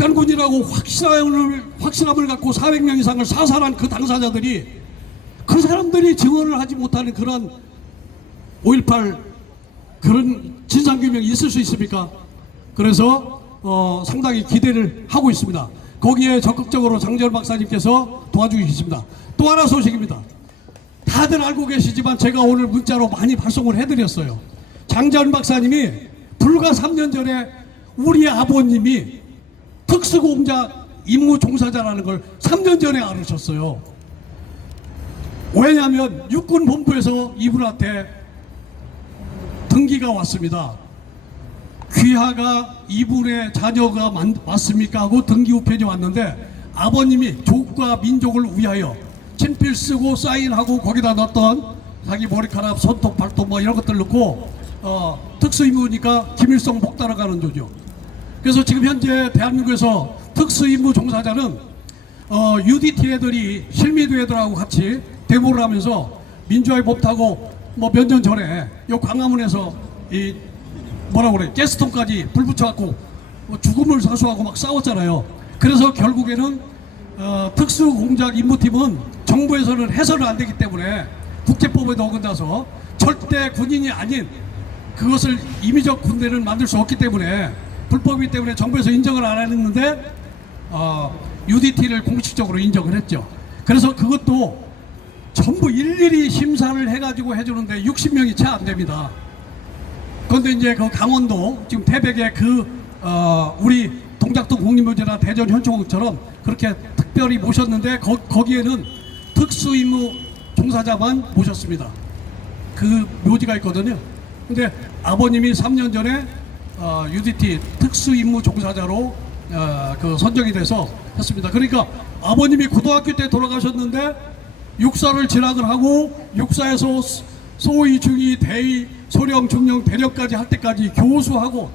북한군이라고 확실함을 갖고 400명 이상을 사살한 그 당사자들이, 그 사람들이 증언을 하지 못하는 그런 5.18 그런 진상규명이 있을 수 있습니까? 그래서 상당히 기대를 하고 있습니다. 거기에 적극적으로 장재원 박사님께서 도와주시겠습니다. 또 하나 소식입니다. 다들 알고 계시지만 제가 오늘 문자로 많이 발송을 해드렸어요. 장재원 박사님이 불과 3년 전에 우리 아버님이 특수공작 임무 종사자라는 걸 3년 전에 알으셨어요. 왜냐하면 육군본부에서 이분한테 등기가 왔습니다. 귀하가 이분의 자녀가 맞습니까? 하고 등기 우편이 왔는데, 아버님이 조국과 민족을 위하여 친필 쓰고 사인하고 거기다 넣었던 자기 머리카락, 손톱, 발톱 뭐 이런 것들 넣고 특수임무니까 김일성 복 따라가는 조죠. 그래서 지금 현재 대한민국에서 특수임무 종사자는 UDT 애들이 실미도 애들하고 같이 데모를 하면서 민주화의 법 타고 뭐 몇 년 전에 요 광화문에서 이 뭐라 그래, 가스통까지 불 붙여갖고 죽음을 사수하고 막 싸웠잖아요. 그래서 결국에는 특수공작 임무팀은 정부에서는 해서는 안 되기 때문에 국제법에도 어긋나서 절대 군인이 아닌, 그것을 임의적 군대를 만들 수 없기 때문에 불법이기 때문에 정부에서 인정을 안 했는데 UDT를 공식적으로 인정을 했죠. 그래서 그것도 전부 일일이 심사를 해가지고 해주는데 60명이 채 안 됩니다. 그런데 이제 그 강원도 지금 태백에 우리 동작동 국립묘지나 대전 현충원처럼 그렇게 특별히 모셨는데 거기에는 특수임무 종사자만 모셨습니다. 그 묘지가 있거든요. 근데 아버님이 3년 전에 UDT 특수임무 종사자로 그 선정이 돼서 했습니다. 그러니까 아버님이 고등학교 때 돌아가셨는데 육사를 진학을 하고 육사에서 소위, 중위, 대위, 소령, 중령, 대령까지 할 때까지 교수하고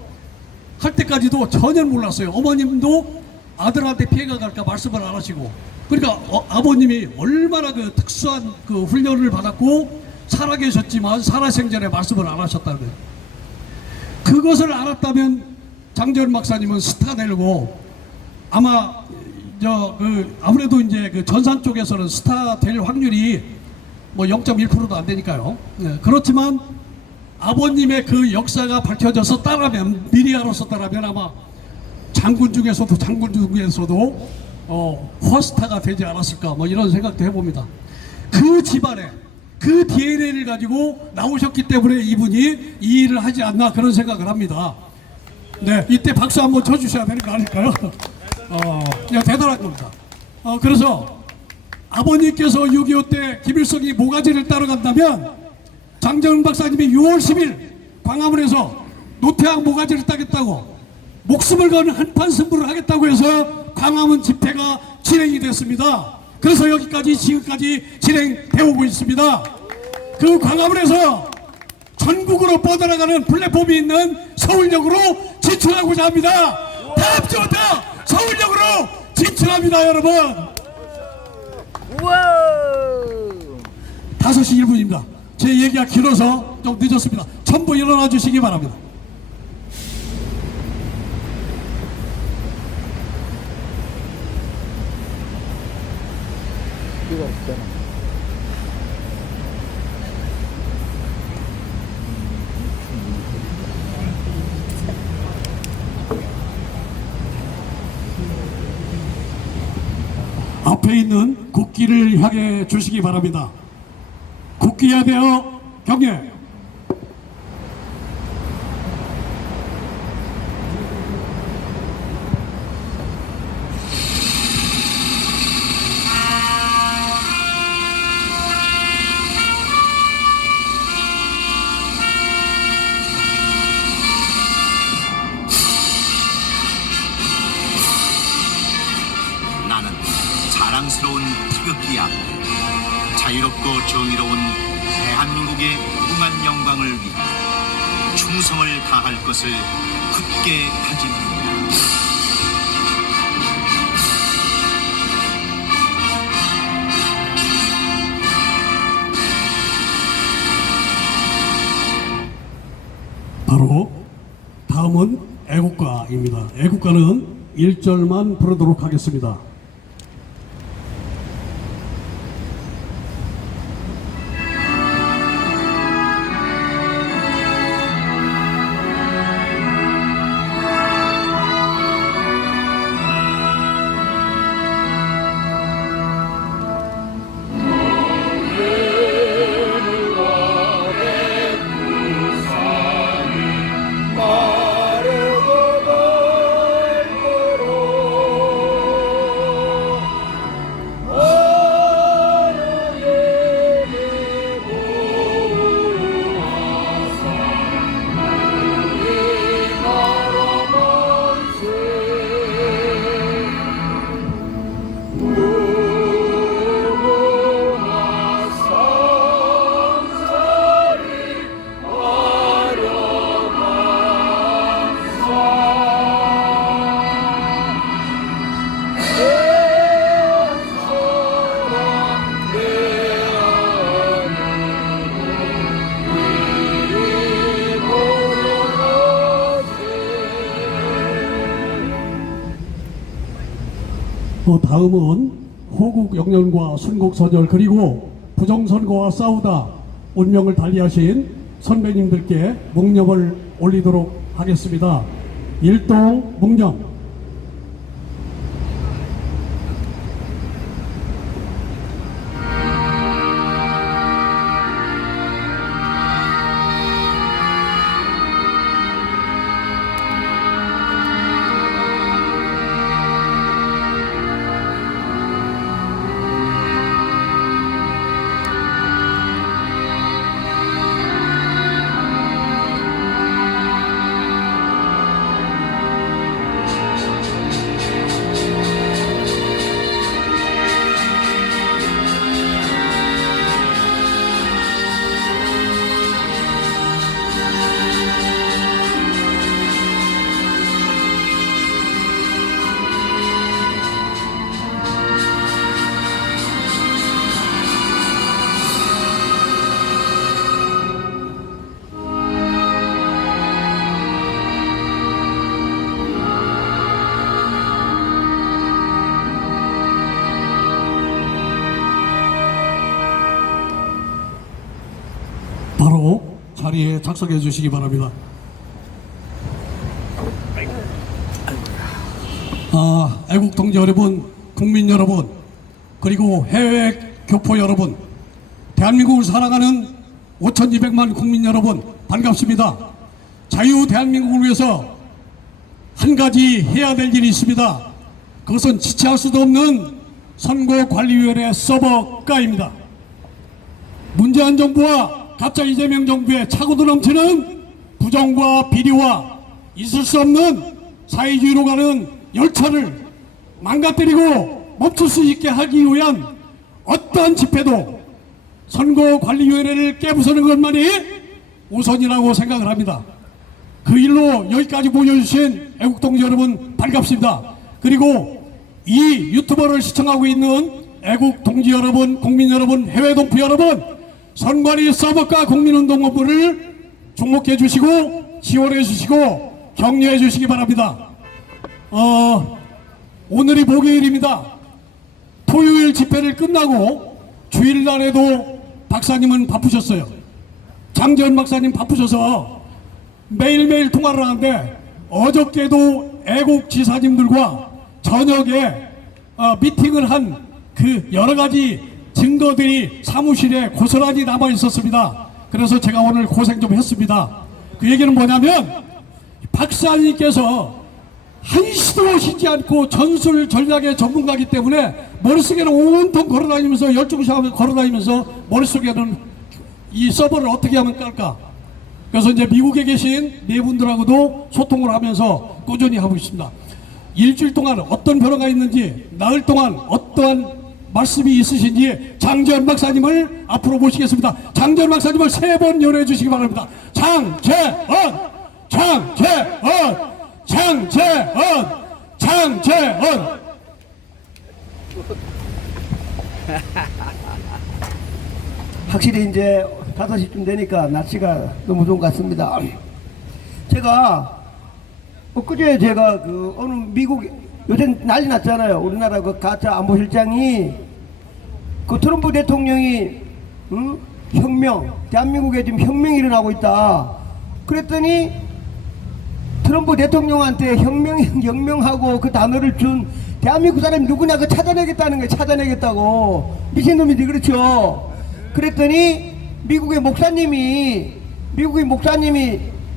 할 때까지도 전혀 몰랐어요. 어머님도 아들한테 피해가 갈까 말씀을 안 하시고. 그러니까 아버님이 얼마나 그 특수한 그 훈련을 받았고 살아계셨지만 살아생전에 말씀을 안 하셨다는 거예요. 그것을 알았다면 장재원 박사님은 스타 되고, 아마 아무래도 이제 그 전산 쪽에서는 스타 될 확률이 뭐 0.1%도 안 되니까요. 네, 그렇지만 아버님의 그 역사가 밝혀져서 따라면, 미리 알았었다라면 아마 장군 중에서도 허스타가 되지 않았을까, 뭐 이런 생각도 해봅니다. 그 집안에 그 DNA를 가지고 나오셨기 때문에 이분이 이 일을 하지 않나, 그런 생각을 합니다. 네, 이때 박수 한번 쳐주셔야 되는 거 아닐까요? 그냥 대단한 겁니다. 그래서 아버님께서 6.25 때 김일성이 모가지를 따라간다면 장재원 박사님이 6월 10일 광화문에서 노태왕 모가지를 따겠다고 목숨을 거는 한판 승부를 하겠다고 해서 광화문 집회가 진행이 됐습니다. 그래서 여기까지 지금까지 진행되어 오고 있습니다. 그 광화문에서 전국으로 뻗어나가는 플랫폼이 있는 서울역으로 진출하고자 합니다. 다음 주부터 서울역으로 진출합니다, 여러분. 우와! 5시 1분입니다. 제 얘기가 길어서 좀 늦었습니다. 전부 일어나 주시기 바랍니다. 이거 없잖아. 앞에 있는 국기를 향해 주시기 바랍니다. 국기에 대하여 경례. 나는 자랑스러운 태극기야. 자유롭고 정의로운 대한민국의 무궁한 영광을 위해 충성을 다할 것을 굳게 다짐합니다. 바로 다음은 애국가입니다. 애국가는 1절만 부르도록 하겠습니다. 다음은 호국 영령과 순국선열 그리고 부정선거와 싸우다 운명을 달리하신 선배님들께 묵념을 올리도록 하겠습니다. 일동 묵념. 바로 자리에 작성해 주시기 바랍니다. 애국 동지 여러분, 국민 여러분, 그리고 해외 교포 여러분, 대한민국을 사랑하는 5,200만 국민 여러분 반갑습니다. 자유 대한민국을 위해서 한 가지 해야 될 일이 있습니다. 그것은 지체할 수도 없는 선거관리위원회 서버가입니다. 문재인 정부와 가짜 이재명 정부의 차고도 넘치는 부정과 비리와 있을 수 없는 사회주의로 가는 열차를 망가뜨리고 멈출 수 있게 하기 위한 어떠한 집회도 선거관리위원회를 깨부수는 것만이 우선이라고 생각을 합니다. 그 일로 여기까지 모여주신 애국동지 여러분 반갑습니다. 그리고 이 유튜버를 시청하고 있는 애국동지 여러분, 국민 여러분, 해외 동포 여러분, 선관위 서버가 국민운동본부를 주목해 주시고 지원해 주시고 격려해 주시기 바랍니다. 오늘이 목요일입니다. 토요일 집회를 끝나고 주일날에도 박사님은 바쁘셨어요. 장재현 박사님 바쁘셔서 매일매일 통화를 하는데 어저께도 애국 지사님들과 저녁에 미팅을 한 그 여러가지 증거들이 사무실에 고스란히 남아 있었습니다. 그래서 제가 오늘 고생 좀 했습니다. 그 얘기는 뭐냐면 박사님께서 한시도 쉬지 않고 전술 전략의 전문가이기 때문에 머릿속에는 온통 걸어다니면서 12시간 걸어다니면서 머릿속에는 이 서버를 어떻게 하면 깔까. 그래서 이제 미국에 계신 네 분들하고도 소통을 하면서 꾸준히 하고 있습니다. 일주일 동안 어떤 변화가 있는지, 나흘 동안 어떠한 말씀이 있으신지 장재현 박사님을 앞으로 모시겠습니다. 장재현 박사님을 3번 연호해 주시기 바랍니다. 장재현! 장재현! 장재현! 장재현! 확실히 이제 5시쯤 되니까 날씨가 너무 좋은 것 같습니다. 제가 엊그제 제가 어느 미국 요새 난리 났잖아요. 우리나라 그 가짜 안보실장이 그 트럼프 대통령이 혁명, 대한민국에 지금 혁명이 일어나고 있다. 그랬더니 트럼프 대통령한테 혁명하고 그 단어를 준 대한민국 사람이 누구냐 그 찾아내겠다는 거예요. 찾아내겠다고. 미친놈이지 그렇죠. 그랬더니 미국의 목사님이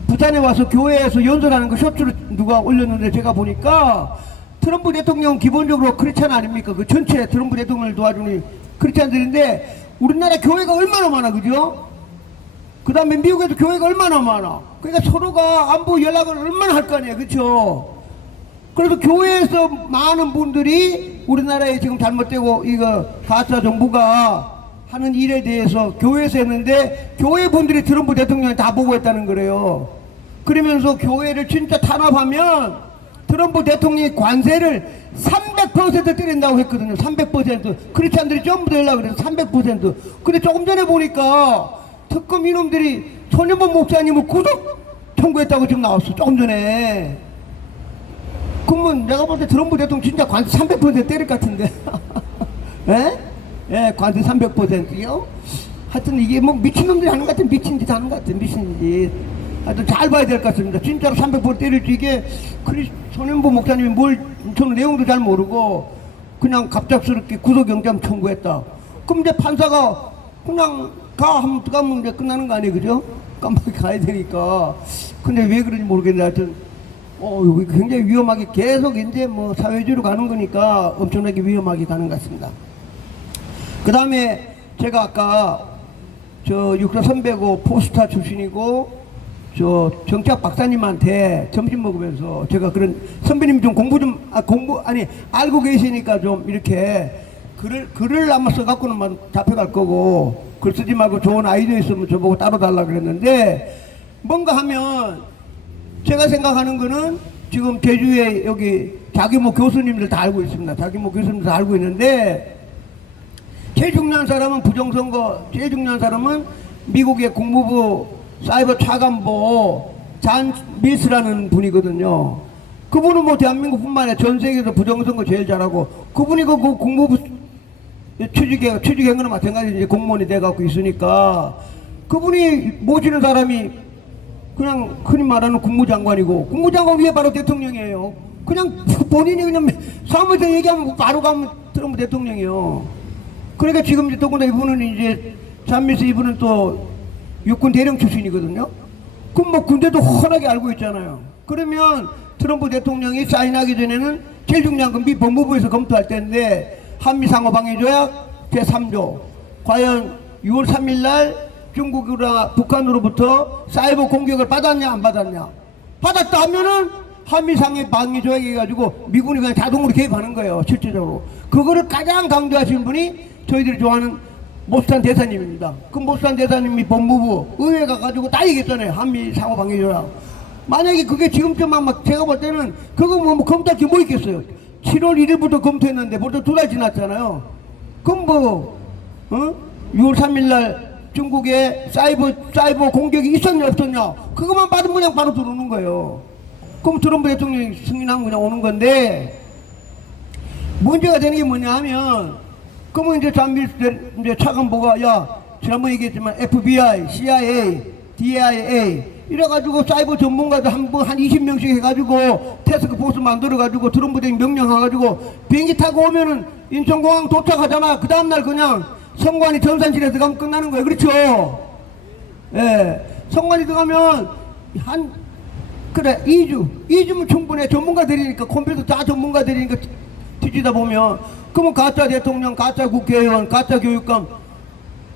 부산에 와서 교회에서 연설하는 거 쇼츠를 누가 올렸는데 제가 보니까 트럼프 대통령 기본적으로 크리스찬 아닙니까? 그 전체 트럼프 대통령을 도와주는 크리스찬들인데 우리나라 교회가 얼마나 많아 그죠? 그 다음에 미국에도 교회가 얼마나 많아. 그러니까 서로가 안보 연락을 얼마나 할 거 아니에요 그렇죠? 그래서 교회에서 많은 분들이 우리나라에 지금 잘못되고 이거 가짜 정부가 하는 일에 대해서 교회에서 했는데 교회 분들이 트럼프 대통령이 다 보고했다는 거래요. 그러면서 교회를 진짜 탄압하면 트럼프 대통령이 관세를 300% 때린다고 했거든요. 300%. 크리스찬들이 전부 다 연락을 해서 300%. 근데 조금 전에 보니까 특검 이놈들이 손현범 목사님을 구속 청구했다고 지금 나왔어. 조금 전에. 그러면 내가 볼 때 트럼프 대통령 진짜 관세 300% 때릴 것 같은데. 예? 예, 관세 300%요? 하여튼 이게 뭐 미친놈들이 하는 것 같은 미친 짓 하는 것 같은 미친 짓. 하여튼 잘 봐야 될 것 같습니다. 진짜로 300% 때릴지 이게 손현보 목사님이 뭘 저는 내용도 잘 모르고 그냥 갑작스럽게 구속영장 청구했다. 그럼 이제 판사가 그냥 하면 들어가면 이제 끝나는 거 아니에요 그죠? 깜빡이 가야 되니까. 근데 왜 그런지 모르겠는데 하여튼 여기 굉장히 위험하게 계속 이제 뭐 사회주의로 가는 거니까 엄청나게 위험하게 가는 것 같습니다. 그 다음에 제가 아까 저 육사 선배고 포스타 출신이고 저 정치학 박사님한테 점심 먹으면서 제가 그런 선배님 좀 알고 계시니까 좀 이렇게 글을 아마 써갖고는 잡혀갈 거고 글 쓰지 말고 좋은 아이디어 있으면 저보고 따로 달라 그랬는데 뭔가 하면 제가 생각하는 거는 지금 제주에 여기 자기모 교수님들 다 알고 있습니다. 자기모 교수님들 다 알고 있는데 제일 중요한 사람은 부정선거, 제일 중요한 사람은 미국의 국무부 사이버 차관보 잔 밀스라는 분이거든요. 그분은 뭐 대한민국뿐만 아니라 전 세계에서 부정선거 제일 잘하고 그분이 그 국무부 취직한 거나 마찬가지로 이제 공무원이 돼갖고 있으니까 그분이 모시는 사람이 그냥 흔히 말하는 국무장관이고 국무장관 위에 바로 대통령이에요. 그냥 본인이 그냥 사무실에 얘기하면 바로 가면 트럼프 대통령이요. 그러니까 지금 이제 더구나 이분은 이제 잔미스 이분은 또 육군 대령 출신이거든요. 그럼 뭐 군대도 훤하게 알고 있잖아요. 그러면 트럼프 대통령이 사인하기 전에는 제일 중요한 건 미 법무부에서 검토할 때인데 한미상호방위조약 제3조 과연 6월 3일 날 중국이나 북한으로부터 사이버 공격을 받았냐 안 받았냐. 받았다 하면은 한미상호방위조약 해가지고 미군이 그냥 자동으로 개입하는 거예요. 실질적으로. 그거를 가장 강조하신 분이 저희들이 좋아하는 모스탄 대사님입니다. 그 모스탄 대사님이 법무부 의회 가가지고 다 얘기했잖아요. 한미상호방위조약. 만약에 그게 지금쯤만 막 제가 볼 때는 그거 뭐 검토할 게 뭐 있겠어요. 7월 1일부터 검토했는데 벌써 2달 지났잖아요. 그럼 6월 3일 날 중국에 사이버 공격이 있었냐 없었냐 그것만 받으면 그냥 바로 들어오는 거예요. 그럼 트럼프 대통령이 승인하면 그냥 오는 건데 문제가 되는 게 뭐냐 하면 그러면 이제 잔밀 이제 차관보가 야 지난번에 얘기했지만 FBI, CIA, DIA 이래가지고 사이버 전문가들 한 20명씩 해가지고 태스크포스 만들어가지고 트럼프 대통령 명령해가지고 비행기 타고 오면은 인천공항 도착하잖아. 그 다음날 그냥 성관이 전산실에 들어가면 끝나는 거예요. 그렇죠? 예. 성관이 들어가면 2주면 충분해. 전문가들이니까 컴퓨터 다 전문가들이니까 뒤지다 보면 그러면 가짜 대통령, 가짜 국회의원, 가짜 교육감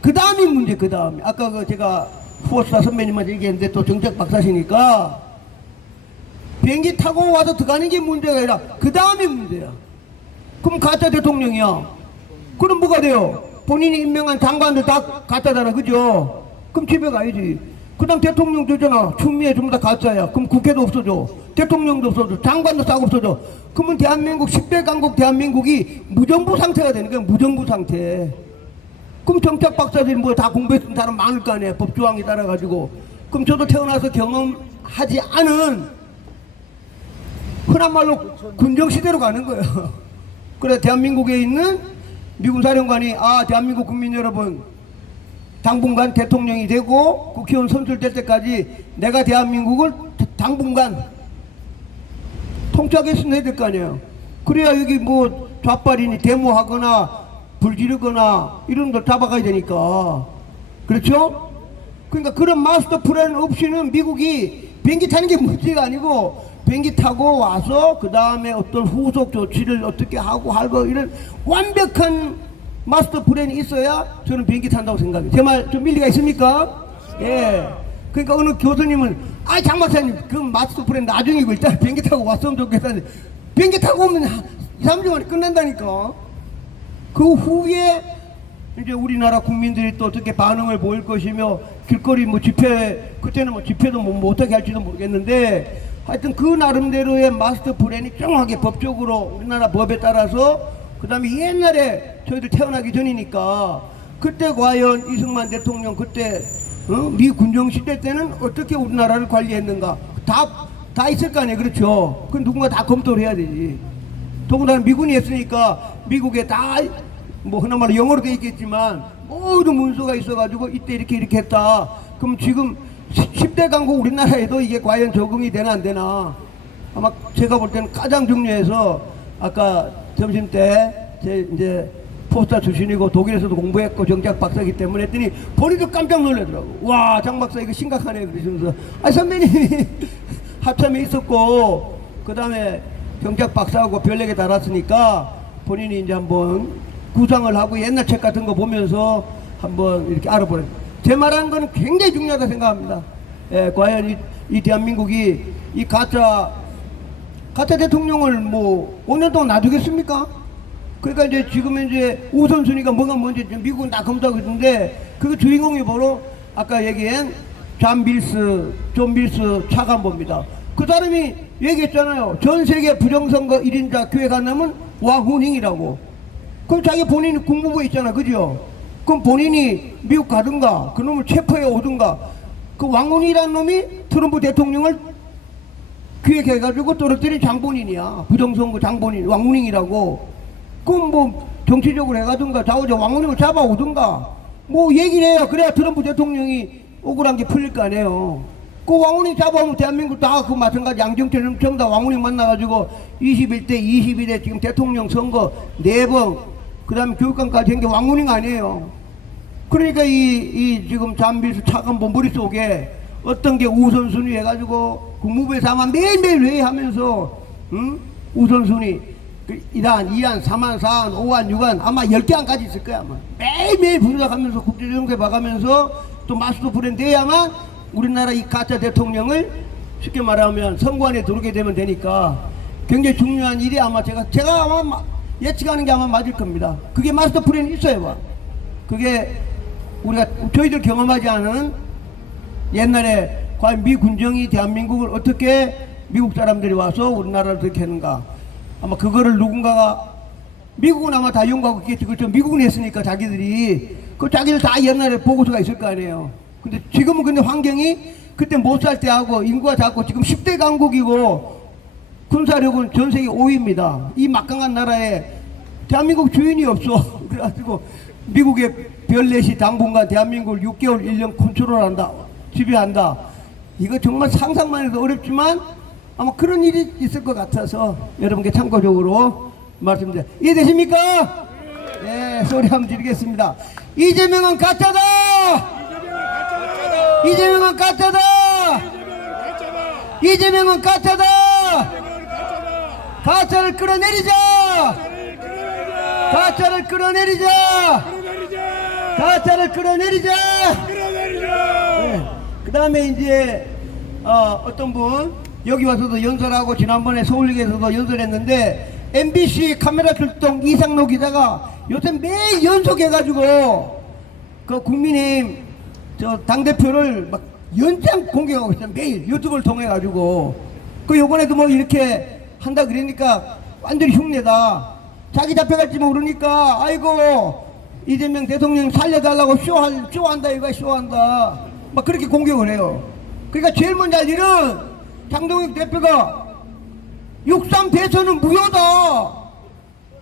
그 다음이 문제. 그 다음에 아까 제가 포스타 선배님한테 얘기했는데 또 정책 박사시니까 비행기 타고 와서 들어가는 게 문제가 아니라 그 다음이 문제야. 그럼 가짜 대통령이야. 그럼 뭐가 돼요? 본인이 임명한 장관들 다 가짜잖아. 그죠? 그럼 집에 가야지. 그 다음 대통령 되잖아. 추미애 전부 다 가짜야. 그럼 국회도 없어져. 대통령도 없어져. 장관도 싹 없어져. 그러면 대한민국 10대 강국 대한민국이 무정부 상태가 되는 거야. 무정부 상태. 그럼 정책 박사들이 뭐 다 공부했던 사람 많을 거 아니에요. 법조항에 따라가지고. 그럼 저도 태어나서 경험하지 않은 흔한 말로 군정시대로 가는 거예요. 그래 대한민국에 있는 미군 사령관이 대한민국 국민 여러분 당분간 대통령이 되고 국회의원 선출될 때까지 내가 대한민국을 당분간 통치하겠습니다 해야 될 거 아니에요. 그래야 여기 뭐 좌빨이니 데모하거나 불 지르거나 이런 걸 잡아가야 되니까. 그렇죠? 그러니까 그런 마스터 플랜 없이는 미국이 비행기 타는 게 문제가 아니고 비행기 타고 와서 그 다음에 어떤 후속 조치를 어떻게 하고 이런 완벽한 마스터 플랜이 있어야 저는 비행기 탄다고 생각해요. 제 말 좀 일리가 있습니까? 예. 그러니까 어느 교수님은 장 박사님 그 마스터 플랜 나중이고 일단 비행기 타고 왔으면 좋겠다는데 비행기 타고 오면 2, 3주 만에 끝난다니까. 그 후에 이제 우리나라 국민들이 또 어떻게 반응을 보일 것이며 길거리 뭐 집회 그때는 뭐 집회도 뭐 어떻게 할지도 모르겠는데 하여튼 그 나름대로의 마스터 플랜이 정확하게 법적으로 우리나라 법에 따라서 그 다음에 옛날에 저희들 태어나기 전이니까 그때 과연 이승만 대통령 그때 미 군정 시대 때는 어떻게 우리나라를 관리했는가 다 있을 거 아니에요. 그렇죠? 그 누군가 다 검토를 해야 되지. 더군다나 미군이 했으니까 미국에 다 뭐 흔한 말로 영어로 돼 있겠지만 모든 문서가 있어가지고 이때 이렇게 했다. 그럼 지금 10대 강국 우리나라에도 이게 과연 적응이 되나 안 되나. 아마 제가 볼 때는 가장 중요해서 아까 점심 때 제 이제 포스타 출신이고 독일에서도 공부했고 정작 박사이기 때문에 했더니 본인도 깜짝 놀라더라고. 와, 장 박사 이거 심각하네 그러시면서 선배님이 합참에 있었고 그 다음에 정작 박사하고 별에게 달았으니까 본인이 이제 한번 구상을 하고 옛날 책 같은 거 보면서 한번 이렇게 알아보는. 제 말하는 거는 굉장히 중요하다 생각합니다. 과연 이 대한민국이 이 가짜 대통령을 뭐 5년 동안 놔두겠습니까? 그러니까 이제 지금 이제 우선순위가 뭐가 뭔지 미국은 다 검토하고 있는데 그 주인공이 바로 아까 얘기한 존 밀스 차관보입니다. 그 사람이 얘기했잖아요. 전 세계 부정선거 1인자 기획안하면 왕후닝이라고. 그럼 자기 본인이 국무부에 있잖아. 그죠? 그럼 본인이 미국 가든가 그놈을 체포해 오든가. 그 왕훈이라는 놈이 트럼프 대통령을 기획해가지고 떨어뜨린 장본인이야. 부정선거 장본인 왕훈이라고. 그럼 뭐 정치적으로 해가든가 자오자 왕훈이를 잡아오든가 뭐 얘기를 해요. 그래야 트럼프 대통령이 억울한 게 풀릴 거 아니에요. 그 왕훈이 잡아오면 대한민국 다 그 마찬가지 양정철 전부 다 왕훈이 만나가지고 21대 22대 지금 대통령 선거 4번 그 다음에 교육감까지 한 게 왕훈이가 아니에요. 그러니까 이 지금 잠비수 차관보 머릿속에 어떤 게 우선순위 해가지고 국무부에서 아마 매일매일 회의하면서 우선순위 1안, 2안, 3안, 4안, 5안, 6안 아마 10개안까지 있을 거야. 아마 매일매일 분석하면서 국제정세 봐가면서 또 마스터 플랜 돼야만 우리나라 이 가짜 대통령을 쉽게 말하면 선관위에 들어오게 되면 되니까 굉장히 중요한 일이 아마 제가 아마 예측하는 게 아마 맞을 겁니다. 그게 마스터 플랜이 있어요. 봐. 그게 저희들 경험하지 않은 옛날에 과연 미 군정이 대한민국을 어떻게 미국 사람들이 와서 우리나라를 어떻게 했는가. 아마 그거를 누군가가 미국은 아마 다 연구하고 있겠지. 그렇죠. 미국은 했으니까 자기들이 자기들 다 옛날에 보고서가 있을 거 아니에요. 근데 지금은 근데 환경이 그때 못 살 때하고 인구가 작고 지금 10대 강국이고 군사력은 전 세계 5위입니다. 이 막강한 나라에 대한민국 주인이 없어. 그래가지고 미국의 별넷이 당분간 대한민국을 6개월 1년 컨트롤한다. 지배한다. 이거 정말 상상만 해도 어렵지만 아마 그런 일이 있을 것 같아서 여러분께 참고적으로 말씀드립니다. 이해되십니까? 네, 소리 한번 드리겠습니다. 이재명은 가짜다! 이재명은 가짜다! 이재명은 가짜다! 가짜를 끌어내리자! 가짜를 끌어내리자! 가짜를 끌어내리자! 네. 그 다음에 이제 어떤 분 여기 와서도 연설하고 지난번에 서울역에서도 연설했는데 MBC 카메라 출동 이상로 기자가 요새 매일 연속해가지고 그 국민의힘 저 당대표를 막 연장 공격하고 있어요. 매일 유튜브를 통해가지고 그 요번에도 뭐 이렇게 한다 그러니까 완전히 흉내다. 자기 잡혀갈지 모르니까 아이고 이재명 대통령 살려달라고 쇼한다 이거 쇼한다 막 그렇게 공격을 해요. 그러니까 제일 먼저 할 일은 장동혁 대표가 6.3 대선은 무효다.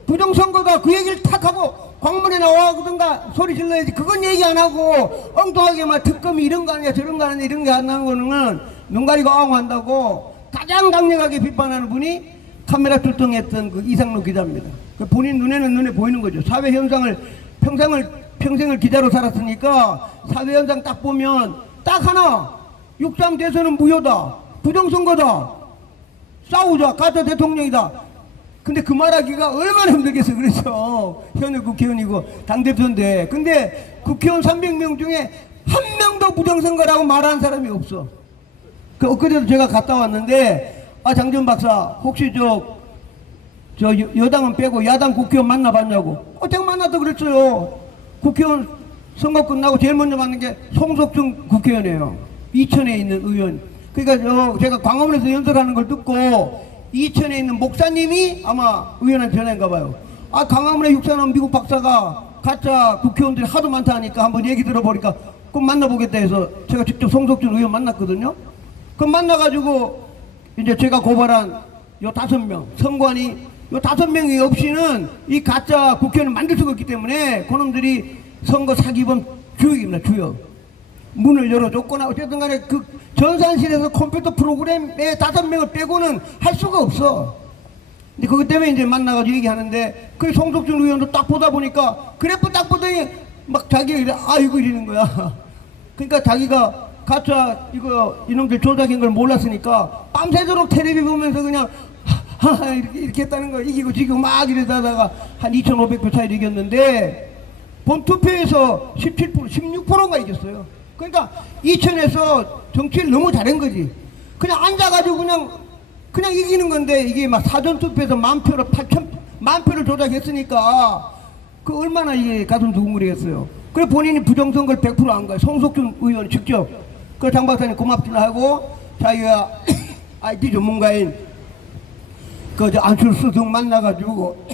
부정선거다. 그 얘기를 탁 하고 광문에 나와든가 소리 질러야지. 그건 얘기 안 하고 엉뚱하게 막 특검이 이런 거 아니야 저런 거 아니야 이런 게 안 나는 거는 눈 가리고 엉한다고 가장 강력하게 비판하는 분이 카메라 출동했던 그 이상로 기자입니다. 그 본인 눈에는 눈에 보이는 거죠. 사회 현상을 평생을 기자로 살았으니까 사회 현상 딱 보면 딱 하나 6.3 대선은 무효다. 부정선거다. 싸우자. 가짜 대통령이다. 근데 그 말하기가 얼마나 힘들겠어. 그래서 현역 국회의원이고 당대표인데 근데 국회의원 300명 중에 한 명도 부정선거라고 말하는 사람이 없어. 그 엊그제도 제가 갔다 왔는데 장전 박사 혹시 저 여당은 빼고 야당 국회의원 만나봤냐고. 제가 만나도 그랬어요. 국회의원 선거 끝나고 제일 먼저 만난 게 송석준 국회의원이에요. 이천에 있는 의원. 그러니까 제가 광화문에서 연설하는 걸 듣고 이천에 있는 목사님이 아마 의원한테 전화인가 봐요. 광화문에 육사는 미국 박사가 가짜 국회의원들이 하도 많다 하니까 한번 얘기 들어보니까 꼭 만나보겠다 해서 제가 직접 송석준 의원 만났거든요. 그럼 만나가지고 이제 제가 고발한 요 5명 선관위 요 5명이 없이는 이 가짜 국회의원을 만들 수가 없기 때문에 그놈들이 선거 사기범 주역입니다. 주역. 문을 열어줬거나 어쨌든 간에 그 전산실에서 컴퓨터 프로그램에 5명을 빼고는 할 수가 없어. 근데 그것 때문에 이제 만나가지고 얘기하는데 그 송석준 의원도 딱 보다 보니까 그래프 딱 보더니 막 자기가 이래 이거 이러는 거야. 그러니까 자기가 가짜 이놈들 조작인 걸 몰랐으니까 밤새도록 텔레비 보면서 그냥 이렇게 했다는 거. 이기고 지고 막 이러다가 한 2,500표 차이로 이겼는데 본 투표에서 17% 16%가 이겼어요. 그러니까 이천에서 정치를 너무 잘한 거지. 그냥 앉아가지고 그냥 이기는 건데 이게 막 사전투표에서 10,000표를 조작했으니까 그 얼마나 이게 가슴 두근거리겠어요. 그래 본인이 부정선거를 100%한 거예요. 송석준 의원이 직접. 그 장 박사님 고맙습니다 하고 자기가 IT 전문가인 안철수 등 만나가지고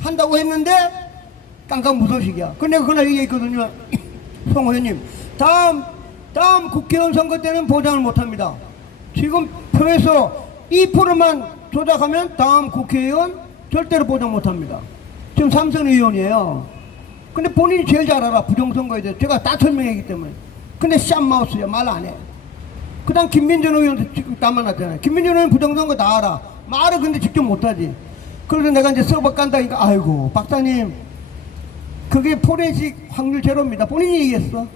한다고 했는데 깜깜 무소식이야. 근데 그날 얘기했거든요. 송 의원님 다음 국회의원 선거 때는 보장을 못합니다. 지금 표에서 2%만 조작하면 다음 국회의원 절대로 보장 못합니다. 지금 삼선 의원이에요. 근데 본인이 제일 잘 알아. 부정선거에 대해서. 제가 다 설명했기 때문에. 근데 쌈마우스야. 말 안 해. 그 다음 김민전 의원도 지금 다 만났잖아요. 김민전 의원 부정선거 다 알아. 말을 근데 직접 못하지. 그래서 내가 이제 서버 깐다니까 아이고 박사님 그게 포렌식 확률 제로입니다. 본인이 얘기했어.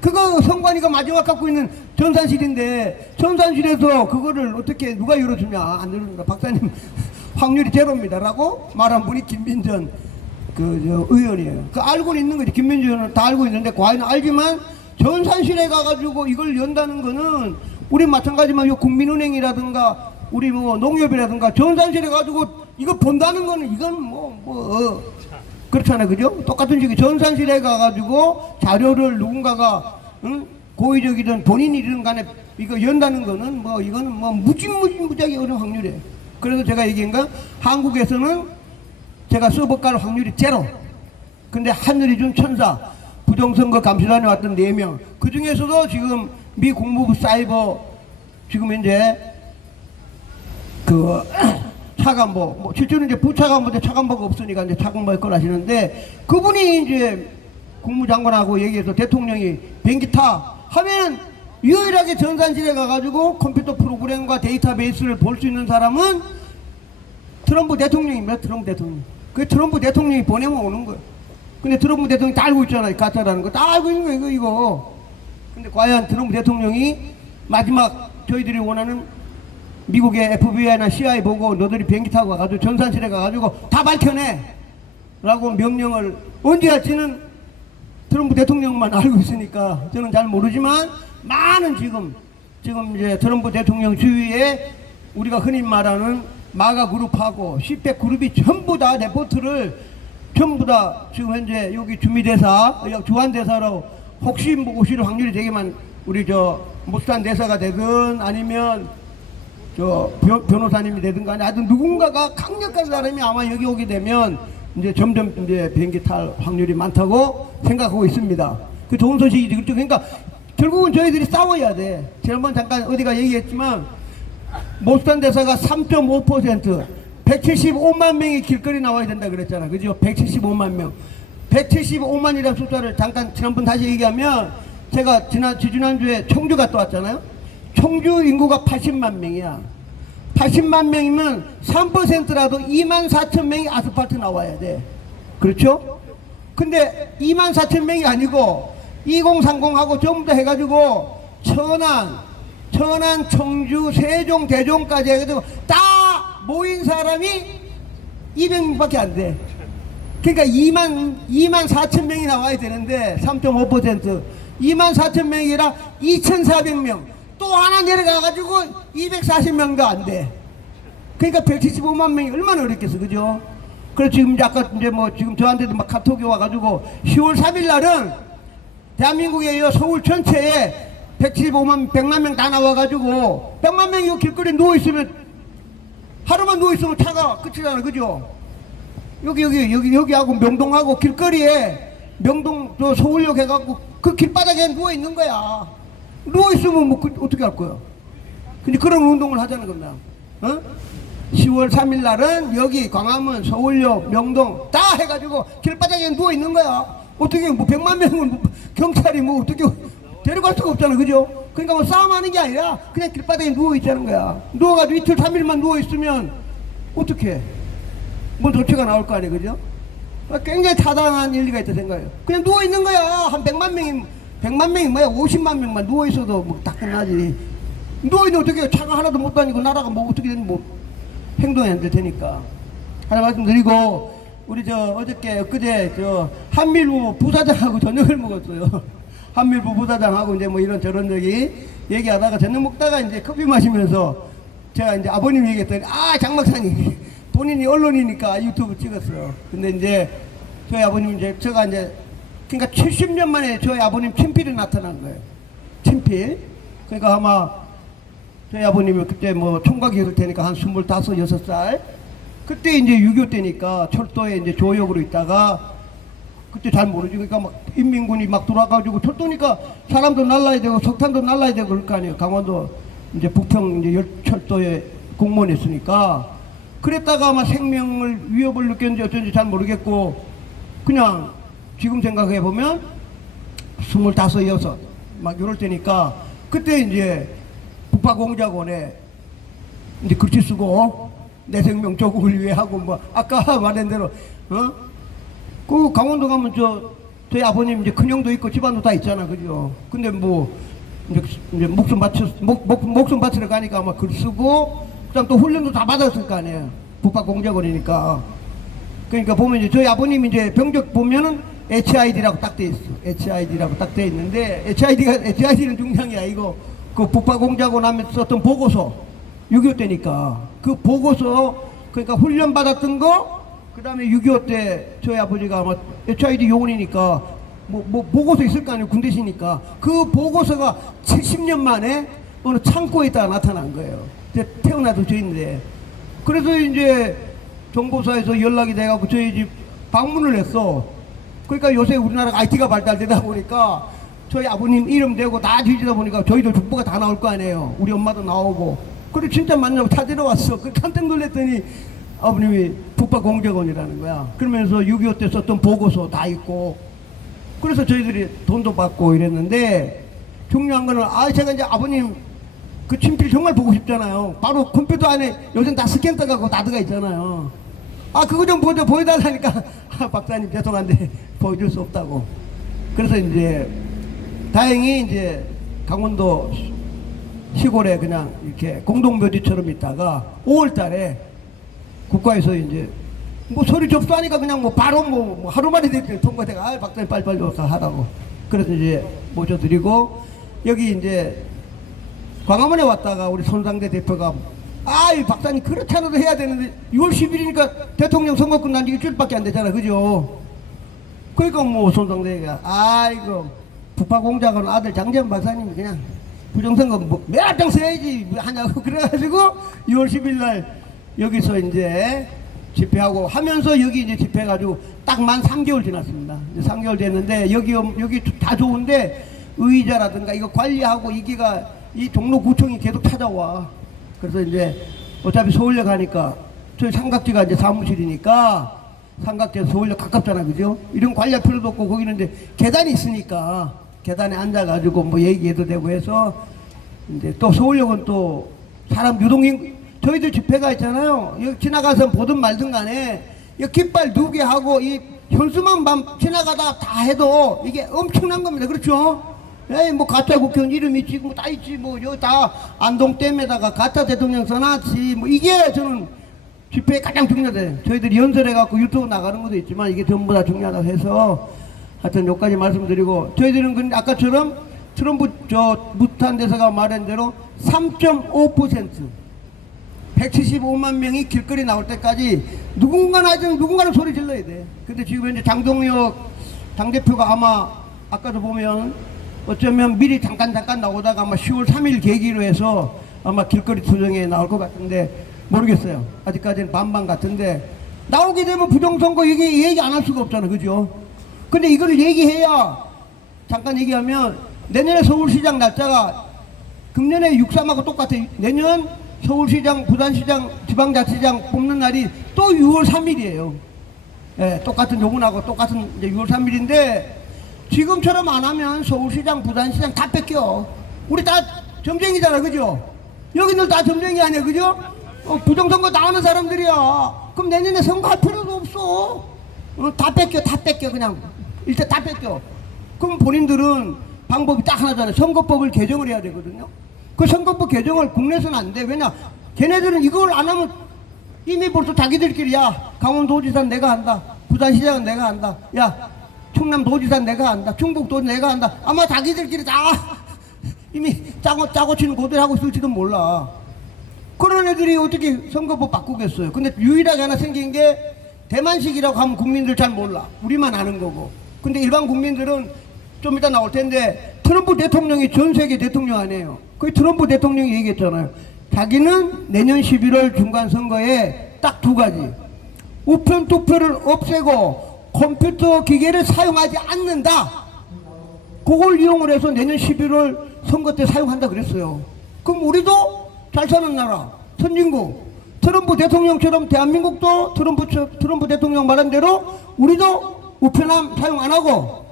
그거 선관위가 마지막 갖고 있는 전산실인데 전산실에서 그거를 어떻게 누가 열어주냐. 안 열어준다. 박사님 확률이 제로입니다 라고 말한 분이 김민전 의원이에요. 그 알고는 있는 거지. 김민전 의원은 다 알고 있는데 과연 알지만 전산실에 가가지고 이걸 연다는 거는 우리 마찬가지만 요 국민은행이라든가 우리 농협이라든가 전산실에 가지고 이거 본다는 거는 이건 그렇잖아요. 그죠? 똑같은 식이 전산실에 가가지고 자료를 누군가가 고의적이든 본인이든 간에 이거 연다는 거는 이거는 무지무지하게 어려운 확률이에요. 그래서 제가 얘기한 건 한국에서는 제가 서버갈 확률이 제로. 근데 하늘이 준 천사 부정선거 감시단에 왔던 4명 그 중에서도 지금 미 국무부 사이버 지금 이제 차관보 실제로 이제 부차관보인데 차관보가 없으니까 이제 차관보일 걸 아시는데 그분이 이제 국무장관하고 얘기해서 대통령이 비행기 타 하면 유일하게 전산실에 가가지고 컴퓨터 프로그램과 데이터베이스를 볼 수 있는 사람은 트럼프 대통령입니다. 트럼프 대통령. 그 트럼프 대통령이 보내면 오는 거예요. 근데 트럼프 대통령이 다 알고 있잖아요. 가짜라는 거 다 알고 있는 거예요. 이거. 근데 과연 트럼프 대통령이 마지막 저희들이 원하는 미국의 FBI나 CIA 보고 너들이 비행기 타고 가가지고 전산실에 가가지고 다 밝혀내 라고 명령을 언제 할지는 트럼프 대통령만 알고 있으니까 저는 잘 모르지만 많은 지금 이제 트럼프 대통령 주위에 우리가 흔히 말하는 마가 그룹하고 시펙 그룹이 전부 다 레포트를 전부 다 지금 현재 여기 주미대사 주한대사로 혹시 오실 확률이 되게만 우리 모스탄 대사가 되든 아니면 변호사님이 되든 간에 하여튼 누군가가 강력한 사람이 아마 여기 오게 되면 이제 점점 이제 비행기 탈 확률이 많다고 생각하고 있습니다. 그 좋은 소식이지. 그러니까 결국은 저희들이 싸워야 돼. 지난번 잠깐 어디가 얘기했지만 못산 대사가 3.5%, 175만 명이 길거리 나와야 된다 그랬잖아. 그죠? 175만 명. 175만이라는 숫자를 잠깐 지난번 다시 얘기하면, 제가 지난주에 청주 갔다 왔잖아요. 청주 인구가 80만 명이야. 80만 명이면 3%라도 2만 4천 명이 아스팔트 나와야 돼. 그렇죠? 근데 2만 4천 명이 아니고 2030하고 전부 다 해가지고 천안, 청주, 세종, 대종까지 해가지고 다 모인 사람이 200명밖에 안 돼. 그러니까 2만 4천 명이 나와야 되는데 3.5%, 2만 4천 명이라 2,400명. 또 하나 내려가가지고 240명도 안 돼. 그러니까 175만 명이 얼마나 어렵겠어, 그죠? 그래서 지금 아까 이제 뭐 지금 저한테도 막 카톡이 와가지고 10월 3일 날은 대한민국의 서울 전체에 175만, 100만 명 다 나와가지고 100만 명이 길거리에 누워있으면, 하루만 누워있으면 차가 끝이잖아, 그죠? 여기하고 명동하고 길거리에 명동 저 서울역 해갖고 그 길바닥에 누워있는 거야. 누워있으면 뭐 어떻게 할 거야? 근데 그런 운동을 하자는 겁니다. 어? 10월 3일 날은 여기 광화문, 서울역, 명동 다 해가지고 길바닥에 누워있는 거야. 어떻게 뭐 100만 명은 뭐 경찰이 뭐 어떻게 데려갈 수가 없잖아, 그죠? 그러니까 뭐 싸움하는 게 아니라 그냥 길바닥에 누워있자는 거야. 누워가지고 이틀 3일만 누워있으면 어떻게 뭐 조치가 나올 거 아니에요, 그죠? 굉장히 타당한 일리가 있다 생각해요. 그냥 누워있는 거야. 한 100만 명이 뭐야, 50만 명만 누워있어도 뭐 다 끝나지. 누워있는 어떻게 차가 하나도 못 다니고 나라가 뭐 어떻게든 뭐 행동이 안 될 테니까. 하나 말씀드리고, 우리 어저께 엊그제 한밀부 부사장하고 저녁을 먹었어요. 한밀부 부사장하고 이제 뭐 이런저런 얘기하다가 저녁 먹다가 이제 커피 마시면서 제가 이제 아버님 얘기했더니, 장 박사님 본인이 언론이니까 유튜브 찍었어요. 근데 이제 저희 아버님 제가 이제 그러니까 70년 만에 저희 아버님 친필이 나타난 거예요. 친필. 그러니까 아마 저희 아버님이 그때 뭐 총각이었을 테니까 한 25, 6살. 그때 이제 6.25 때니까 철도에 이제 조역으로 있다가 그때 잘 모르지. 그러니까 막 인민군이 막 돌아가지고 철도니까 사람도 날라야 되고 석탄도 날라야 되고 그럴 거 아니에요. 강원도 이제 부평 이제 철도에 공무원했으니까. 그랬다가 아마 생명을 위협을 느꼈는지 어쩐지 잘 모르겠고 그냥 지금 생각해 보면 25, 6 막 이럴 때니까 그때 이제 북파공작원에 이제 글씨 쓰고 내 생명 조국을 위해 하고 뭐 아까 말한 대로 그 강원도 가면 저희 아버님 이제 큰형도 있고 집안도 다 있잖아, 그죠? 근데 뭐 이제 목숨 바치러 가니까 아마 글 쓰고 그다음 또 훈련도 다 받았을 거 아니에요. 북파공작원이니까. 그러니까 보면 이제 저희 아버님 이제 병적 보면은 HID라고 딱 돼 있어. HID라고 딱 돼 있는데 HID는 중량이 아니고 그 북파공작원 하면 썼던 보고서 6.25 때니까 그 보고서 그러니까 훈련 받았던 거 그다음에 6.25 때 저희 아버지가 아마 HID 요원이니까 뭐 보고서 있을 거 아니에요. 군대시니까 그 보고서가 70년 만에 어느 창고에 있다가 나타난 거예요. 태어나도 저인데 그래서 이제 정보사에서 연락이 돼가지고 저희 집 방문을 했어. 그러니까 요새 우리나라가 IT가 발달되다 보니까 저희 아버님 이름 대고 다 뒤지다 보니까 저희도 족보가 다 나올 거 아니에요. 우리 엄마도 나오고. 그래 진짜 맞냐고 찾으러 왔어. 그 깜짝 놀랐더니 아버님이 북파공작원이라는 거야. 그러면서 6.25 때 썼던 보고서 다 있고. 그래서 저희들이 돈도 받고 이랬는데 중요한 거는 제가 이제 아버님 그 친필 정말 보고 싶잖아요. 바로 컴퓨터 안에 요즘 다 스캔 떠가고 다 들어가 있잖아요. 그거 좀 보여달라니까 박사님 죄송한데 보여줄 수 없다고. 그래서 이제 다행히 이제 강원도 시골에 그냥 이렇게 공동묘지처럼 있다가 5월 달에 국가에서 이제 뭐 서류 접수하니까 그냥 뭐 바로 뭐 하루 만에 통과돼가 박사님 빨리빨리 와서 하라고. 그래서 이제 모셔드리고 여기 이제 광화문에 왔다가 우리 손상대 대표가 이 박사님 그렇잖아도 해야 되는데 6월 10일이니까 대통령 선거 끝난 지 일주일밖에 안 됐잖아, 그죠? 그러니까 뭐 손상대가 이거 북파공작원 아들 장재현 박사님이 그냥 부정선거 뭐 몇 장 써야지 뭐 하냐고 그래가지고 6월 10일 날 여기서 이제 집회하고 하면서 여기 이제 집회해가지고 딱 만 3개월 지났습니다. 이제 3개월 됐는데 여기 다 좋은데 의자라든가 이거 관리하고 이게가 이 종로구청이 계속 찾아와. 그래서 이제 어차피 서울역 가니까 저희 삼각지가 이제 사무실이니까 삼각지에서 서울역 가깝잖아, 그죠? 이런 관리할 필요도 없고 거기는 이제 계단이 있으니까 계단에 앉아가지고 뭐 얘기해도 되고 해서 이제 또 서울역은 또 사람 유동인 저희들 집회가 있잖아요. 여기 지나가서 보든 말든 간에 이 깃발 2개 하고 이 현수막 밤 지나가다 다 해도 이게 엄청난 겁니다. 그렇죠? 에이 뭐 가짜 국회의원 이름 있지 뭐 다 있지 뭐 여기 다 안동댐에다가 가짜 대통령 써놨지 뭐 이게 저는 집회에 가장 중요해. 저희들이 연설해갖고 유튜브 나가는 것도 있지만 이게 전부 다 중요하다고 해서 하여튼 여기까지 말씀드리고 저희들은 근데 아까처럼 트럼프 저 무탄 대사가 말한 대로 3.5% 175만 명이 길거리 나올 때까지 누군가는 소리 질러야 돼. 근데 지금 현재 장동혁 당대표가 아마 아까도 보면 어쩌면 미리 잠깐 나오다가 아마 10월 3일 계기로 해서 아마 길거리 투쟁에 나올 것 같은데 모르겠어요. 아직까지는 반반 같은데 나오게 되면 부정선거 얘기 안 할 수가 없잖아, 그죠? 근데 이걸 얘기해야 잠깐 얘기하면 내년에 서울시장 날짜가 금년에 6.3하고 똑같아. 내년 서울시장, 부산시장, 지방자치장 뽑는 날이 또 6월 3일이에요. 예, 똑같은 요번하고 똑같은 이제 6월 3일인데 지금처럼 안 하면 서울시장, 부산시장 다 뺏겨. 우리 다 점쟁이잖아, 그죠? 여기는 다 점쟁이 아니야, 그죠? 부정선거 나오는 사람들이야. 그럼 내년에 선거할 필요도 없어. 다 뺏겨 그냥 일단 다 뺏겨. 그럼 본인들은 방법이 딱 하나잖아요. 선거법을 개정을 해야 되거든요. 그 선거법 개정을 국내에서는 안 돼. 왜냐 걔네들은 이걸 안 하면 이미 벌써 자기들끼리 야 강원도지사는 내가 한다, 부산시장은 내가 한다, 야 충남도지사는 내가 한다, 충북도 내가 한다. 아마 자기들끼리 다 이미 짜고 치는 고대하고 있을지도 몰라. 그런 애들이 어떻게 선거법 바꾸겠어요. 근데 유일하게 하나 생긴 게 대만식이라고 하면 국민들 잘 몰라. 우리만 아는 거고. 근데 일반 국민들은 좀 이따 나올 텐데 트럼프 대통령이 전 세계 대통령 아니에요. 그 트럼프 대통령이 얘기했잖아요. 자기는 내년 11월 중간선거에 딱 2가지. 우편 투표를 없애고 컴퓨터 기계를 사용하지 않는다. 그걸 이용을 해서 내년 11월 선거 때 사용한다 그랬어요. 그럼 우리도 잘 사는 나라, 선진국, 트럼프 대통령처럼 대한민국도 트럼프 대통령 말한 대로 우리도 우편함 사용 안 하고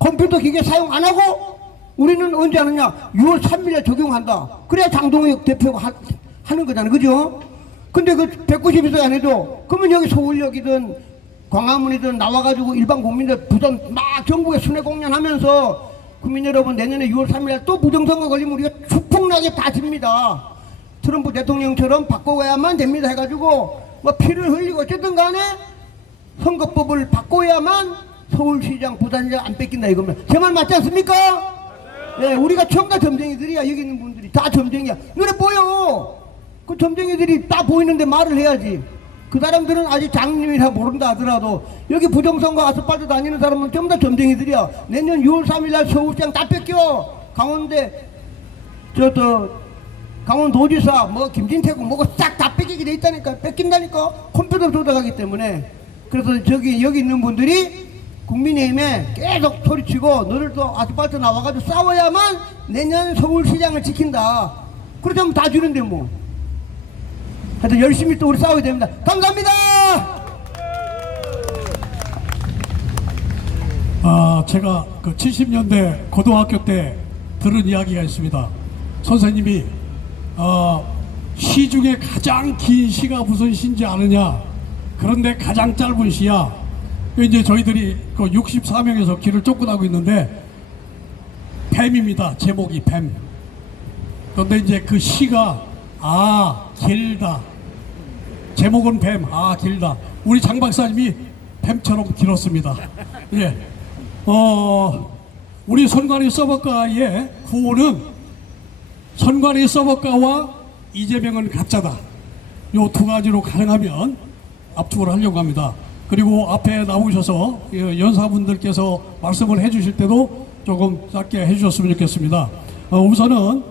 컴퓨터 기계 사용 안 하고 우리는 언제 하느냐? 6월 3일에 적용한다. 그래야 장동혁 대표가 하는 거잖아요. 그죠? 근데 그 192석 안 해도 그러면 여기 서울역이든 광화문이든 나와가지고 일반 국민들 부정 막 전국에 순회 공연하면서 국민 여러분 내년에 6월 3일에 또 부정선거 걸리면 우리가 추풍나게 다 집니다. 트럼프 대통령처럼 바꿔야만 됩니다 해가지고 뭐 피를 흘리고 어쨌든 간에 선거법을 바꿔야만 서울시장, 부산시장 안 뺏긴다 이겁니다. 제 말 맞지 않습니까? 네, 우리가 전부 다 점쟁이들이야. 여기 있는 분들이 다 점쟁이야. 눈에 보여. 그 점쟁이들이 다 보이는데 말을 해야지. 그 사람들은 아직 장님이라 모른다 하더라도 여기 부정선거 아스팔트 다니는 사람은 전부 다 점쟁이들이야. 내년 6월 3일 날 서울시장 다 뺏겨. 강원도지사 뭐 김진태고 뭐고 싹 다 뺏기게 돼 있다니까. 뺏긴다니까. 컴퓨터 조작하기 때문에. 그래서 여기 있는 분들이 국민의힘에 계속 소리치고 너를 또 아스팔트 나와가지고 싸워야만 내년 서울시장을 지킨다. 그렇다면 다 주는데 뭐. 하여튼 열심히 또 우리 싸워야 됩니다. 감사합니다. 제가 그 70년대 고등학교 때 들은 이야기가 있습니다. 선생님이 시 중에 가장 긴 시가 무슨 시인지 아느냐? 그런데 가장 짧은 시야. 이제 저희들이 그 64명에서 길을 쫓겨나고 있는데 뱀입니다. 제목이 뱀. 그런데 이제 그 시가 길다. 제목은 뱀. 길다. 우리 장 박사님이 뱀처럼 길었습니다. 예. 우리 선관위 서버가의 구호는 선관위 서버가와 이재명은 가짜다. 요 2가지로 가능하면 압축을 하려고 합니다. 그리고 앞에 나오셔서 연사분들께서 말씀을 해주실 때도 조금 짧게 해주셨으면 좋겠습니다. 우선은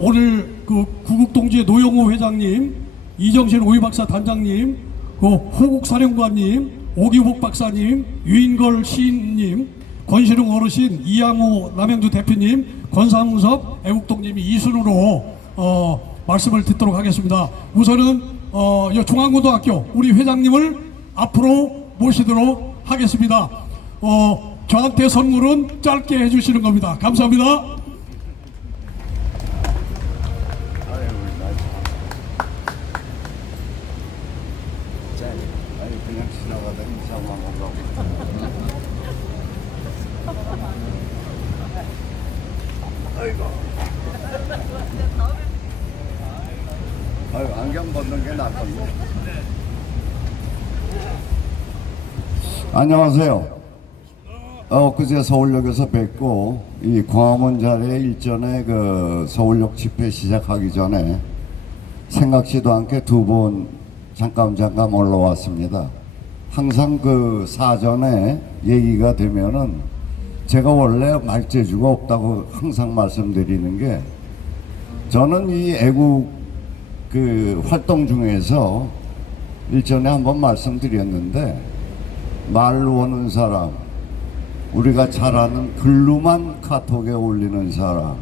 오늘 그 구국동지의 노영호 회장님, 이정신 오이박사 단장님, 그 호국사령관님, 오기복 박사님, 유인걸 시인님, 권시룡 어르신, 이양우 남양주 대표님, 권상섭 애국동님이 2순으로 말씀을 듣도록 하겠습니다. 우선은 이 중앙고등학교 우리 회장님을 앞으로 모시도록 하겠습니다. 저한테 선물은 짧게 해주시는 겁니다. 감사합니다. 그냥 지나가다 이상한 건가. 아이고, 안경 벗는 게 낫겠네. 안녕하세요. 그제 서울역에서 뵙고 이 광화문 자리에 일전에 그 서울역 집회 시작하기 전에 생각지도 않게 두 번 잠깐 올라왔습니다. 항상 그 사전에 얘기가 되면은 제가 원래 말재주가 없다고 항상 말씀드리는 게, 저는 이 애국 그 활동 중에서 일전에 한번 말씀드렸는데, 말로 오는 사람, 우리가 잘 아는 글로만 카톡에 올리는 사람,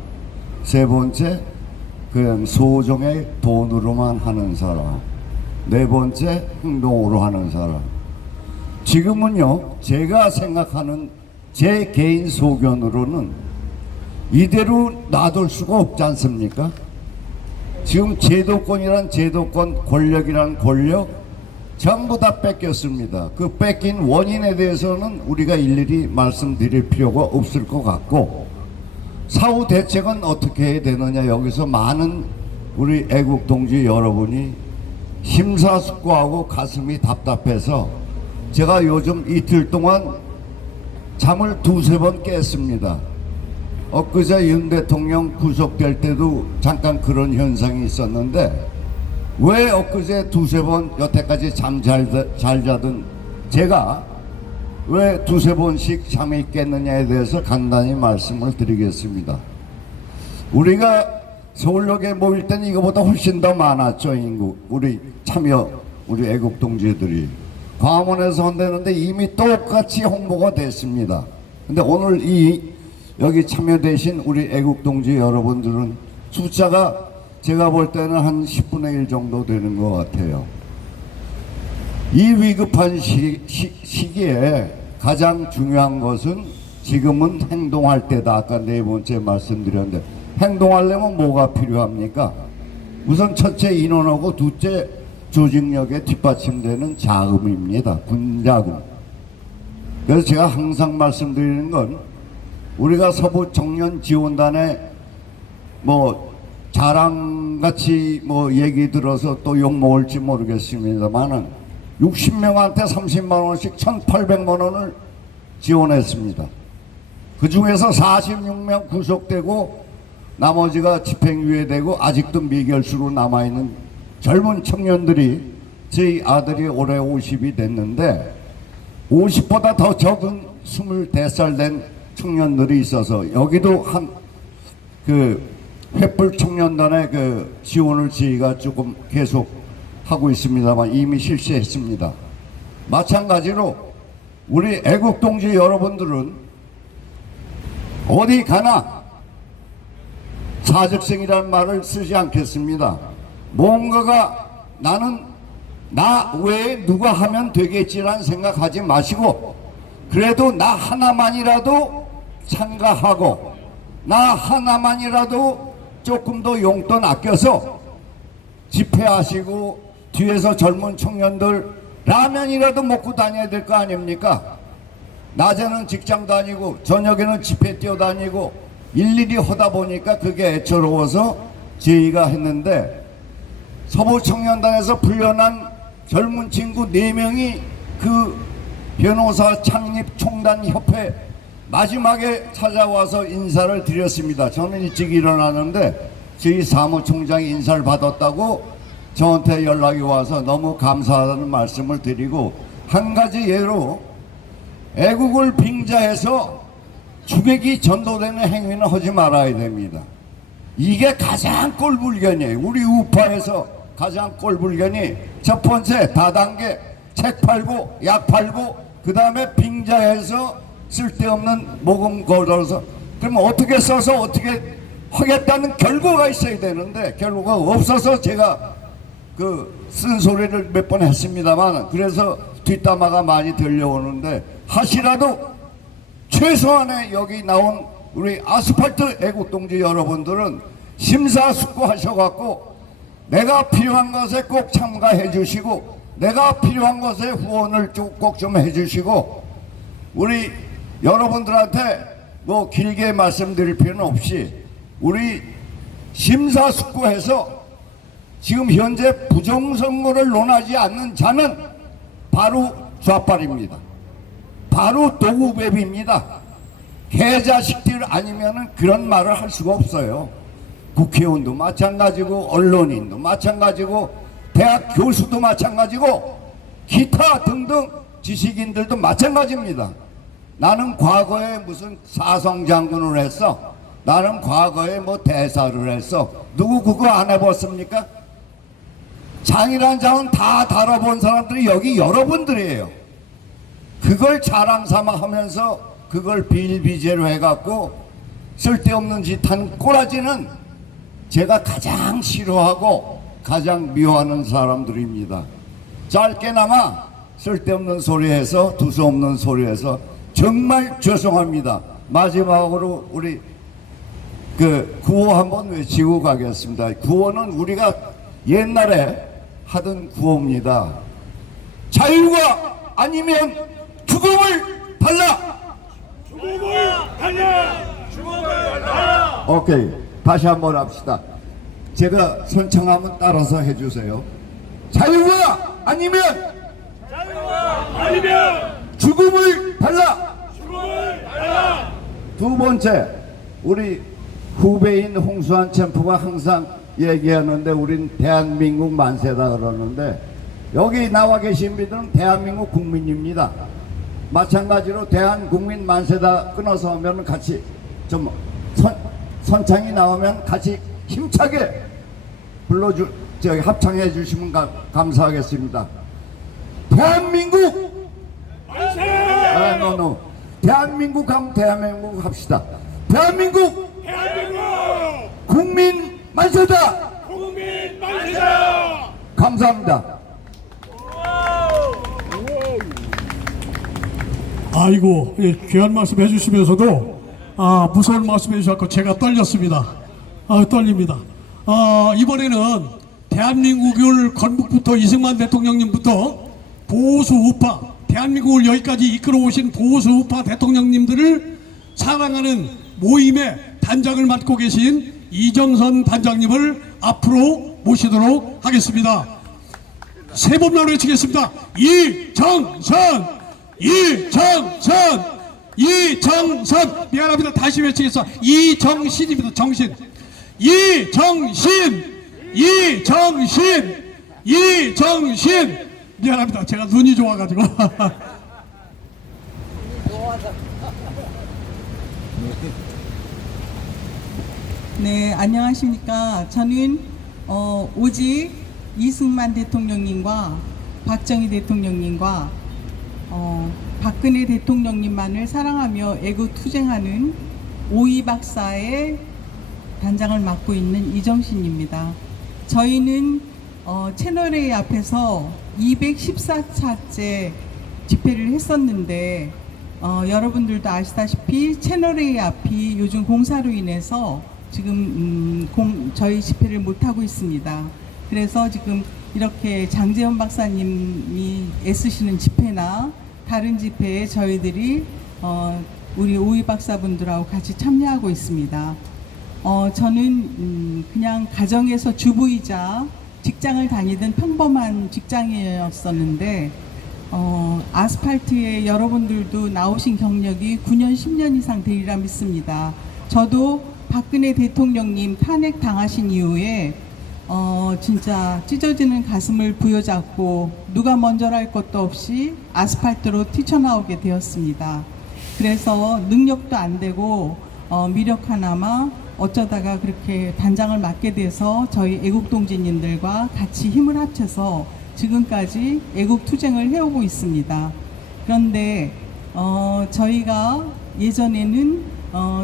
세 번째 그냥 소정의 돈으로만 하는 사람, 네 번째 행동으로 하는 사람. 지금은요, 제가 생각하는 제 개인 소견으로는 이대로 놔둘 수가 없지 않습니까? 지금 제도권이란 제도권, 권력이란 권력 전부 다 뺏겼습니다. 그 뺏긴 원인에 대해서는 우리가 일일이 말씀드릴 필요가 없을 것 같고, 사후 대책은 어떻게 해야 되느냐, 여기서 많은 우리 애국 동지 여러분이 심사숙고하고 가슴이 답답해서 제가 요즘 이틀 동안 잠을 두세 번 깼습니다. 엊그제 윤 대통령 구속될 때도 잠깐 그런 현상이 있었는데, 왜 엊그제 두세 번 여태까지 잠 잘 자던 제가 왜 두세 번씩 잠이 깼느냐에 대해서 간단히 말씀을 드리겠습니다. 우리가 서울역에 모일 때는 이거보다 훨씬 더 많았죠. 인구, 우리 참여, 우리 애국 동지들이 광화문에서 한다는데 이미 똑같이 홍보가 됐습니다. 근데 오늘 여기 참여되신 우리 애국 동지 여러분들은 숫자가 제가 볼 때는 한 10분의 1 정도 되는 것 같아요. 이 위급한 시기에 가장 중요한 것은 지금은 행동할 때다. 아까 네 번째 말씀드렸는데, 행동하려면 뭐가 필요합니까? 우선 첫째 인원하고 둘째 조직력에 뒷받침되는 자금입니다. 군자금. 그래서 제가 항상 말씀드리는 건, 우리가 서부 청년 지원단에 자랑같이 얘기 들어서 또 욕 먹을지 모르겠습니다만은 60명한테 30만 원씩 1,800만 원을 지원했습니다. 그 중에서 46명 구속되고 나머지가 집행유예되고 아직도 미결수로 남아있는 젊은 청년들이, 저희 아들이 올해 50이 됐는데 50보다 더 적은 24살 된 청년들이 있어서, 여기도 횃불 청년단의 지원을 저희가 조금 계속 하고 있습니다만 이미 실시했습니다. 마찬가지로 우리 애국 동지 여러분들은 어디 가나 사직생이라는 말을 쓰지 않겠습니다. 뭔가가 나 외에 누가 하면 되겠지라는 생각하지 마시고, 그래도 나 하나만이라도 참가하고, 나 하나만이라도 조금 더 용돈 아껴서 집회하시고, 뒤에서 젊은 청년들 라면이라도 먹고 다녀야 될 거 아닙니까? 낮에는 직장 다니고 저녁에는 집회 뛰어다니고 일일이 하다 보니까 그게 애처로워서 저희가 했는데, 서부청년단에서 풀려난 젊은 친구 4명이 그 변호사 창립 총단 협회 마지막에 찾아와서 인사를 드렸습니다. 저는 일찍 일어나는데 저희 사무총장이 인사를 받았다고 저한테 연락이 와서 너무 감사하다는 말씀을 드리고, 한 가지 예로 애국을 빙자해서 주객이 전도되는 행위는 하지 말아야 됩니다. 이게 가장 꼴불견이에요. 우리 우파에서 가장 꼴불견이, 첫 번째 다단계 책 팔고 약 팔고, 그 다음에 빙자해서 쓸데없는 모금 걸어서 그러면 어떻게 써서 어떻게 하겠다는 결과가 있어야 되는데 결과가 없어서 제가 그 쓴소리를 몇 번 했습니다만 그래서 뒷담화가 많이 들려오는데 하시라도 최소한의 여기 나온 우리 아스팔트 애국동지 여러분들은 심사숙고하셔갖고 내가 필요한 것에 꼭 참가해 주시고 내가 필요한 것에 후원을 꼭 좀 해주시고 우리 여러분들한테 뭐 길게 말씀드릴 필요는 없이 우리 심사숙고해서 지금 현재 부정선거를 논하지 않는 자는 바로 좌빨입니다. 바로 도구뱀입니다. 개자식들 아니면은 그런 말을 할 수가 없어요. 국회의원도 마찬가지고 언론인도 마찬가지고 대학 교수도 마찬가지고 기타 등등 지식인들도 마찬가지입니다. 나는 과거에 무슨 사성장군을 했어. 나는 과거에 뭐 대사를 했어. 누구 그거 안 해봤습니까? 장이란 장은 다 다뤄본 사람들이 여기 여러분들이에요. 그걸 자랑 삼아 하면서 그걸 비일비재로 해갖고 쓸데없는 짓 한 꼬라지는 제가 가장 싫어하고 가장 미워하는 사람들입니다. 짧게나마 쓸데없는 소리해서 두서없는 소리해서 정말 죄송합니다. 마지막으로 우리 그 구호 한번 외치고 가겠습니다. 구호는 우리가 옛날에 하던 구호입니다. 자유가 아니면 죽음을 달라. 죽음을 달라! 죽음을 달라! 오케이, 다시 한번 합시다. 제가 선창하면 따라서 해주세요. 자유가 아니면 죽음을 달라. 죽음을 달라! 두 번째, 우리 후배인 홍수환 챔프가 항상 얘기하는데 우린 대한민국 만세다 그러는데 여기 나와 계신 분들은 대한민국 국민입니다. 마찬가지로 대한국민 만세다 끊어서 하면 같이 좀 선창이 나오면 같이 힘차게 합창해 주시면 감사하겠습니다. 대한민국 만세! 대한민국 하면 대한민국 합시다. 대한민국 대한민국! 국민 만세다. 국민 만세다! 감사합니다. 아이고, 예, 귀한 말씀 해주시면서도 무서운 말씀 해주셔서 제가 떨렸습니다. 떨립니다. 이번에는 대한민국을 건국부터 이승만 대통령님부터 보수 우파, 대한민국을 여기까지 이끌어 오신 보수 우파 대통령님들을 사랑하는 모임의 단장을 맡고 계신 이정선 단장님을 앞으로 모시도록 하겠습니다. 세 번만 외치겠습니다. 이정선! 이정선! 이정선! 미안합니다. 다시 외치겠습니다. 이정신입니다. 정신. 이정신! 이정신! 이정신! 미안합니다. 제가 눈이 좋아가지고. 네, 안녕하십니까. 저는 오직 이승만 대통령님과 박정희 대통령님과 박근혜 대통령님만을 사랑하며 애국투쟁하는 오이 박사의 단장을 맡고 있는 이정신입니다. 저희는 채널A 앞에서 214차째 집회를 했었는데 여러분들도 아시다시피 채널A 앞이 요즘 공사로 인해서 지금 저희 집회를 못하고 있습니다. 그래서 지금 이렇게 장재원 박사님이 애쓰시는 집회나 다른 집회에 저희들이 우리 오이 박사분들하고 같이 참여하고 있습니다. 저는 그냥 가정에서 주부이자 직장을 다니던 평범한 직장인이었었는데 아스팔트에 여러분들도 나오신 경력이 9년, 10년 이상 되리라 믿습니다. 저도 박근혜 대통령님 탄핵 당하신 이후에 진짜 찢어지는 가슴을 부여잡고 누가 먼저랄 것도 없이 아스팔트로 뛰쳐나오게 되었습니다. 그래서 능력도 안 되고 미력 하나마 어쩌다가 그렇게 단장을 맡게 돼서 저희 애국동지님들과 같이 힘을 합쳐서 지금까지 애국투쟁을 해오고 있습니다. 그런데 저희가 예전에는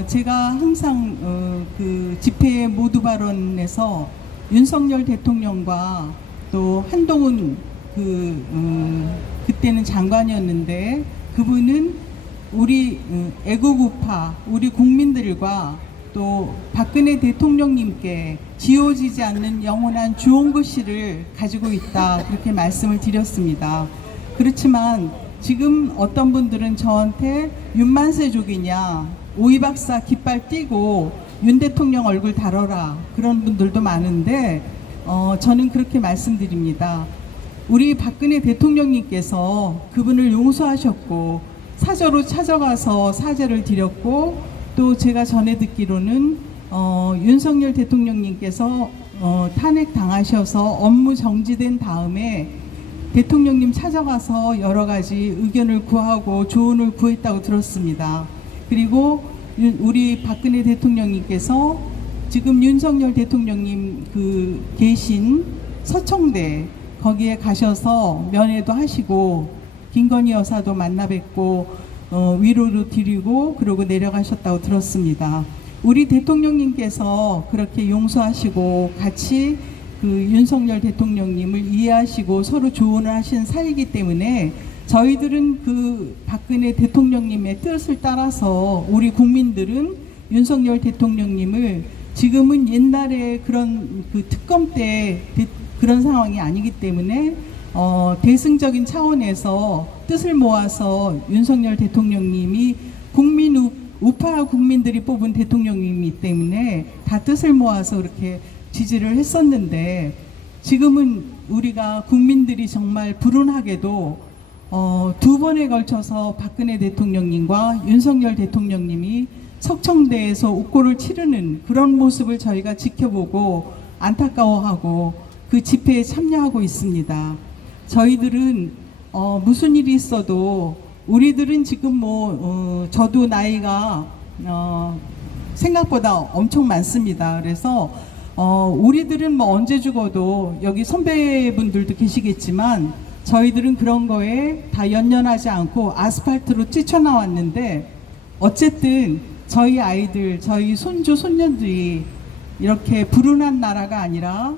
제가 항상 그 집회 모두 발언에서 윤석열 대통령과 또 한동훈 그때는 장관이었는데 그분은 우리 애국 우파 우리 국민들과 또 박근혜 대통령님께 지워지지 않는 영원한 주홍글씨를 가지고 있다 그렇게 말씀을 드렸습니다. 그렇지만 지금 어떤 분들은 저한테 윤만세족이냐 오이박사 깃발 띄고 윤 대통령 얼굴 다뤄라 그런 분들도 많은데 저는 그렇게 말씀드립니다. 우리 박근혜 대통령님께서 그분을 용서하셨고 사저로 찾아가서 사죄를 드렸고 또 제가 전에 듣기로는 윤석열 대통령님께서 탄핵 당하셔서 업무 정지된 다음에 대통령님 찾아가서 여러 가지 의견을 구하고 조언을 구했다고 들었습니다. 그리고 우리 박근혜 대통령님께서 지금 윤석열 대통령님 계신 서청대 거기에 가셔서 면회도 하시고 김건희 여사도 만나 뵙고 위로도 드리고 그러고 내려가셨다고 들었습니다. 우리 대통령님께서 그렇게 용서하시고 같이 윤석열 대통령님을 이해하시고 서로 조언을 하신 사이이기 때문에 저희들은 박근혜 대통령님의 뜻을 따라서 우리 국민들은 윤석열 대통령님을 지금은 옛날에 그런 특검 때 그런 상황이 아니기 때문에 대승적인 차원에서 뜻을 모아서 윤석열 대통령님이 우파 국민들이 뽑은 대통령님이기 때문에 다 뜻을 모아서 그렇게 지지를 했었는데 지금은 우리가 국민들이 정말 불운하게도 두 번에 걸쳐서 박근혜 대통령님과 윤석열 대통령님이 석청대에서 옥고를 치르는 그런 모습을 저희가 지켜보고 안타까워하고 그 집회에 참여하고 있습니다. 저희들은 무슨 일이 있어도 우리들은 지금 저도 나이가 생각보다 엄청 많습니다. 그래서 우리들은 언제 죽어도 여기 선배분들도 계시겠지만 저희들은 그런 거에 다 연연하지 않고 아스팔트로 뛰쳐나왔는데 어쨌든 저희 아이들, 저희 손주, 손녀들이 이렇게 불운한 나라가 아니라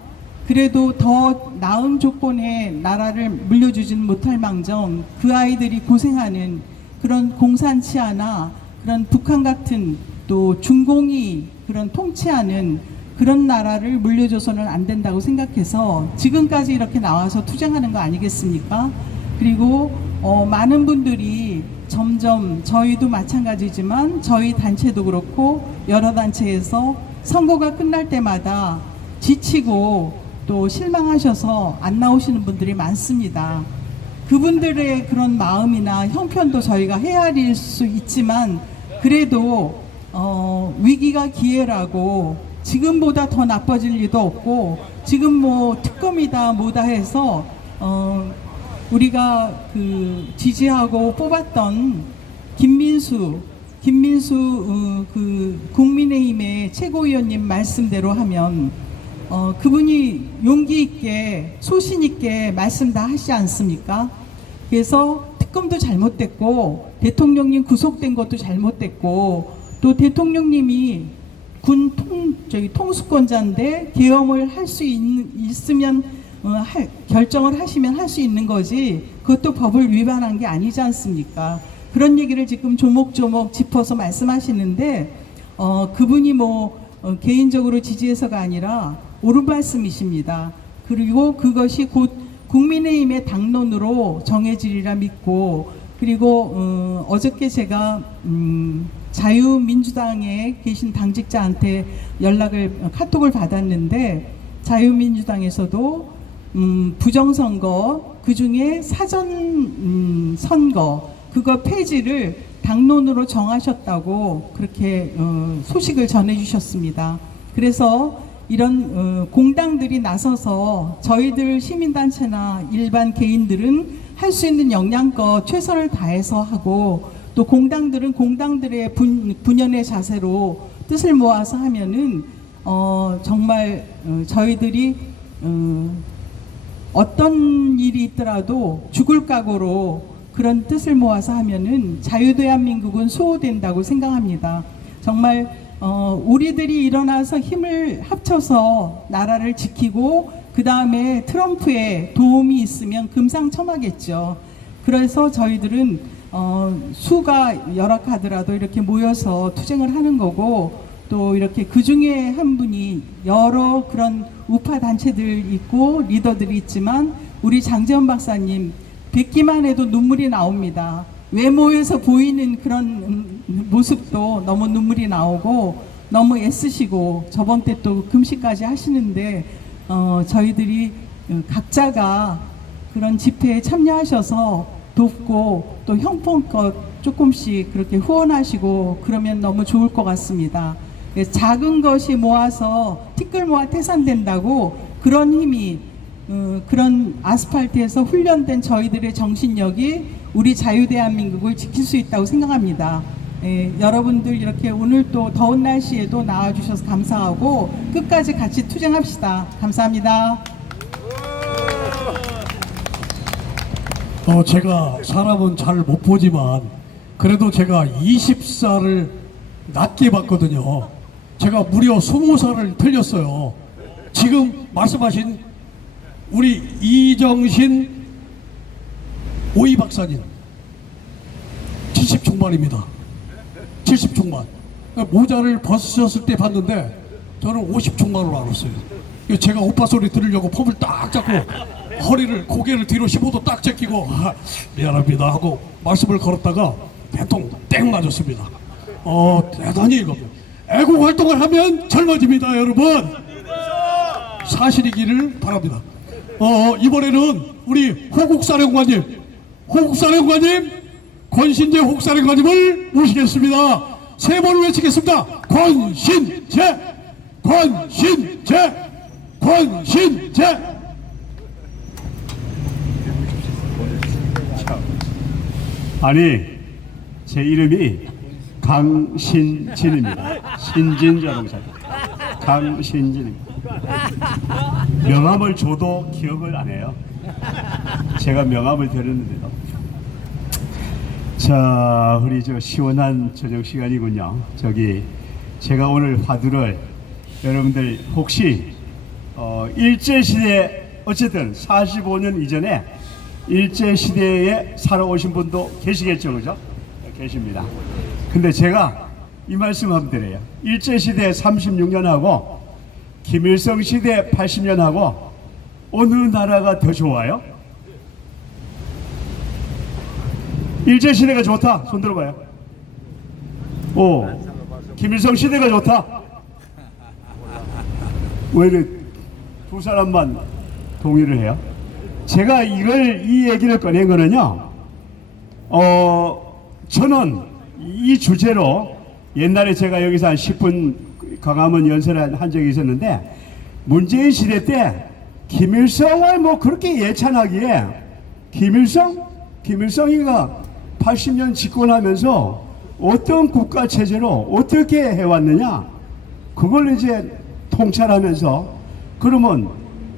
그래도 더 나은 조건의 나라를 물려주지는 못할 망정 그 아이들이 고생하는 그런 공산치하나 그런 북한 같은 또 중공이 그런 통치하는 그런 나라를 물려줘서는 안 된다고 생각해서 지금까지 이렇게 나와서 투쟁하는 거 아니겠습니까? 그리고 많은 분들이 점점 저희도 마찬가지지만 저희 단체도 그렇고 여러 단체에서 선거가 끝날 때마다 지치고 또 실망하셔서 안 나오시는 분들이 많습니다. 그분들의 그런 마음이나 형편도 저희가 헤아릴 수 있지만 그래도 위기가 기회라고 지금보다 더 나빠질 리도 없고 지금 특검이다 뭐다 해서 우리가 지지하고 뽑았던 김민수 국민의힘의 최고위원님 말씀대로 하면 그분이 용기 있게 소신 있게 말씀 다 하시지 않습니까? 그래서 특검도 잘못됐고 대통령님 구속된 것도 잘못됐고 또 대통령님이 군 통수권자인데 계엄을 할 수 있으면 결정을 하시면 할 수 있는 거지 그것도 법을 위반한 게 아니지 않습니까? 그런 얘기를 지금 조목조목 짚어서 말씀하시는데 그분이 개인적으로 지지해서가 아니라 옳은 말씀이십니다. 그리고 그것이 곧 국민의힘의 당론으로 정해지리라 믿고 그리고 어저께 제가 자유민주당에 계신 당직자한테 카톡을 받았는데 자유민주당에서도 부정선거 그중에 사전 선거 그거 폐지를 당론으로 정하셨다고 그렇게 소식을 전해주셨습니다. 그래서 이런 공당들이 나서서 저희들 시민단체나 일반 개인들은 할 수 있는 역량껏 최선을 다해서 하고 또 공당들은 공당들의 분연의 자세로 뜻을 모아서 하면은 정말 저희들이 어떤 일이 있더라도 죽을 각오로 그런 뜻을 모아서 하면은 자유대한민국은 수호된다고 생각합니다. 정말 우리들이 일어나서 힘을 합쳐서 나라를 지키고 그 다음에 트럼프의 도움이 있으면 금상첨화겠죠. 그래서 저희들은 수가 열악하더라도 이렇게 모여서 투쟁을 하는 거고, 또 이렇게 그 중에 한 분이 여러 그런 우파 단체들 있고 리더들이 있지만 우리 장재원 박사님 뵙기만 해도 눈물이 나옵니다. 외모에서 보이는 그런 모습도 너무 눈물이 나오고 너무 애쓰시고 저번 때 또 금식까지 하시는데 저희들이 각자가 그런 집회에 참여하셔서 돕고 또 형편껏 조금씩 그렇게 후원하시고 그러면 너무 좋을 것 같습니다. 작은 것이 모아서 티끌 모아 태산된다고 그런 힘이 그런 아스팔트에서 훈련된 저희들의 정신력이 우리 자유대한민국을 지킬 수 있다고 생각합니다. 여러분들 이렇게 오늘 또 더운 날씨에도 나와주셔서 감사하고 끝까지 같이 투쟁합시다. 감사합니다. 제가 사람은 잘 못 보지만 그래도 제가 20살을 낮게 봤거든요. 제가 무려 20살을 틀렸어요. 지금 말씀하신 우리 이정신 오이 박사님 70 중반입니다. 70 중반. 모자를 벗으셨을 때 봤는데 저는 50 중반으로 알았어요. 제가 오빠 소리 들으려고 폼을 딱 잡고 허리를 고개를 뒤로 15도 딱 제끼고 미안합니다 하고 말씀을 걸었다가 대통 땡 맞았습니다. 대단히 이겁니다. 애국 활동을 하면 젊어집니다, 여러분. 사실이기를 바랍니다. 이번에는 우리 호국사령관님 권신재 호국사령관님을 모시겠습니다. 세 번을 외치겠습니다. 권신재. 아니, 제 이름이 강신진입니다. 신진자동차. 강신진입니다. 명함을 줘도 기억을 안 해요. 제가 명함을 드렸는데요. 자, 우리 저 시원한 저녁 시간이군요. 제가 오늘 화두를 여러분들 혹시 일제시대 어쨌든 45년 이전에 일제시대에 살아오신 분도 계시겠죠, 그죠? 계십니다. 근데 제가 이 말씀 한번 드려요. 일제시대 36년하고 김일성 시대 80년하고 어느 나라가 더 좋아요? 일제시대가 좋다. 손 들어봐요. 김일성 시대가 좋다. 왜 이래 두 사람만 동의를 해요? 제가 이 얘기를 꺼낸 거는요, 저는 이 주제로 옛날에 제가 여기서 한 10분 광화문 연설을 한 적이 있었는데, 문재인 시대 때 김일성을 뭐 그렇게 예찬하기에 김일성이가 80년 집권하면서 어떤 국가 체제로 어떻게 해왔느냐, 그걸 이제 통찰하면서 그러면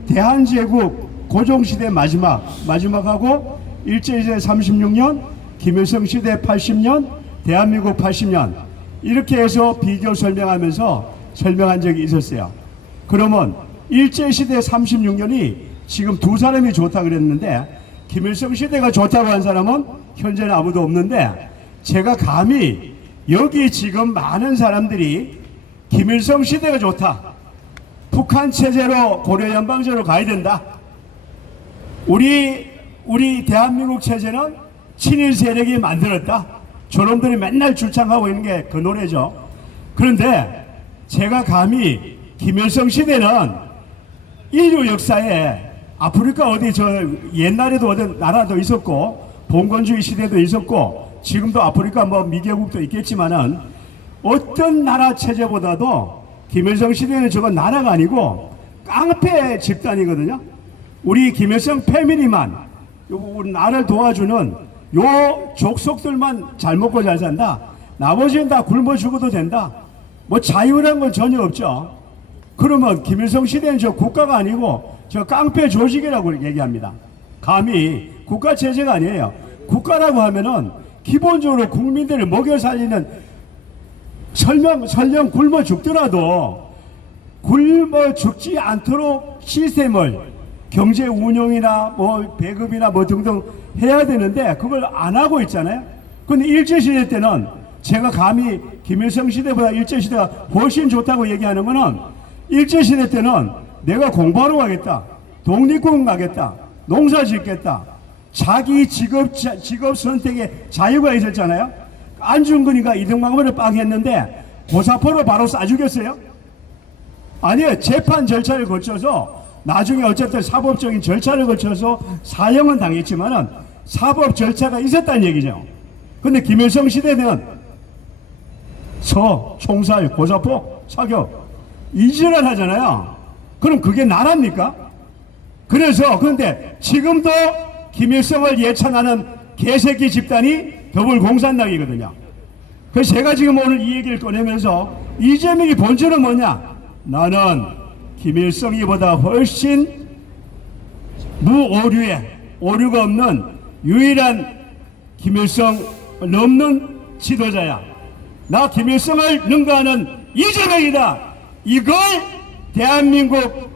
대한제국 고종시대 마지막하고 일제시대 36년, 김일성 시대 80년, 대한민국 80년 이렇게 해서 비교 설명하면서 설명한 적이 있었어요. 그러면 일제시대 36년이 지금 두 사람이 좋다 그랬는데 김일성 시대가 좋다고 한 사람은 현재는 아무도 없는데, 제가 감히 여기 지금 많은 사람들이 김일성 시대가 좋다, 북한 체제로 고려 연방제로 가야 된다, 우리 대한민국 체제는 친일 세력이 만들었다, 저놈들이 맨날 주창하고 있는 게 그 노래죠. 그런데 제가 감히 김일성 시대는 인류 역사에 아프리카 어디 옛날에도 어떤 나라도 있었고 봉건주의 시대도 있었고 지금도 아프리카 뭐 미개국도 있겠지만은 어떤 나라 체제보다도 김일성 시대는 저건 나라가 아니고 깡패 집단이거든요. 우리 김일성 패밀리만 우리 나라를 도와주는 요 족속들만 잘 먹고 잘 산다. 나머지는 다 굶어 죽어도 된다. 뭐 자유란 건 전혀 없죠. 그러면 김일성 시대는 저 국가가 아니고 저 깡패 조직이라고 얘기합니다. 감히 국가 체제가 아니에요. 국가라고 하면은 기본적으로 국민들을 먹여 살리는 설령 굶어 죽더라도 굶어 죽지 않도록 시스템을 경제 운영이나 뭐 배급이나 뭐 등등 해야 되는데 그걸 안 하고 있잖아요. 근데 일제시대 때는 제가 감히 김일성 시대보다 일제시대가 훨씬 좋다고 얘기하는 거는 일제시대 때는 내가 공부하러 가겠다, 독립군 가겠다, 농사 짓겠다, 자기 직업 선택에 자유가 있었잖아요. 안중근이가 이등병으로 빵 했는데 고사포로 바로 쏴주겠어요? 아니요. 재판 절차를 거쳐서 나중에 어쨌든 사법적인 절차를 거쳐서 사형은 당했지만은 사법 절차가 있었다는 얘기죠. 근데 김일성 시대는 총살, 고사포, 사격 이질을 하잖아요. 그럼 그게 나랍니까? 그래서 그런데 지금도 김일성을 예찬하는 개새끼 집단이 더불공산당이거든요. 그래서 제가 지금 오늘 이 얘기를 꺼내면서 이재명이 본질은 뭐냐? 나는 김일성이보다 훨씬 무오류에 오류가 없는 유일한 김일성을 넘는 지도자야. 나 김일성을 능가하는 이재명이다. 이걸 대한민국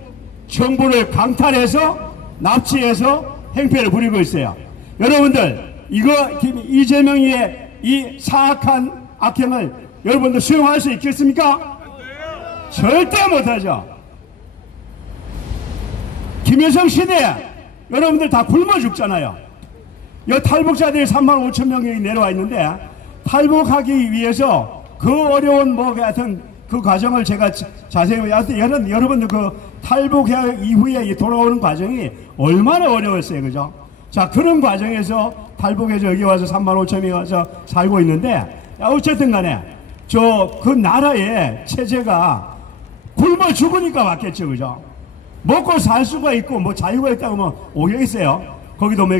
정부를 강탈해서 납치해서 행패를 부리고 있어요. 여러분들 이거 이재명의 이 사악한 악행을 여러분들 수용할 수 있겠습니까? 절대 못하죠. 김일성 시대에 여러분들 다 굶어 죽잖아요. 여 탈북자들이 3만 5천 명이 내려와 있는데 탈북하기 위해서 그 어려운 뭐 하여튼 그 과정을 제가 자세히 여러분들 그 탈북 이후에 돌아오는 과정이 얼마나 어려웠어요, 그죠? 자, 그런 과정에서 탈북해서 여기 와서 3만 5천 명이 와서 살고 있는데 어쨌든 간에 그 나라의 체제가 굶어 죽으니까 왔겠죠, 그죠? 먹고 살 수가 있고 뭐 자유가 있다고 뭐 오해했어요. 거기도 뭐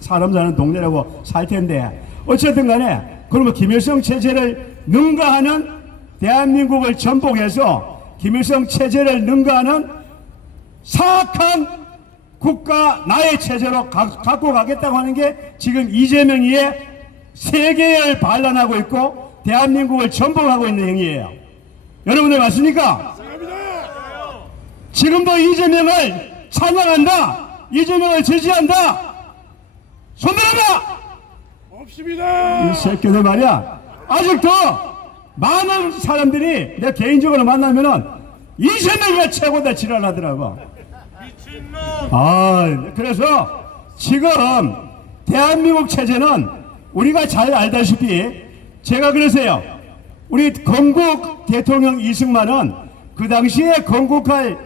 사람 사는 동네라고 살 텐데 어쨌든 간에 그러면 김일성 체제를 능가하는 대한민국을 전복해서 김일성 체제를 능가하는 사악한 국가 나의 체제로 갖고 가겠다고 하는 게 지금 이재명이의 세계를 반란하고 있고 대한민국을 전복하고 있는 행위예요. 여러분들 맞습니까? 지금도 이재명을 찬양한다, 이재명을 지지한다, 손들어라! 없습니다. 이 새끼들 말이야. 아직도 많은 사람들이 내 개인적으로 만나면은 이재명이 최고다 지랄하더라고. 그래서 지금 대한민국 체제는 우리가 잘 알다시피 제가 그랬어요. 우리 건국 대통령 이승만은 그 당시에 건국할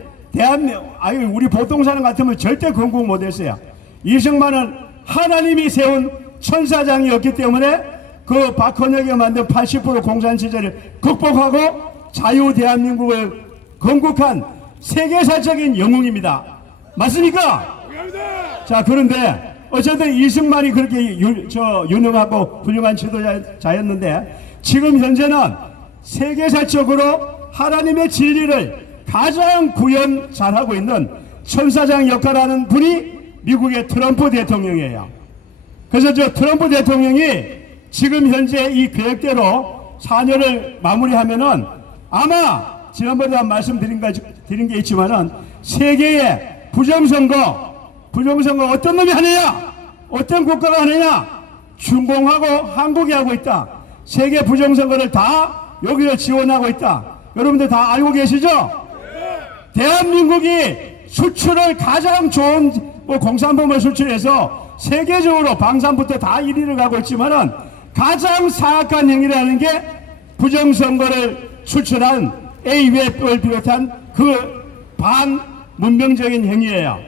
우리 보통 사람 같으면 절대 건국 못했어요. 이승만은 하나님이 세운 천사장이었기 때문에 그 박헌혁이 만든 80% 공산체제를 극복하고 자유 대한민국을 건국한 세계사적인 영웅입니다. 맞습니까? 자, 그런데 어쨌든 이승만이 그렇게 유능하고 훌륭한 지도자였는데 지금 현재는 세계사적으로 하나님의 진리를 가장 구현 잘하고 있는 천사장 역할하는 분이 미국의 트럼프 대통령이에요. 그래서 트럼프 대통령이 지금 현재 이 계획대로 4년을 마무리하면은 아마 지난번에 한 말씀드린 게 있지만은 세계의 부정선거 어떤 놈이 하느냐, 어떤 국가가 하느냐, 중공하고 한국이 하고 있다. 세계 부정선거를 다 여기서 지원하고 있다. 여러분들 다 알고 계시죠? 대한민국이 수출을 가장 좋은 공산품을 수출해서 세계적으로 방산부터 다 1위를 가고 있지만은 가장 사악한 행위를 하는 게 부정선거를 수출한 AWF를 비롯한 그 반문명적인 행위예요.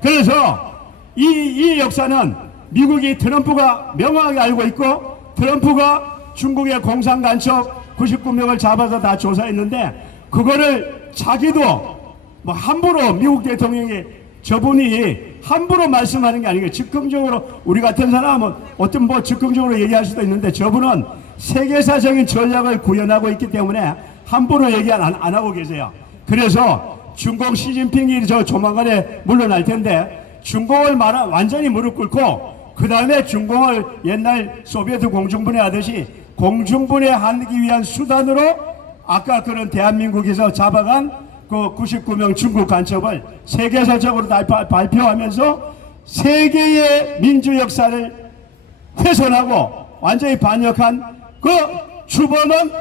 그래서 이 역사는 미국이 트럼프가 명확하게 알고 있고 트럼프가 중국의 공산 간첩 99명을 잡아서 다 조사했는데 그거를 자기도 뭐 함부로 미국 대통령이 저분이 함부로 말씀하는 게 아니고 즉흥적으로 우리 같은 사람은 어떤 즉흥적으로 얘기할 수도 있는데 저분은 세계사적인 전략을 구현하고 있기 때문에 함부로 얘기 안 하고 계세요. 그래서 중국 시진핑이 조만간에 물러날 텐데 중국을 완전히 무릎 꿇고 그 다음에 중공을 옛날 소비에트 공중분해 하듯이 공중분해 하기 위한 수단으로 아까 그런 대한민국에서 잡아간 그 99명 중국 간첩을 세계사적으로 발표하면서 세계의 민주 역사를 훼손하고 완전히 반역한 그 주범은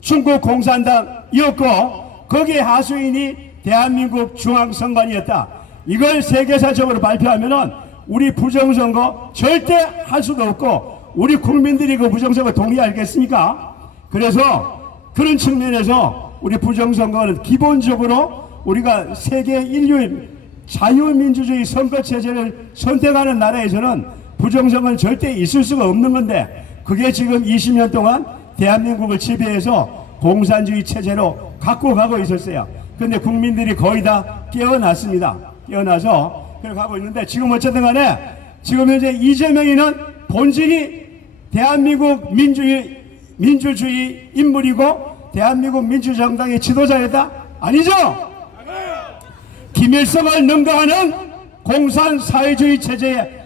중국 공산당이었고 거기에 하수인이 대한민국 중앙선관위였다. 이걸 세계사적으로 발표하면은 우리 부정선거 절대 할 수도 없고 우리 국민들이 그 부정선거 동의하겠습니까? 그래서 그런 측면에서 우리 부정선거는 기본적으로 우리가 세계 인류의 자유민주주의 선거체제를 선택하는 나라에서는 부정선거는 절대 있을 수가 없는 건데 그게 지금 20년 동안 대한민국을 지배해서 공산주의 체제로 갖고 가고 있었어요. 그런데 국민들이 거의 다 깨어났습니다. 깨어나서 그렇게 가고 있는데 지금 어쨌든 간에 지금 현재 이재명이는 본질이 대한민국 민주주의 인물이고 대한민국 민주정당의 지도자이다? 아니죠? 김일성을 능가하는 공산사회주의 체제의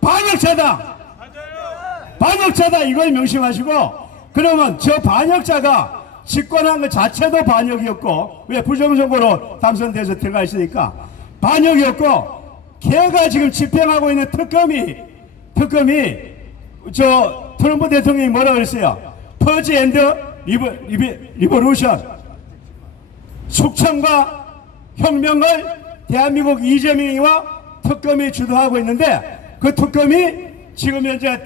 반역자다. 반역자다. 이걸 명심하시고 그러면 저 반역자가 집권한 것 자체도 반역이었고 왜 부정선거로 당선돼서 들어가 있으니까 반역이었고 걔가 지금 집행하고 있는 특검이 저 트럼프 대통령이 뭐라 그랬어요? 퍼지 앤드 리버루션 숙청과 혁명을 대한민국 이재명이와 특검이 주도하고 있는데 그 특검이 지금 현재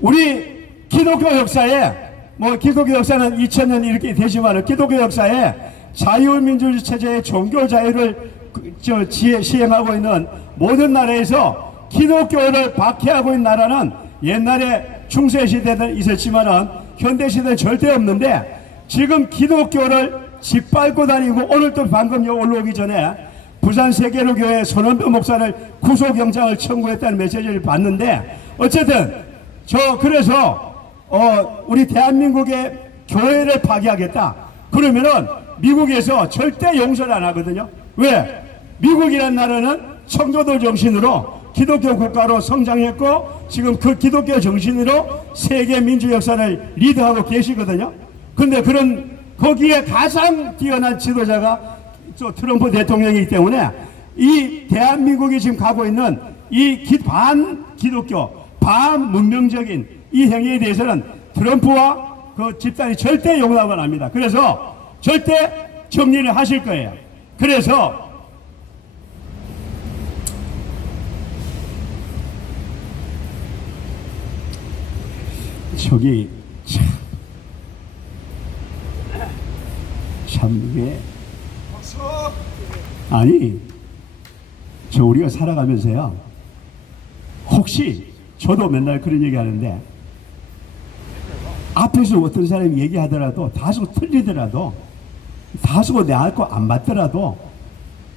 우리 기독교 역사에 뭐 기독교 역사는 2000년 이렇게 되지만 기독교 역사에 자유민주주의 체제의 종교 자유를 시행하고 있는 모든 나라에서 기독교를 박해하고 있는 나라는 옛날에 중세시대는 있었지만은 현대시대는 절대 없는데 지금 기독교를 짓밟고 다니고 오늘 또 방금 올라오기 전에 부산 세계로교회 손원표 목사를 구속영장을 청구했다는 메시지를 봤는데 어쨌든 그래서 우리 대한민국의 교회를 파괴하겠다. 그러면은 미국에서 절대 용서를 안 하거든요. 왜? 미국이라는 나라는 청교도 정신으로 기독교 국가로 성장했고 지금 그 기독교 정신으로 세계 민주 역사를 리드하고 계시거든요. 근데 거기에 가장 뛰어난 지도자가 트럼프 대통령이기 때문에 이 대한민국이 지금 가고 있는 이 반기독교, 반문명적인 이 행위에 대해서는 트럼프와 그 집단이 절대 용납을 안 합니다. 그래서 절대 정리를 하실 거예요. 그래서 저기 참 이게 아니 우리가 살아가면서요 혹시 저도 맨날 그런 얘기 하는데 앞에서 어떤 사람이 얘기하더라도 다소 틀리더라도 다소 내 알 거 안 맞더라도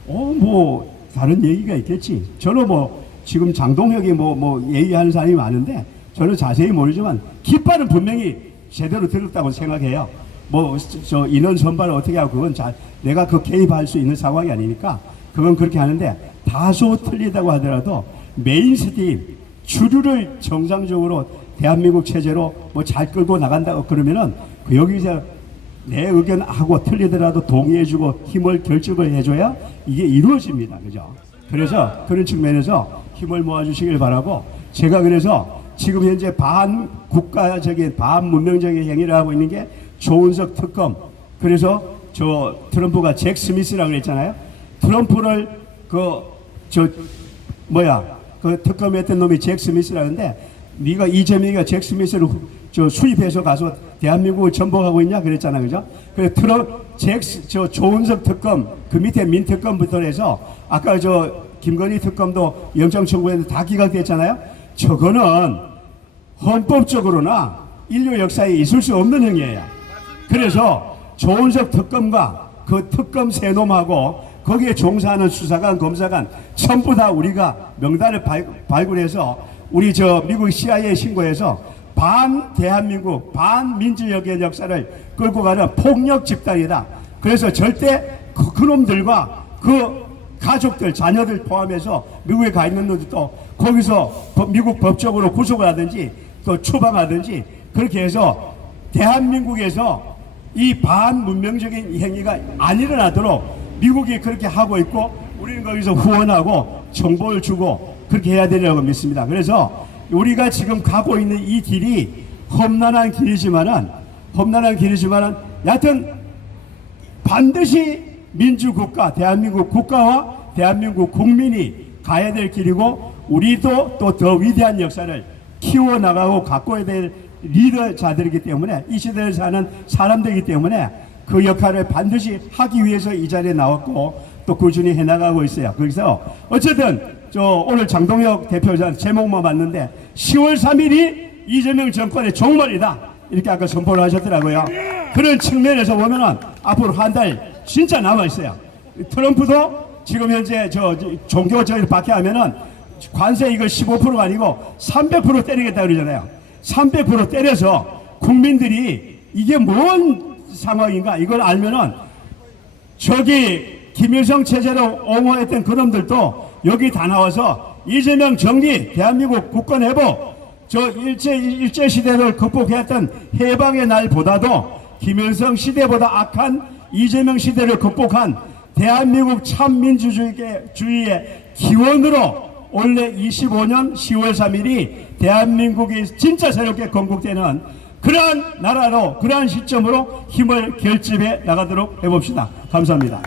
뭐 다른 얘기가 있겠지. 저는 뭐 지금 장동혁이 뭐 얘기하는 사람이 많은데 저는 자세히 모르지만 깃발은 분명히 제대로 들었다고 생각해요. 뭐 저 인원 선발을 어떻게 하고 그건 내가 그 개입할 수 있는 상황이 아니니까 그건 그렇게 하는데 다소 틀리다고 하더라도 메인스트림 주류를 정상적으로 대한민국 체제로 뭐 잘 끌고 나간다고 그러면은 여기서 내 의견하고 틀리더라도 동의해주고 힘을 결집을 해줘야 이게 이루어집니다. 그죠? 그래서 그런 측면에서 힘을 모아주시길 바라고 제가 그래서 지금 현재 반국가적인 반문명적인 행위를 하고 있는 게 조은석 특검. 그래서 트럼프가 잭 스미스라고 그랬잖아요. 트럼프를 그 특검했던 놈이 잭 스미스라는데 네가 이재명이가 잭 스미스를 수입해서 가서 대한민국을 전복하고 있냐 그랬잖아. 그죠? 그래 조은석 특검 그 밑에 민특검부터 해서 아까 김건희 특검도 영장 청구했는데 다 기각됐잖아요. 저거는 헌법적으로나 인류 역사에 있을 수 없는 행위예요. 그래서 조은석 특검과 그 특검 세 놈하고 거기에 종사하는 수사관, 검사관 전부 다 우리가 명단을 발굴해서 우리 미국 CIA 신고해서 대한민국 반민주적의 역사를 끌고 가는 폭력 집단이다. 그래서 절대 그놈들과 가족들, 자녀들 포함해서 미국에 가 있는 놈들도 거기서 미국 법적으로 구속을 하든지 또 추방하든지 그렇게 해서 대한민국에서 이 반문명적인 행위가 안 일어나도록 미국이 그렇게 하고 있고 우리는 거기서 후원하고 정보를 주고 그렇게 해야 되려고 믿습니다. 그래서 우리가 지금 가고 있는 이 길이 험난한 길이지만은 여하튼 반드시 민주국가, 대한민국 국가와 대한민국 국민이 가야 될 길이고 우리도 또 더 위대한 역사를 키워나가고 가꿔야 될 리더자들이기 때문에 이 시대를 사는 사람들이기 때문에 그 역할을 반드시 하기 위해서 이 자리에 나왔고 또 꾸준히 해나가고 있어요. 그래서 어쨌든 오늘 장동혁 대표자 제목만 봤는데 10월 3일이 이재명 정권의 종말이다 이렇게 아까 선포를 하셨더라고요. 그런 측면에서 보면은 앞으로 한 달 진짜 남아 있어요. 트럼프도 지금 현재 종교 저기를 받게 하면은 관세 이거 15%가 아니고 300% 때리겠다 그러잖아요. 300% 때려서 국민들이 이게 뭔 상황인가 이걸 알면은 저기 김일성 체제로 옹호했던 그놈들도 여기 다 나와서 이재명 정리, 대한민국 국권 회복, 일제 시대를 극복했던 해방의 날보다도 김일성 시대보다 악한 이재명 시대를 극복한 대한민국 참민주주의의 기원으로 올해 25년 10월 3일이 대한민국이 진짜 새롭게 건국되는 그러한 나라로 그러한 시점으로 힘을 결집해 나가도록 해봅시다. 감사합니다.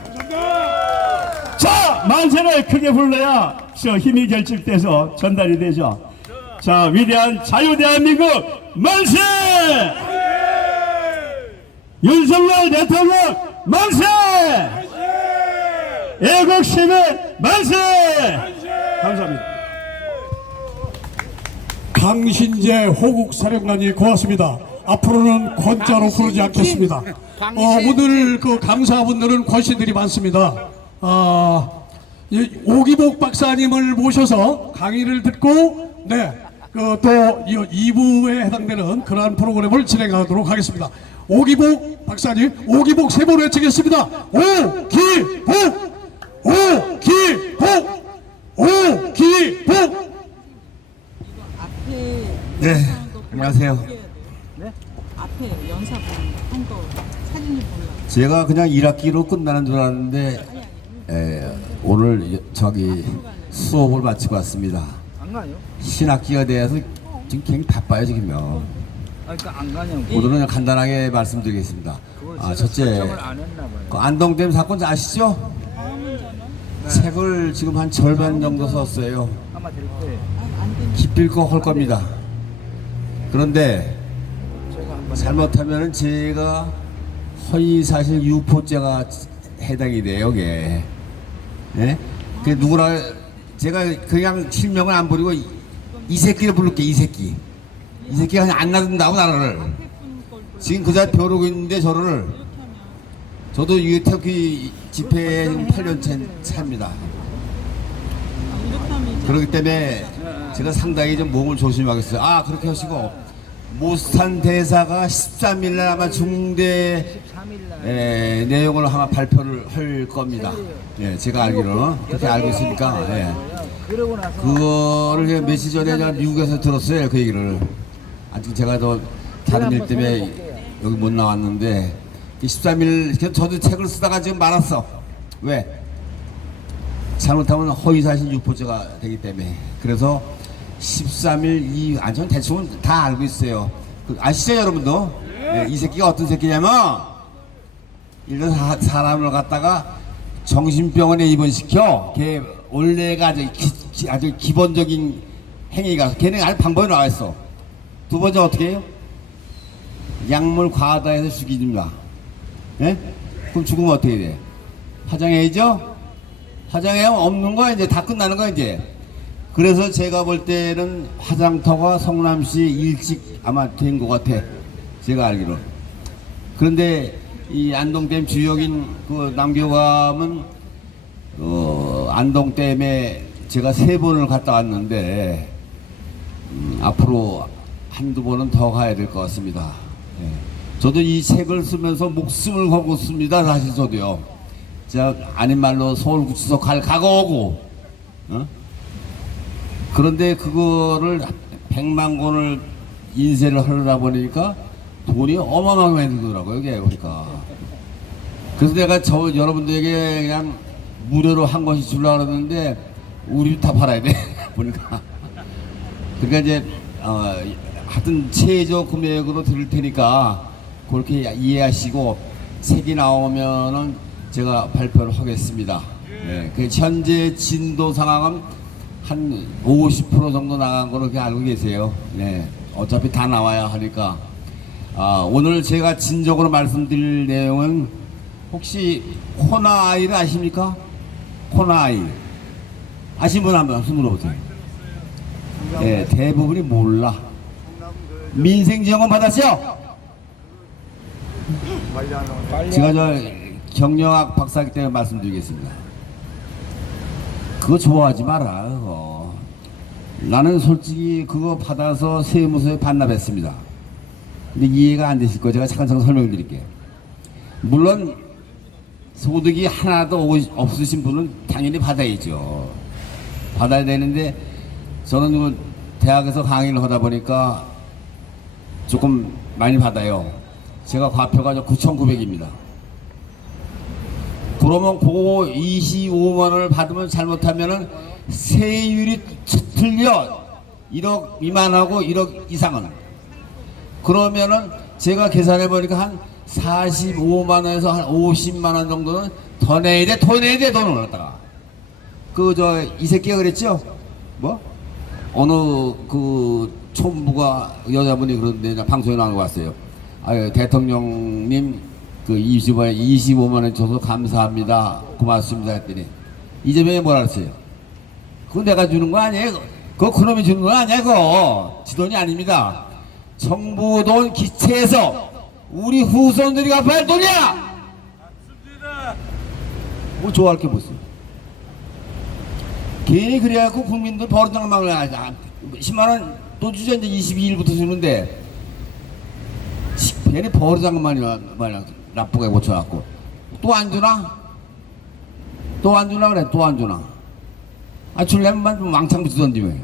자, 만세를 크게 불러야 힘이 결집돼서 전달이 되죠. 자, 위대한 자유대한민국 만세! 윤석열 대통령 만세! 애국시민 만세! 감사합니다. 강신재 호국사령관이 고맙습니다. 앞으로는 권자로 부르지 않겠습니다. 오늘 그 강사분들은 권씨들이 많습니다. 오기복 박사님을 모셔서 강의를 듣고 또 2부에 해당되는 그러한 프로그램을 진행하도록 하겠습니다. 오기복 박사님, 오기복 세 번 외치겠습니다. 오기복! 오기복! 오기복! 네, 안녕하세요. 앞에 연사분 한거 사진을 보려고. 제가 그냥 1학기로 끝나는 줄 알았는데 오늘 수업을 마치고 왔습니다. 안 가요? 신학기가 돼서 지금 굉장히 바빠요 지금요. 그러니까 안 가냐고. 오늘은 그냥 간단하게 말씀드리겠습니다. 첫째, 안 했나 봐요. 그 안동댐 사건 아시죠? 책을 지금 한 절반 정도 썼어요. 아마 될 거예요. 기필코 할 겁니다. 그런데 잘못하면 제가 허위사실 유포죄가 해당이 돼요. 그게 그 누구나 제가 그냥 실명을 안 부리고 이 새끼를 부를게. 이 새끼가 그냥 안 놔둔다고 나라를. 지금 그 자리 벼르고 있는데 저도 유태기 집회에 지금 8년 차입니다. 그렇기 때문에 제가 상당히 좀 몸을 조심하겠어요. 그렇게 하시고 모스탄 대사가 13일 날 아마 중대 내용을 아마 발표를 할 겁니다. 제가 알기로는 그렇게 알고 있으니까 그거를 며칠 전에 제가 미국에서 들었어요. 그 얘기를. 아직 제가 더 다른 일 때문에 여기 못 나왔는데 13일 저도 책을 쓰다가 지금 말았어. 왜? 잘못하면 허위사실 유포죄가 되기 때문에. 그래서 13일 전 대충 다 알고 있어요. 아시죠 여러분도? 이 새끼가 어떤 새끼냐면 이런 사람을 갖다가 정신병원에 입원시켜. 걔 원래가 아주 기본적인 행위가 걔는 아주 방법이 나와 있어. 두 번째 어떻게 해요? 약물 과다해서 죽입니다. 그럼 죽으면 어떻게 돼? 화장해야죠? 화장하면 없는 거야. 이제 다 끝나는 거야 이제. 그래서 제가 볼 때는 화장터가 성남시 일찍 아마 된 것 같아. 제가 알기로. 그런데 이 안동댐 주역인 그 남교감은 안동댐에 제가 3번을 갔다 왔는데 앞으로 한두 번은 더 가야 될 것 같습니다. 저도 이 책을 쓰면서 목숨을 걸고 씁니다. 사실 저도요. 저 아닌 말로 서울구치소 갈 각오고, 어? 그런데 그거를 100만 권을 인쇄를 하려다 보니까 돈이 어마어마하게 들더라고요, 이게 그러니까. 그래서 내가 여러분들에게 그냥 무료로 한 권씩 주려고 그러는데 우리 다 팔아야 돼 보니까. 그러니까 이제 하여튼 최저 금액으로 드릴 테니까 그렇게 이해하시고 책이 나오면은 제가 발표를 하겠습니다. 네, 그 현재 진도 상황은 한 50% 정도 나간 거로 그렇게 알고 계세요. 네, 어차피 다 나와야 하니까. 오늘 제가 진적으로 말씀드릴 내용은 혹시 코나아이를 아십니까? 코나아이 아시는 분 한번 물어보세요. 네, 대부분이 몰라. 민생지원금 받았죠? 제가 경영학 박사이기 때문에 말씀드리겠습니다. 그거 좋아하지 마라. 그거. 나는 솔직히 그거 받아서 세무서에 반납했습니다. 근데 이해가 안 되실 거예요. 제가 잠깐 설명드릴게요. 물론 소득이 하나도 없으신 분은 당연히 받아야죠. 받아야 되는데 저는 대학에서 강의를 하다 보니까 조금 많이 받아요. 제가 과표가 9,900입니다. 그러면 그 25만 원을 받으면 잘못하면은 세율이 틀려 1억 미만하고 1억 이상은. 그러면은 제가 계산해 보니까 한 45만 원에서 한 50만 원 정도는 더 내야 돼, 돈을 갖다가. 이 새끼가 그랬죠? 뭐? 어느 그 총무가 여자분이 그런데 방송에 나온 거 봤어요. 대통령님 그 25만 원 줘서 감사합니다. 고맙습니다 했더니 이재명이 뭐라 그랬어요? 그거 내가 주는 거 아니에요? 그거 그놈이 주는 거 아니야? 그거 지 돈이 아닙니다. 정부 돈 기체에서 우리 후손들이 갚아야 할 돈이야. 맞습니다. 뭐 좋아할 게 뭐있어? 괜히 그래갖고 국민들 버릇장망을 하자. 10만 원 또 주자. 이제 22일부터 주는데 괜히 버릇장망이 나쁘게 고쳐갖고 또 안 주나? 또 안 주나 그래. 또 안 주나? 줄려면 왕창 붙이던지 왜.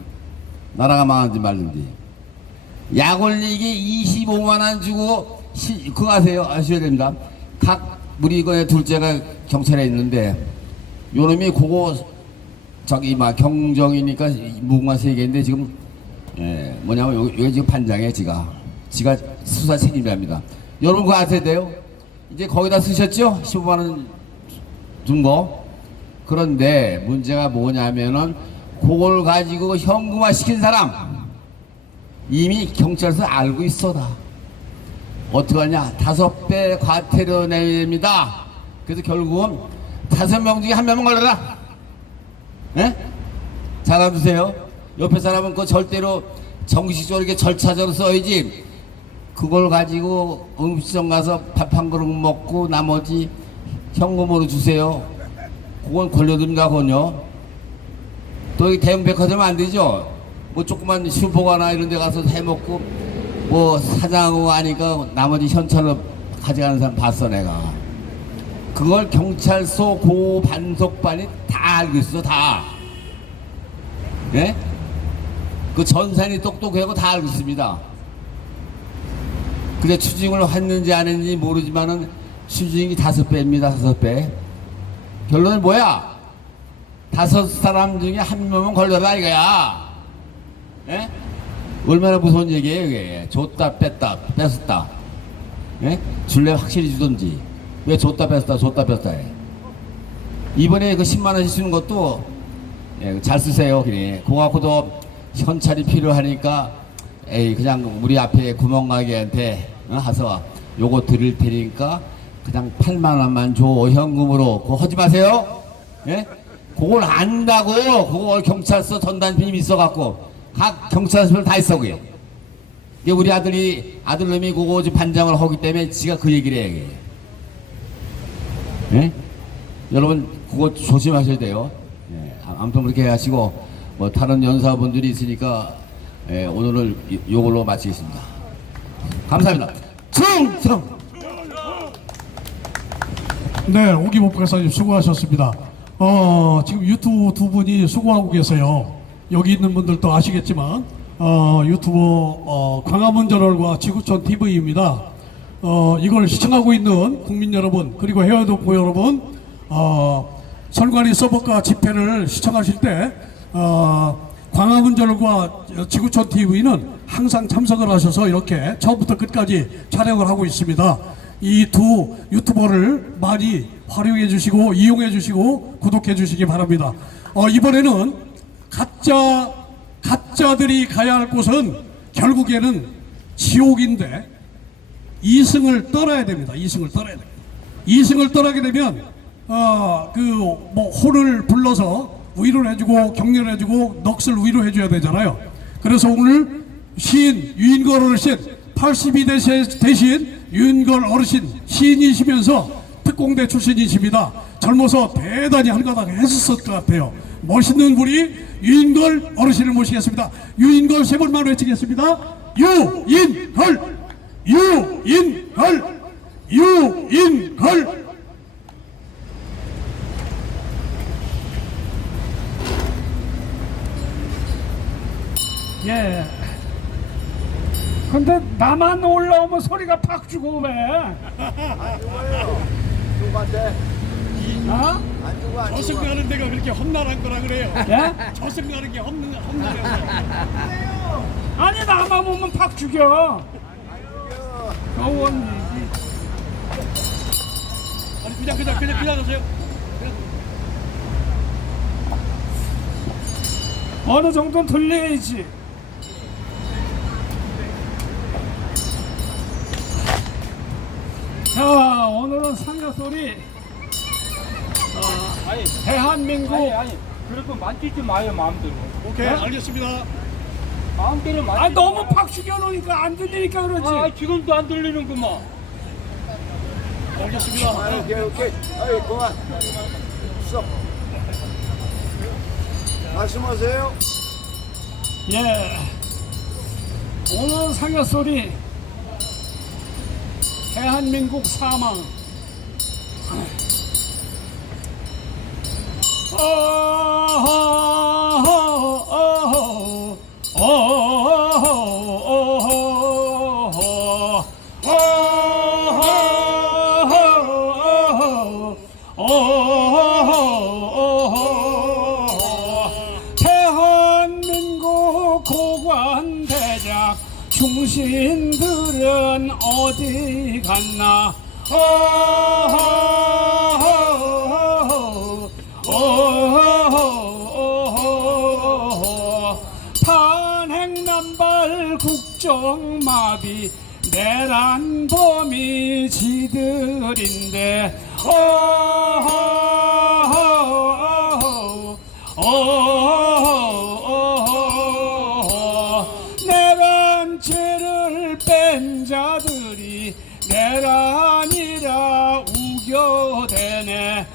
나라가 망하는지 말든지. 약 올리기 25만 원 주고 그거 아셔야 됩니다. 각 우리 이거에 둘째가 경찰에 있는데 요놈이 그거 경정이니까 무궁화 세계인데 지금 뭐냐면 여기 지금 반장에 지가 수사 책임자입니다. 여러분 그거 아셔야 돼요. 이제 거기다 쓰셨죠? 15만 원 준 거. 그런데 문제가 뭐냐면은 그걸 가지고 현금화 시킨 사람 이미 경찰서 알고 있어. 다 어떻게 하냐? 5배 과태료 내립니다. 그래서 결국은 5명 중에 1명만 걸려라. 예? 잘 알아두세요. 옆에 사람은 그거 절대로 정식적으로 이렇게 절차적으로 써야지. 그걸 가지고 음식점 가서 밥 한 그릇 먹고 나머지 현금으로 주세요. 그건 걸려듭니다. 그건요. 또 이 대형 백화점 안 되죠. 뭐 조그만 슈퍼가나 이런 데 가서 해먹고 뭐 사장하고 하니까 나머지 현찰로 가져가는 사람 봤어 내가. 그걸 경찰서 고반속반이 다 알고 있어. 다. 예? 그 전산이 똑똑하고 다 알고 있습니다. 근데 추징을 했는지 안 했는지 모르지만은 추징이 5배입니다. 5배. 결론은 뭐야? 5사람 중에 1명은 걸려라 이거야. 예? 얼마나 무서운 얘기예요 이게. 줬다 뺐다 뺐었다. 예? 줄래 확실히 주던지. 왜 줬다 뺐다 해. 이번에 그 10만 원씩 주는 것도 잘 쓰세요. 그래. 그거 갖고도 현찰이 필요하니까 그냥 우리 앞에 구멍가게한테 가서 요거 드릴 테니까 그냥 8만 원만 줘 현금으로. 그거 하지 마세요. 예? 그걸 안다고. 그걸 경찰서 전담팀이 있어갖고 각 경찰서를 다 있어 그게. 우리 아들놈이 그거 반장을 하기 때문에 지가 그 얘기를 해. 예? 여러분 그거 조심하셔야 돼요. 예. 아무튼 그렇게 하시고 뭐 다른 연사분들이 있으니까 오늘을 요걸로 마치겠습니다. 감사합니다. 충성! 네, 오기복 박사님 수고하셨습니다. 지금 유튜브 두 분이 수고하고 계세요. 여기 있는 분들도 아시겠지만 유튜버 광화문 저널과 지구촌 TV입니다. 이걸 시청하고 있는 국민 여러분 그리고 해외동포 여러분, 선관위 서버가 집회를 시청하실 때 광화문 저널과 지구촌 TV는 항상 참석을 하셔서 이렇게 처음부터 끝까지 촬영을 하고 있습니다. 이 두 유튜버를 많이 활용해 주시고 이용해 주시고 구독해 주시기 바랍니다. 이번에는 가짜들이 가야 할 곳은 결국에는 지옥인데 이승을 떠나야 됩니다. 이승을 떠나야 됩니다. 이승을 떠나게 되면 호를 불러서 위로를 해주고 격려를 해주고 넋을 위로해 줘야 되잖아요. 그래서 오늘 시인 유인걸 어르신 82대 대신 유인걸 어르신 시인이시면서 특공대 출신이십니다. 젊어서 대단히 한가닥 했었을 것 같아요. 멋있는 분이 유인걸 어르신을 모시겠습니다. 유인걸 세 번만 외치겠습니다. 유인걸, 유인걸, 유인걸. 예. 근데 나만 올라오면 소리가 팍 주고 왜? 어? 저승가는 데가 그렇게 험난한 거라 그래요. 예? 저승가는 게 험난해서. 아니 나만 오면 팍 죽여. 어원 아니 그냥 하세요. 어느 정도는 들려야지. 자, 오늘은 상가소리 대한민국 그럴 건 만지지 마요 마음대로. 오케이, 알겠습니다. 마음대로 만지. 아 너무 팍 죽여놓으니까 안 들리니까 그러지. 아 지금도 안 들리는구만. 알겠습니다. 오케이. 아이, 그만. 스톱. 말씀하세요. 예. 오늘 상가소리 대한민국 사망. 대한민국 고관대작 중신들은 어디 갔나? 탄핵난발 국정마비 내란범이 지들인데 내란죄를 뺀 자들이 내란이라 우겨대네.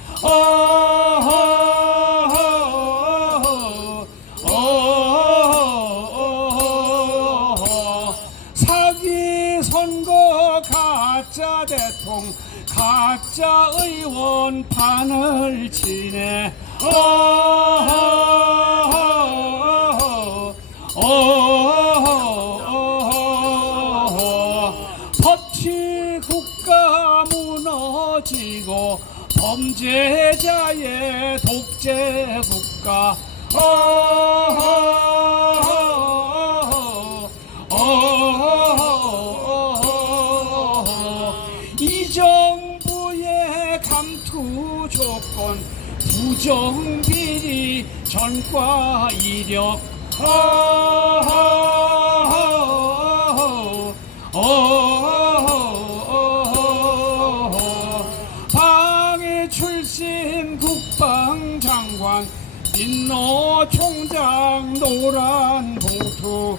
사기 선거 가짜 대통령 가짜 의원 판을 치네. 법치국가 무너지고 범죄자의 독재국가. 이 정부의 감투 조건 부정비리 전과 이력. 방해 출신 국방장관 민노 총장 노란 봉투.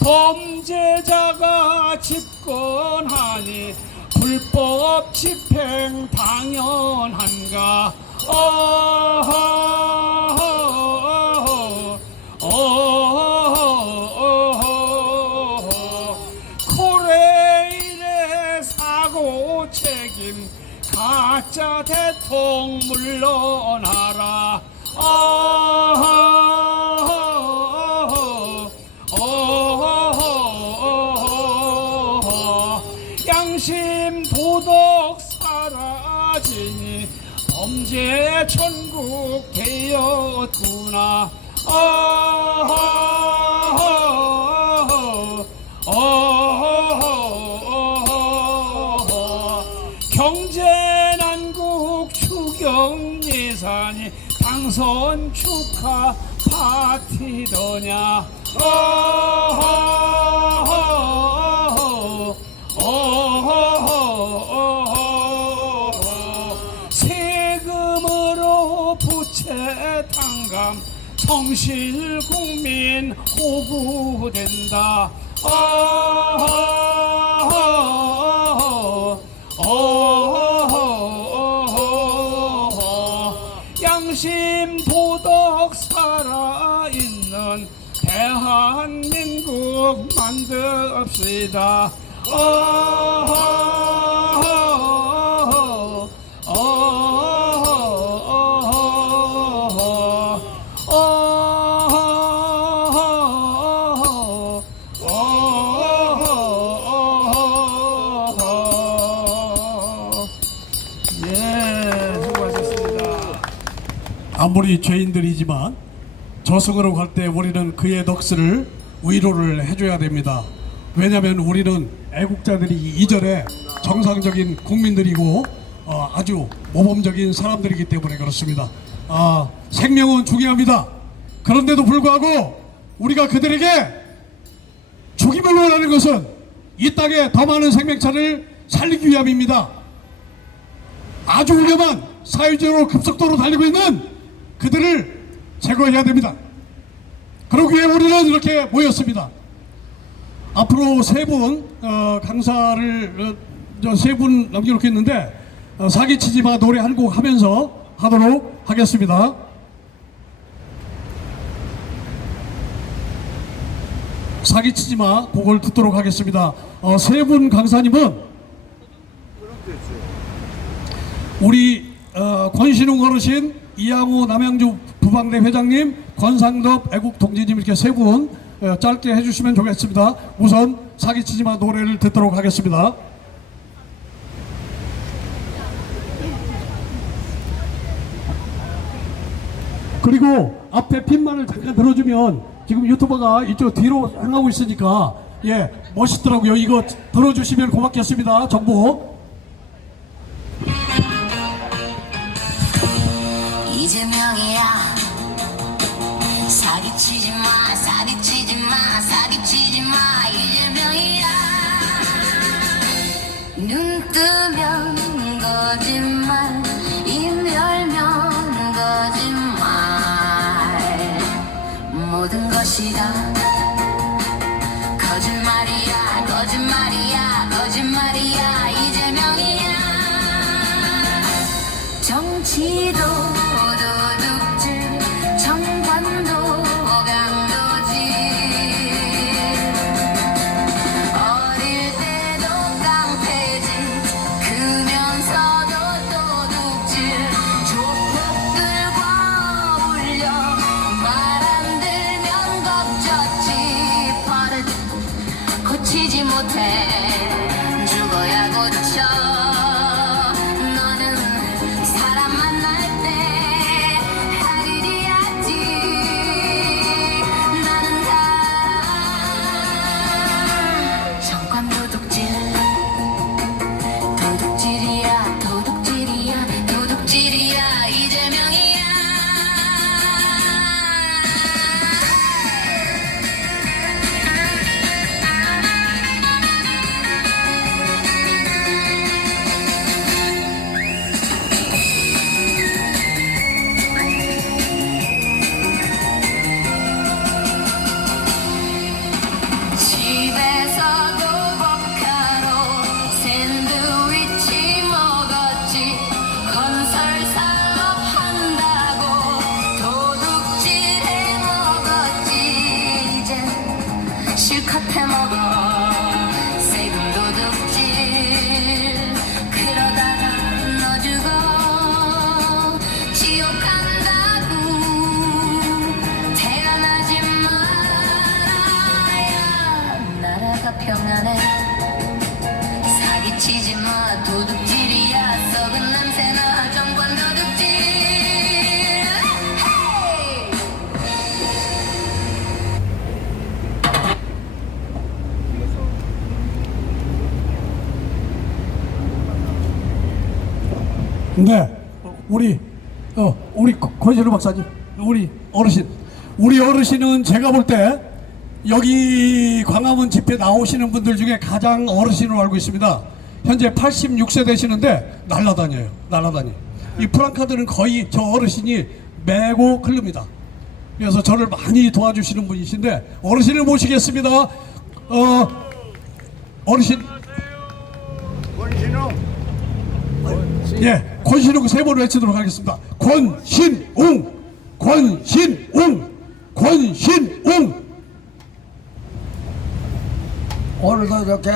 범죄자가 집권하니 불법 집행 당연한가? 가짜 대통 물러나라. 아하하하. 양심 도덕 사라지니 범죄 천국 되었구나. 경제난국 추경 예산이 당선 축하 파티더냐. 세금으로 부채 탕감 성실 국민 호구된다. 양심 도덕 살아있는 대한민국 만듭시다. 아무리 죄인들이지만 저승으로 갈 때 우리는 그의 넋을 위로를 해줘야 됩니다. 왜냐하면 우리는 애국자들이 이전에 정상적인 국민들이고 아주 모범적인 사람들이기 때문에 그렇습니다. 생명은 중요합니다. 그런데도 불구하고 우리가 그들에게 죽임을 원하는 것은 이 땅에 더 많은 생명차를 살리기 위함입니다. 아주 위험한 사회적으로 급속도로 달리고 있는 그들을 제거해야 됩니다. 그러기 위해 우리는 이렇게 모였습니다. 앞으로 세 분 강사를 세 분 남겨놓고 있는데 사기치지마 노래 한 곡 하면서 하도록 하겠습니다. 사기치지마 곡을 듣도록 하겠습니다. 세 분 강사님은 우리 권신웅 어르신, 이양호 남양주 부방대 회장님, 권상덕 애국동지님 이렇게 세 분 짧게 해주시면 좋겠습니다. 우선 사기치지마 노래를 듣도록 하겠습니다. 그리고 앞에 핀만을 잠깐 들어주면 지금 유튜버가 이쪽 뒤로 향하고 있으니까 멋있더라고요. 이거 들어주시면 고맙겠습니다. 정보. 이재명이야 사기치지마 사기치지마 사기치지마 이재명이야 눈 뜨면 거짓말 입 열면 거짓말 모든 것이 다 거짓말이야 거짓말이야 거짓말이야 이재명이야 정치도 도둑질 정관도 강도질 어릴 때도 깡패질 크면서도 도둑질 조폭들과 어울려 말 안 들면 겁졌지 버릇 고치지 못해 죽어야 고쳐 치지마 도둑질이야 썩은 냄새나 정관 도둑질 헤이! 네, 우리 권신우 박사님, 우리 어르신은 제가 볼 때 여기 광화문 집회 나오시는 분들 중에 가장 어르신으로 알고 있습니다. 현재 86세 되시는데 날라다녀요. 이 프랑카드는 거의 저 어르신이 메고 흐릅니다. 그래서 저를 많이 도와주시는 분이신데 어르신을 모시겠습니다. 어르신. 예, 권신웅 세 번 외치도록 하겠습니다. 권신웅. 오늘도 이렇게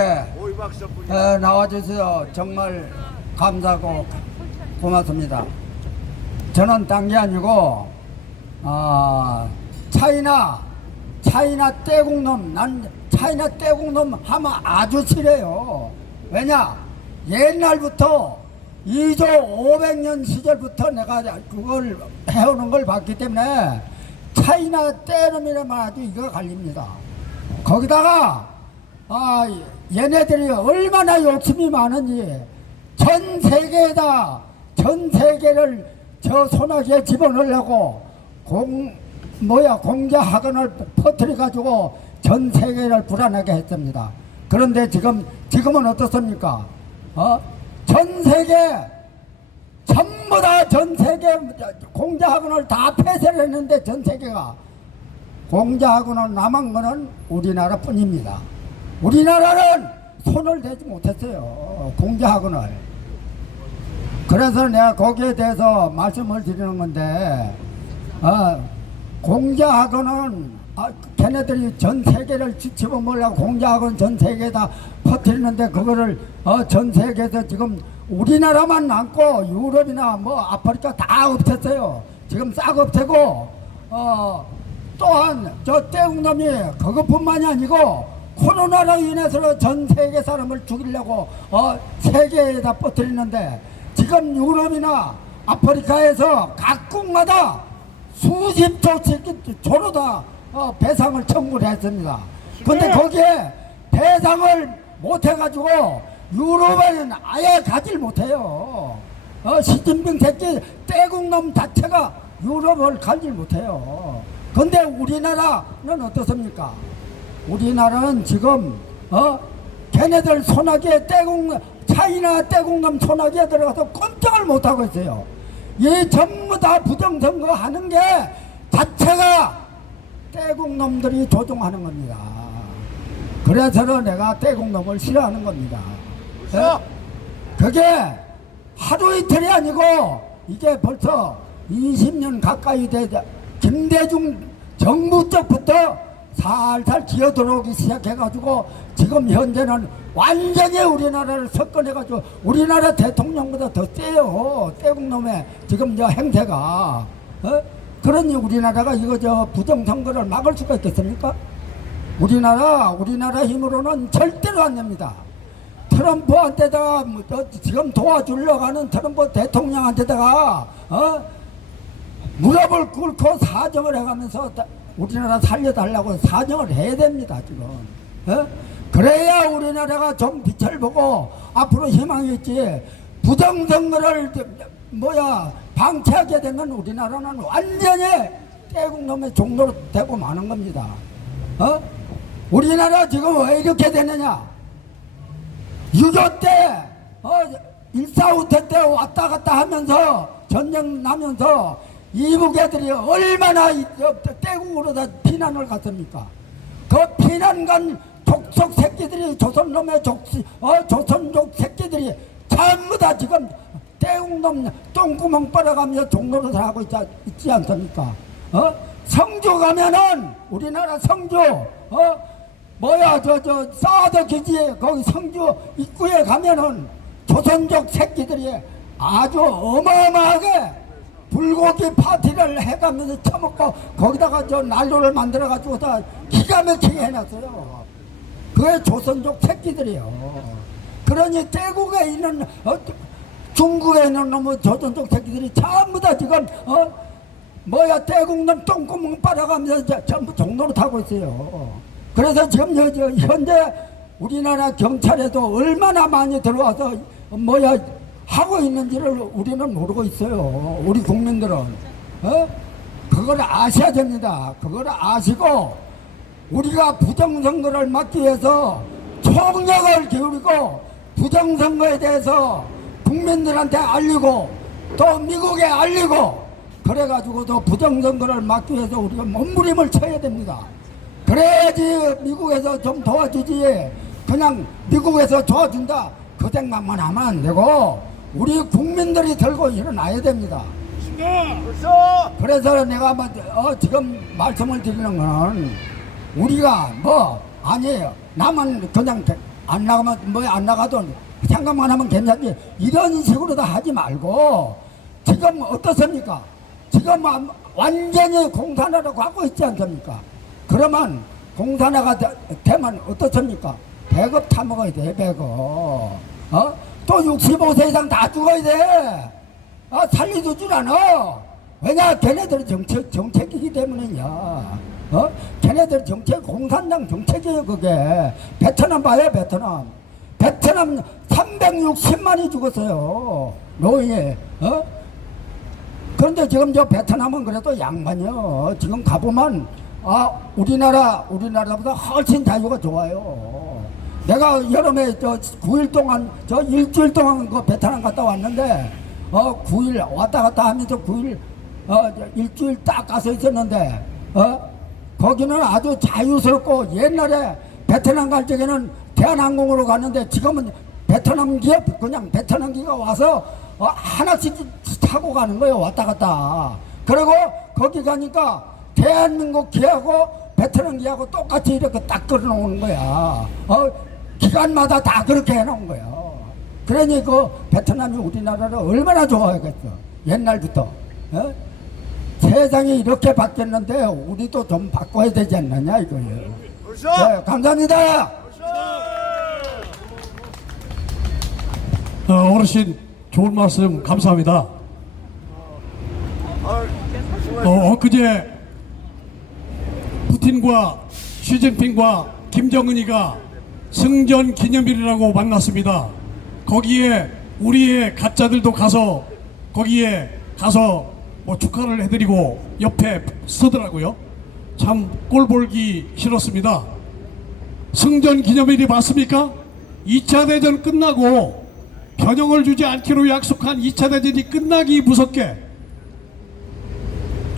나와주셔서 정말 감사하고 고맙습니다. 저는 딴 게 아니고 차이나 떼국놈, 난 차이나 떼국놈 하면 아주 싫어요. 왜냐? 옛날부터 2조 500년 시절부터 내가 그걸 해오는 걸 봤기 때문에 차이나 떼놈이라면 아주 이거 갈립니다. 거기다가 얘네들이 얼마나 욕심이 많은지 전 세계를 저 소나기에 집어넣으려고 공자 학원을 퍼뜨려 가지고 전 세계를 불안하게 했습니다. 그런데 지금은 어떻습니까? 전 세계 전부 다 전 세계 공자 학원을 다 폐쇄를 했는데 전 세계가 공자 학원을 남은 거는 우리나라 뿐입니다. 우리나라는 손을 대지 못했어요. 공자 학원을. 그래서 내가 거기에 대해서 말씀을 드리는 건데 공자 학원은 걔네들이 전 세계를 집어먹으려고 공자 학원 전 세계에다 퍼뜨리는데 그거를 전 세계에서 지금 우리나라만 남고 유럽이나 뭐 아프리카 다 없앴어요. 지금 싹 없애고 또한 저 떼국놈이 그것뿐만이 아니고 코로나로 인해서 전 세계 사람을 죽이려고 세계에다 퍼뜨리는데 지금 유럽이나 아프리카에서 각국마다 수십 조로 다 배상을 청구를 했습니다. 근데 거기에 배상을 못해가지고 유럽에는 아예 가질 못해요. 시진핑 새끼 떼국놈 자체가 유럽을 가질 못해요. 근데 우리나라는 어떻습니까? 우리나라는 지금 걔네들 소나기에 차이나 떼국놈 소나기에 들어가서 꼼짝을 못하고 있어요. 이 전부 다 부정선거 하는 게 자체가 떼국놈들이 조종하는 겁니다. 그래서 내가 떼국놈을 싫어하는 겁니다. 그게 하루 이틀이 아니고 이게 벌써 20년 가까이 되자 김대중 정부 때부터 살살 기어 들어오기 시작해가지고 지금 현재는 완전히 우리나라를 석권해가지고 우리나라 대통령보다 더 세요. 떼국놈의 지금 저 행태가. 그러니 우리나라가 이거 저 부정선거를 막을 수가 있겠습니까? 우리나라 힘으로는 절대로 안 됩니다. 트럼프한테다가 지금 도와주려고 하는 트럼프 대통령한테다가 무릎을 꿇고 사정을 해가면서 우리나라 살려달라고 사정을 해야 됩니다. 지금 그래야 우리나라가 좀 빛을 보고 앞으로 희망이 있지. 부정선거를 방치하게 되면 우리나라는 완전히 떼국놈의 종로로 되고 마는 겁니다. 우리나라 지금 왜 이렇게 되느냐? 6.25 때 1.4.5 때 왔다 갔다 하면서 전쟁 나면서 이북 애들이 얼마나 떼국으로 다 피난을 갔습니까? 그 피난 간 족속 새끼들이 조선놈의 조선족 새끼들이 전부 다 지금 떼국놈 똥구멍 빨아가며 종로를 하고 있지 않습니까? 성주 가면은 우리나라 성주 사드 기지에 거기 성주 입구에 가면은 조선족 새끼들이 아주 어마어마하게 불고기 파티를 해가면서 처먹고 거기다가 난로를 만들어가지고 다 기가 막히게 해놨어요. 그게 조선족 새끼들이요. 그러니 대국에 있는 중국에 있는 놈의 조선족 새끼들이 전부 다 지금 대국놈 똥구멍 빨아가면서 전부 종로로 타고 있어요. 그래서 지금 현재 우리나라 경찰에도 얼마나 많이 들어와서 하고 있는지를 우리는 모르고 있어요. 우리 국민들은 그걸 아셔야 됩니다. 그걸 아시고 우리가 부정선거를 막기 위해서 총력을 기울이고 부정선거에 대해서 국민들한테 알리고 또 미국에 알리고 그래가지고도 부정선거를 막기 위해서 우리가 몸부림을 쳐야 됩니다. 그래야지 미국에서 좀 도와주지. 그냥 미국에서 도와준다 그 생각만 하면 안 되고 우리 국민들이 들고 일어나야 됩니다. 그래서 내가 지금 말씀을 드리는 거는 우리가 아니에요. 나만 그냥 안 나가면 안 나가도 생각만 하면 괜찮지. 이런 식으로 다 하지 말고 지금 어떻습니까? 지금 완전히 공산화라고 하고 있지 않습니까? 그러면 공산화가 되면 어떻습니까? 배급 타먹어야 돼, 배급. 또 65세 이상 다 죽어야 돼. 살리도 줄 않아. 왜냐? 걔네들이 정책이기 때문이냐. 걔네들 정책, 공산당 정책이에요, 그게. 베트남 봐요, 베트남. 베트남 360만이 죽었어요. 노예. 그런데 지금 저 베트남은 그래도 양반이요. 지금 가보면, 우리나라보다 훨씬 자유가 좋아요. 내가 여름에 9일 동안, 일주일 동안 그 베트남 갔다 왔는데, 9일 왔다 갔다 하면서 9일, 일주일 딱 가서 있었는데, 거기는 아주 자유스럽고 옛날에 베트남 갈 적에는 대한항공으로 갔는데 지금은 베트남 기업 그냥 베트남 기가 와서 하나씩 타고 가는 거예요. 왔다 갔다. 그리고 거기 가니까 대한민국 기하고 베트남 기하고 똑같이 이렇게 딱 끌어놓는 거야. 기간마다 다 그렇게 해놓은 거야. 그러니 그 베트남이 우리나라를 얼마나 좋아하겠어. 옛날부터. 세상이 이렇게 바뀌었는데 우리도 좀 바꿔야 되지 않느냐 이거예요. 네, 감사합니다. 어르신 좋은 말씀 감사합니다. 엊그제 푸틴과 시진핑과 김정은이가 승전 기념일이라고 만났습니다. 거기에 우리의 가짜들도 가서 거기에 가서 축하를 해드리고 옆에 서더라고요. 참 꼴보기 싫었습니다. 승전 기념일이 맞습니까? 2차 대전 끝나고 변형을 주지 않기로 약속한 2차 대전이 끝나기 무섭게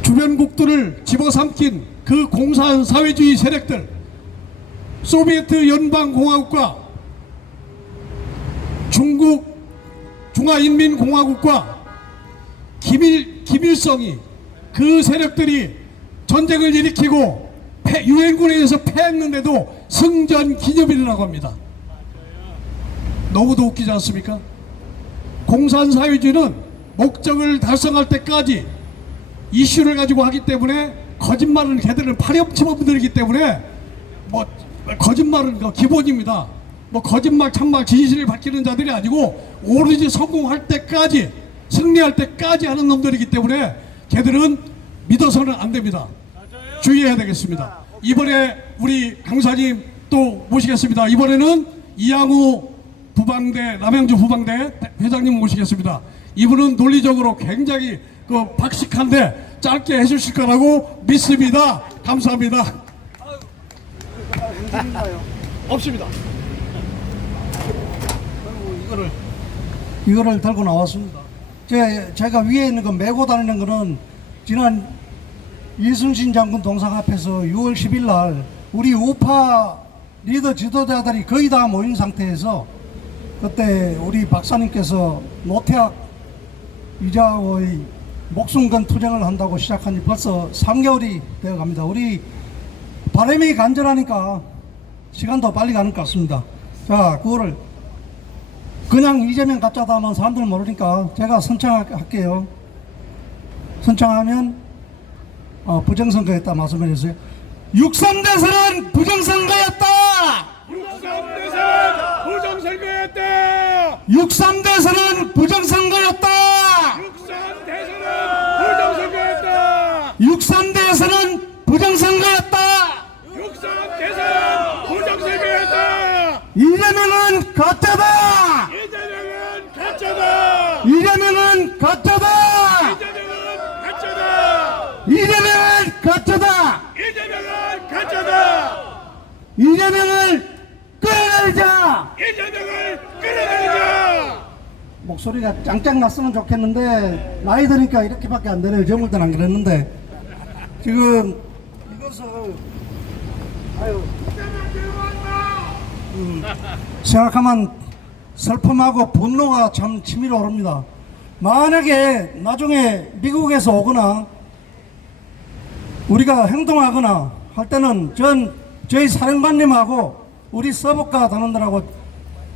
주변국들을 집어삼킨 그 공산사회주의 세력들, 소비에트 연방공화국과 중국 중화인민공화국과 김일성이 그 세력들이 전쟁을 일으키고 유엔군에 의해서 패했는데도 승전 기념일이라고 합니다. 너무도 웃기지 않습니까? 공산사회주의는 목적을 달성할 때까지 이슈를 가지고 하기 때문에 거짓말은 걔들은 파렴치범들이기 때문에 거짓말은 기본입니다. 거짓말 참말 진실을 밝히는 자들이 아니고 오로지 성공할 때까지 승리할 때까지 하는 놈들이기 때문에 걔들은 믿어서는 안 됩니다. 주의해야 되겠습니다. 이번에 우리 강사님 또 모시겠습니다. 이번에는 이양우 부방대 남양주 부방대 회장님 모시겠습니다. 이분은 논리적으로 굉장히 박식한데 짧게 해주실 거라고 믿습니다. 감사합니다. 없습니다. 이거를 들고 나왔습니다. 제가 위에 있는 거 메고 다니는 거는 지난 이순신 장군 동상 앞에서 6월 10일 날 우리 우파 리더 지도자들이 거의 다 모인 상태에서 그때 우리 박사님께서 노태악 이자의 목숨 건 투쟁을 한다고 시작한 지 벌써 3개월이 되어 갑니다. 우리 바람이 간절하니까 시간도 빨리 가는 것 같습니다. 자, 그거를 그냥 이재명 가짜다 하면 사람들 모르니까 제가 선창할게요. 선창하면 부정선거였다 말씀을 해주세요. 63대선은 부정선거였다! 63대선 부정선거였다! 63대선은 부정선거였다. 63대선은 부정선거였다. 63대선은 부정선거였다. 63대선 부정선거였다. 이재명은 가짜다. 이재명은 가짜다. 이재명은 가짜다. 이재명은 가짜다. 이재명은 가짜다. 이재명은 가짜다. 이재명을 끌어내자. 이재명을 끌어내자. 목소리가 짱짱 났으면 좋겠는데 나이 드니까 이렇게밖에 안 되네요. 젊을 땐 안 그랬는데 지금 이것을 생각하면 슬픔하고 분노가 참 치밀어 오릅니다. 만약에 나중에 미국에서 오거나 우리가 행동하거나 할 때는 저희 사령관님하고 우리 서복가 단원들하고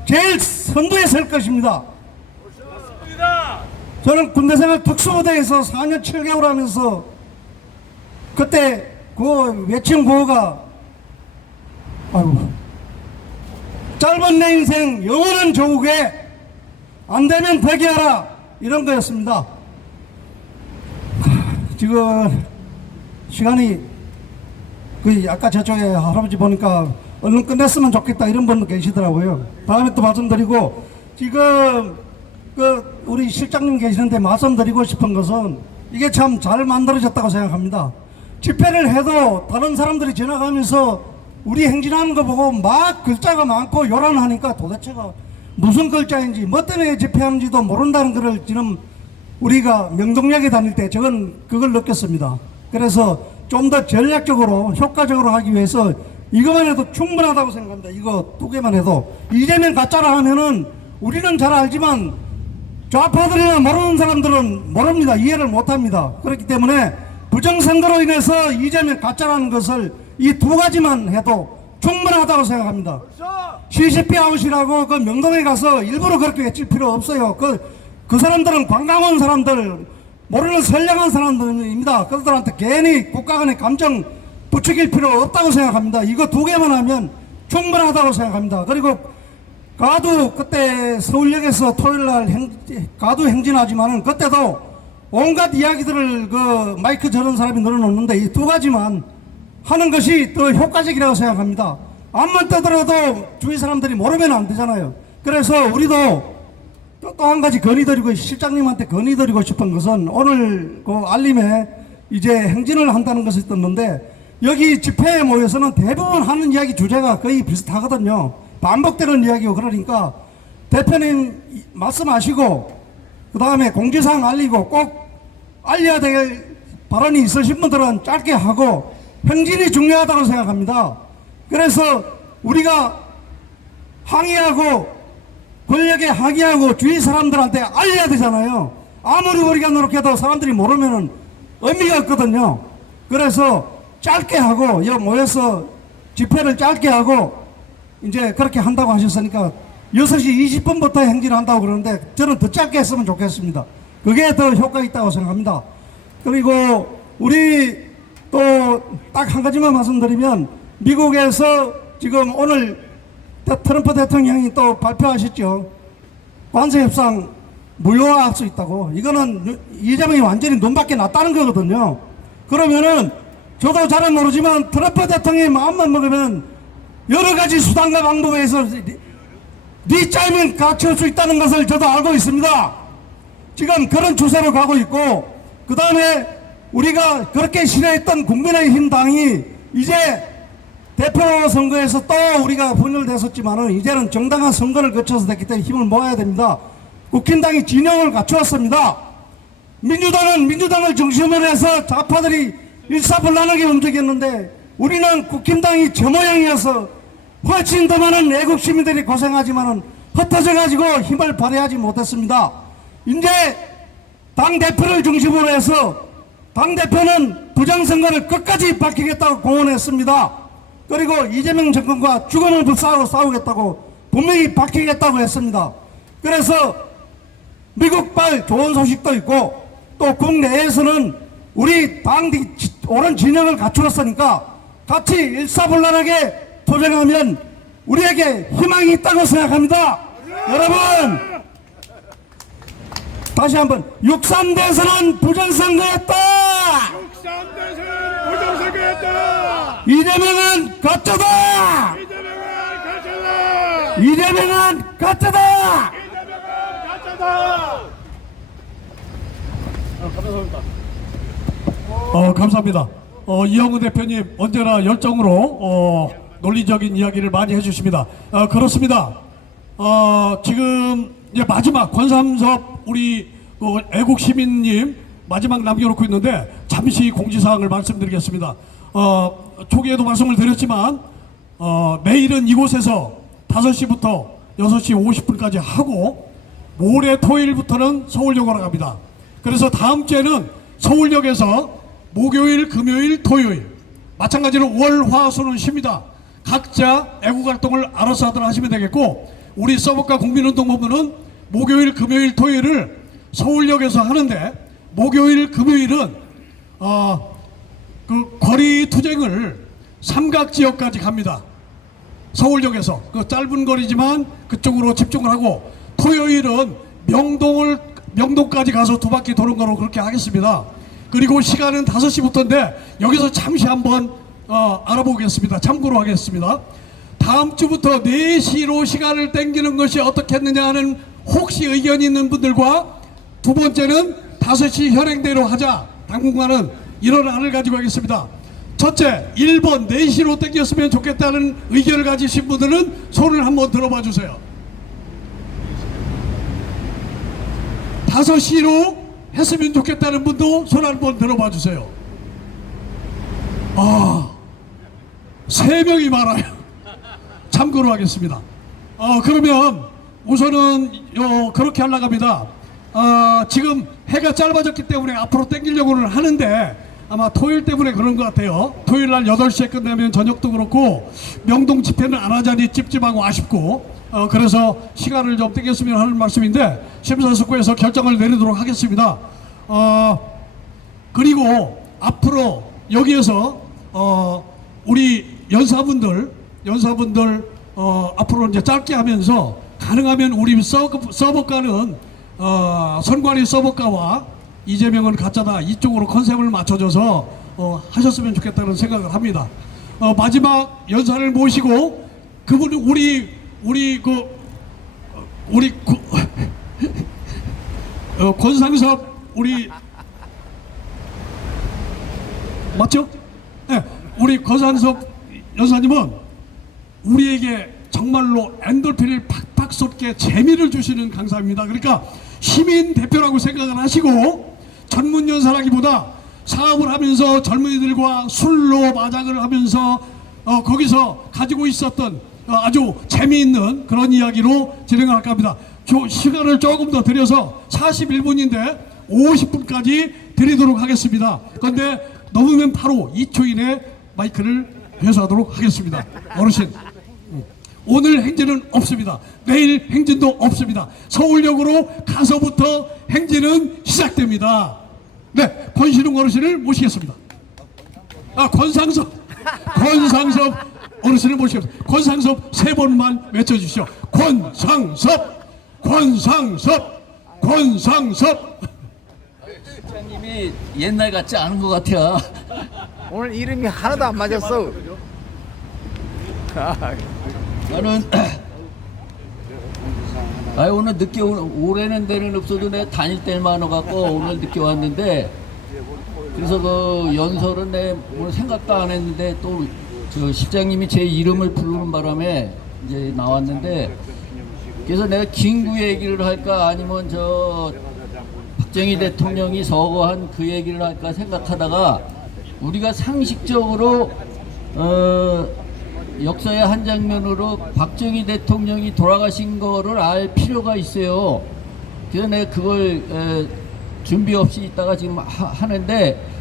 제일 선두에 설 것입니다. 저는 군대생활 특수부대에서 4년 7개월 하면서 그때 그 외친 구호가 아이고 짧은 내 인생 영원한 조국에 안 되면 대기하라 이런 거였습니다. 지금 시간이 아까 저쪽에 할아버지 보니까 얼른 끝냈으면 좋겠다 이런 분도 계시더라고요. 다음에 또 말씀드리고 지금 우리 실장님 계시는데 말씀드리고 싶은 것은 이게 참 잘 만들어졌다고 생각합니다. 집회를 해도 다른 사람들이 지나가면서 우리 행진하는 거 보고 막 글자가 많고 요란하니까 도대체가 무슨 글자인지 뭐 때문에 집회하는지도 모른다는 것을 지금 우리가 명동역에 다닐 때 그걸 느꼈습니다. 그래서 좀 더 전략적으로 효과적으로 하기 위해서 이것만 해도 충분하다고 생각합니다. 이거 두 개만 해도. 이재명 가짜라 하면은 우리는 잘 알지만 좌파들이나 모르는 사람들은 모릅니다. 이해를 못합니다. 그렇기 때문에 부정선거로 인해서 이재명 가짜라는 것을 이 두 가지만 해도 충분하다고 생각합니다. CCP 아웃이라고 그 명동에 가서 일부러 그렇게 외칠 필요 없어요. 그 사람들은 관광 온 사람들, 모르는 선량한 사람들입니다. 그들한테 괜히 국가 간의 감정 부추길 필요 없다고 생각합니다. 이거 두 개만 하면 충분하다고 생각합니다. 그리고 가두 그때 서울역에서 토요일날 가두 행진하지만은 그때도 온갖 이야기들을 그 마이크 저런 사람이 늘어놓는데 이 두 가지만 하는 것이 더 효과적이라고 생각합니다. 앞만 떠들어도 주위 사람들이 모르면 안 되잖아요. 그래서 우리도 또 한 가지 건의드리고 실장님한테 건의드리고 싶은 것은 오늘 그 알림에 이제 행진을 한다는 것을 떴는데 여기 집회에 모여서는 대부분 하는 이야기 주제가 거의 비슷하거든요. 반복되는 이야기고 그러니까 대표님 말씀하시고 그 다음에 공지사항 알리고 꼭 알려야 될 발언이 있으신 분들은 짧게 하고 행진이 중요하다고 생각합니다. 그래서 우리가 항의하고 권력에 항의하고 주위 사람들한테 알려야 되잖아요. 아무리 우리가 노력해도 사람들이 모르면은 의미가 없거든요. 그래서 짧게 하고 여기 모여서 집회를 짧게 하고 이제 그렇게 한다고 하셨으니까 6시 20분부터 행진한다고 그러는데 저는 더 짧게 했으면 좋겠습니다. 그게 더 효과 있다고 생각합니다. 그리고 우리 또 딱 한 가지만 말씀드리면 미국에서 지금 오늘 트럼프 대통령이 또 발표하셨죠. 관세 협상 무효화할 수 있다고. 이거는 이재명이 완전히 눈밖에 났다는 거거든요. 그러면은 저도 잘은 모르지만 트럼프 대통령이 마음만 먹으면 여러 가지 수단과 방법에서 네 짜면 갖출 수 있다는 것을 저도 알고 있습니다. 지금 그런 추세로 가고 있고 그 다음에 우리가 그렇게 싫어했던 국민의힘 당이 이제 대표 선거에서 또 우리가 분열됐었지만은 이제는 정당한 선거를 거쳐서 됐기 때문에 힘을 모아야 됩니다. 국힘당이 진영을 갖추었습니다. 민주당은 민주당을 중심으로 해서 좌파들이 일사불란하게 움직였는데 우리는 국힘당이 저 모양이어서 훨씬 더 많은 애국 시민들이 고생하지만은 흩어져 가지고 힘을 발휘하지 못했습니다. 이제 당 대표를 중심으로 해서 당 대표는 부정선거를 끝까지 밝히겠다고 공언했습니다. 그리고 이재명 정권과 죽음을 불사하고 싸우겠다고 분명히 밝히겠다고 했습니다. 그래서 미국발 좋은 소식도 있고 또 국내에서는 우리 당 옳은 진영을 갖추었으니까 같이 일사불란하게 도전하면 우리에게 희망이 있다고 생각합니다. 여러분 다시 한번 63대선은 부정선거였다. 63대선 부정선거였다. 이재명은 가짜다. 이재명은 가짜다. 이재명은 가짜다. 이재명은 가짜다. 감사합니다. 이영우 대표님 언제나 열정으로 논리적인 이야기를 많이 해주십니다. 그렇습니다. 지금 이제 마지막 권삼섭 우리 애국 시민님 마지막 남겨놓고 있는데 잠시 공지사항을 말씀드리겠습니다. 초기에도 말씀을 드렸지만 내일은 이곳에서 5시부터 6시 50분까지 하고 모레 토요일부터는 서울역으로 갑니다. 그래서 다음 주에는 서울역에서 목요일, 금요일, 토요일 마찬가지로 월, 화, 수는 쉽니다. 각자 애국활동을 알아서 하도록 하시면 되겠고 우리 서버카 국민운동본부는 목요일, 금요일, 토요일을 서울역에서 하는데 목요일, 금요일은 그 거리 투쟁을 삼각지역까지 갑니다. 서울역에서 그 짧은 거리지만 그쪽으로 집중을 하고 토요일은 명동까지 가서 두 바퀴 도는 거로 그렇게 하겠습니다. 그리고 시간은 5시부터인데 여기서 잠시 한번 알아보겠습니다. 참고로 하겠습니다. 다음 주부터 4시로 시간을 땡기는 것이 어떻겠느냐 하는 혹시 의견이 있는 분들과 두 번째는 5시 현행대로 하자. 당분간은 이런 안을 가지고 하겠습니다. 첫째, 1번 4시로 땡겼으면 좋겠다는 의견을 가지신 분들은 손을 한번 들어봐 주세요. 5시로 했으면 좋겠다는 분도 손 한번 들어봐 주세요. 3명이 많아요. 참고로 하겠습니다. 그러면 우선은 그렇게 하려고 합니다. 지금 해가 짧아졌기 때문에 앞으로 땡기려고는 하는데 아마 토요일 때문에 그런 것 같아요. 토요일 날 8시에 끝나면 저녁도 그렇고 명동 집회는 안 하자니 찝찝하고 아쉽고 그래서 시간을 좀 땡겼으면 하는 말씀인데 심사숙고해서 결정을 내리도록 하겠습니다. 그리고 앞으로 여기에서 우리 연사분들 앞으로 이제 짧게 하면서 가능하면 우리 서버가는 선관위 서버가와 이재명은 가짜다 이쪽으로 컨셉을 맞춰줘서 하셨으면 좋겠다는 생각을 합니다. 마지막 연사를 모시고 그분은 우리 권상섭 우리 맞죠? 네, 우리 권상섭 연사님은 우리에게 정말로 엔돌핀을 팍팍 쏟게 재미를 주시는 강사입니다. 그러니까 시민 대표라고 생각을 하시고 전문 연사라기보다 사업을 하면서 젊은이들과 술로 마작을 하면서 거기서 가지고 있었던 아주 재미있는 그런 이야기로 진행을 할까 합니다. 시간을 조금 더 드려서 41분인데 50분까지 드리도록 하겠습니다. 그런데 넘으면 바로 2초 이내 마이크를 회수하도록 하겠습니다. 어르신, 오늘 행진은 없습니다. 내일 행진도 없습니다. 서울역으로 가서부터 행진은 시작됩니다. 네, 권신웅 어르신을 모시겠습니다. 권상섭 어르신을 모시겠습니다. 권상섭 3번만 외쳐주시죠. 권상섭. 님이 옛날 같지 않은 것 같아. 오늘 이름이 하나도 안 맞았어. 나는 오늘 늦게 올해는 데는 없어도 내 다닐 때만 와갖고 오늘 늦게 왔는데 그래서 그 연설은 내 오늘 생각도 안 했는데 또 저 실장님이 제 이름을 부르는 바람에 이제 나왔는데 그래서 내가 김구 얘기를 할까 아니면 저 박정희 대통령이 서거한 그 얘기를 할까 생각하다가 우리가 상식적으로 역사의 한 장면으로 박정희 대통령이 돌아가신 거를 알 필요가 있어요. 그래서 내가 그걸 준비 없이 있다가 지금 하는데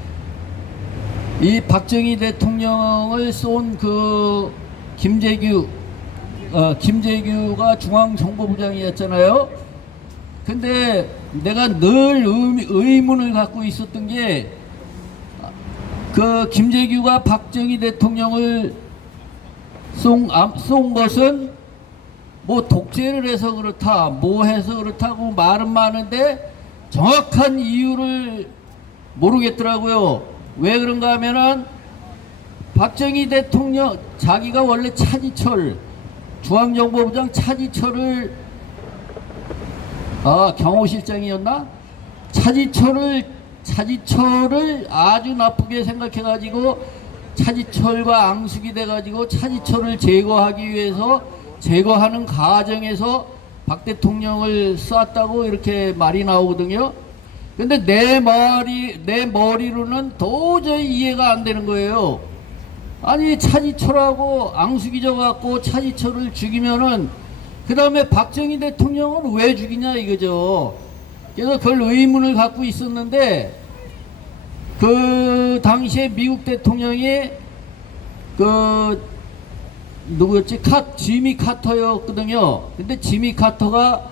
이 박정희 대통령을 쏜 그 김재규가 중앙정보부장이었잖아요. 근데 내가 늘 의문을 갖고 있었던 게 그 김재규가 박정희 대통령을 쏜 것은 뭐 독재를 해서 그렇다 뭐 해서 그렇다고 말은 많은데 정확한 이유를 모르겠더라고요. 왜 그런가 하면은 박정희 대통령 자기가 원래 차지철 중앙정보부장 차지철을 경호실장이었나? 차지철을 아주 나쁘게 생각해가지고 차지철과 앙숙이 돼가지고 차지철을 제거하기 위해서 제거하는 과정에서 박 대통령을 쐈다고 이렇게 말이 나오거든요. 근데 내 머리로는 도저히 이해가 안 되는 거예요. 아니 차지철하고 앙숙이 져갖고 차지철을 죽이면은 그 다음에 박정희 대통령은 왜 죽이냐 이거죠. 그래서 그걸 의문을 갖고 있었는데 그 당시에 미국 대통령이 누구였지? 지미 카터였거든요. 근데 지미 카터가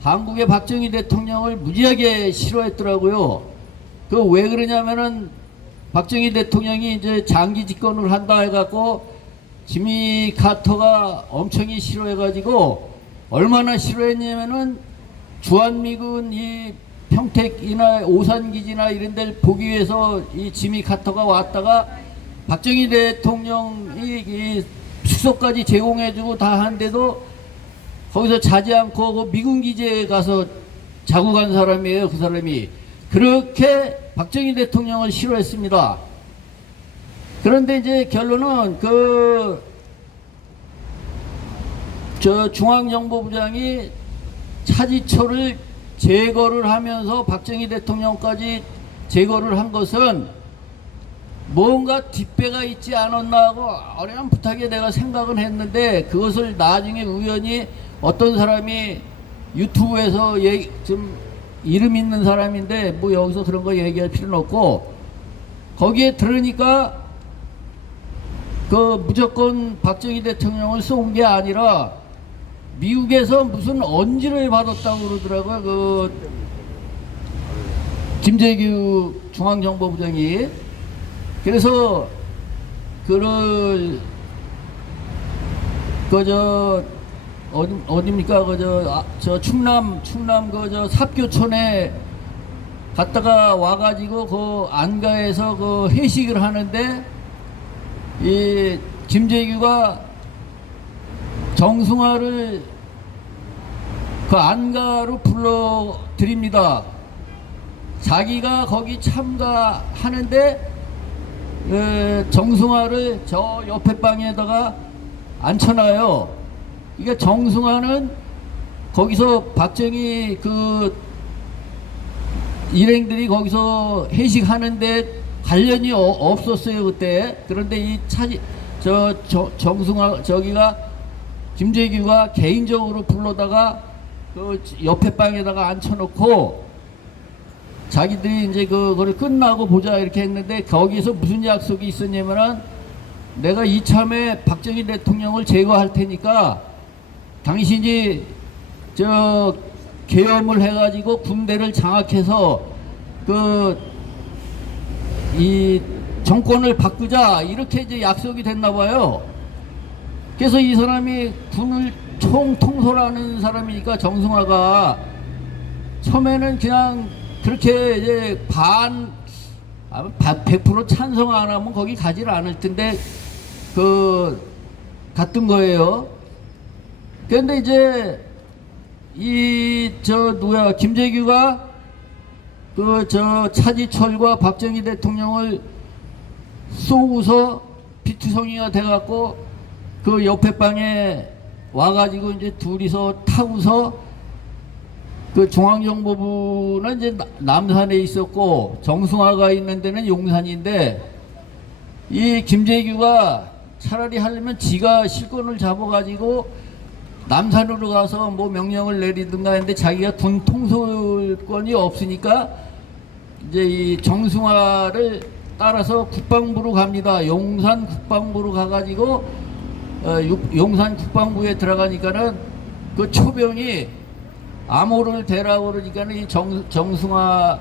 한국의 박정희 대통령을 무지하게 싫어했더라고요. 그 왜 그러냐면은 박정희 대통령이 이제 장기 집권을 한다 해갖고 지미 카터가 엄청이 싫어해가지고 얼마나 싫어했냐면은 주한미군 이 평택이나 오산기지나 이런 데를 보기 위해서 이 지미 카터가 왔다가 박정희 대통령이 이 숙소까지 제공해주고 다 한데도 거기서 자지 않고 그 미군 기지에 가서 자고 간 사람이에요. 그 사람이 그렇게 박정희 대통령을 싫어했습니다. 그런데 이제 결론은 중앙정보부장이 차지철을 제거를 하면서 박정희 대통령까지 제거를 한 것은 뭔가 뒷배가 있지 않았나 하고 어렴풋하게 내가 생각은 했는데 그것을 나중에 우연히 어떤 사람이 유튜브에서 좀 이름 있는 사람인데 뭐 여기서 그런 거 얘기할 필요는 없고 거기에 들으니까 그 무조건 박정희 대통령을 쏜 게 아니라 미국에서 무슨 언지를 받았다고 그러더라고요. 그 김재규 중앙정보부장이. 그래서 어딥니까? 저 충남 삽교촌에 갔다가 와가지고 그 안가에서 그 회식을 하는데 이 김재규가 정승화를 그 안가로 불러 드립니다. 자기가 거기 참가하는데 정승화를 저 옆에 방에다가 앉혀놔요. 그러니까 정승화는 거기서 박정희 그 일행들이 거기서 회식하는데 관련이 없었어요 그때. 그런데 이 정승화 저기가 김재규가 개인적으로 불러다가 그 옆에 방에다가 앉혀놓고 자기들이 이제 그거를 끝나고 보자 이렇게 했는데 거기서 무슨 약속이 있었냐면은 내가 이참에 박정희 대통령을 제거할 테니까 당신이 계엄을 해가지고 군대를 장악해서 이 정권을 바꾸자 이렇게 이제 약속이 됐나 봐요. 그래서 이 사람이 군을 통솔하는 사람이니까 정승화가 처음에는 그냥 그렇게 이제 100% 찬성 안 하면 거기 가지를 않을 텐데 갔던 거예요. 그런데 이제 김재규가 차지철과 박정희 대통령을 쏘고서 피투성이가 돼갖고 그 옆에 방에 와가지고 이제 둘이서 타고서 그 중앙정보부는 이제 남산에 있었고 정승화가 있는 데는 용산인데 이 김재규가 차라리 하려면 지가 실권을 잡아가지고 남산으로 가서 뭐 명령을 내리든가 했는데 자기가 군 통솔권이 없으니까 이제 이 정승화를 따라서 국방부로 갑니다. 용산 국방부로 가가지고 용산 국방부에 들어가니까는 그 초병이 암호를 대라고 그러니까는 이 정승화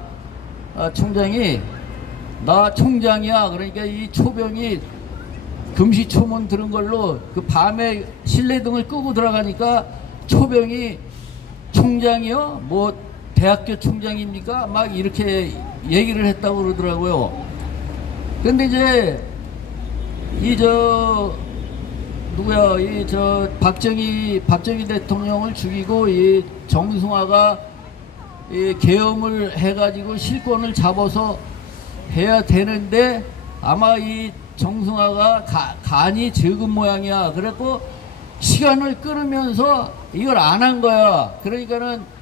총장이 나 총장이야. 그러니까 이 초병이 금시초문 들은 걸로 그 밤에 실내등을 끄고 들어가니까 초병이 총장이요? 뭐 대학교 총장입니까? 막 이렇게 얘기를 했다고 그러더라고요. 근데 이제 누구야, 박정희 대통령을 죽이고 이 정승화가 이 계엄을 해가지고 실권을 잡아서 해야 되는데 아마 이 정승화가 간이 적은 모양이야. 그래갖고 시간을 끌으면서 이걸 안 한 거야. 그러니까는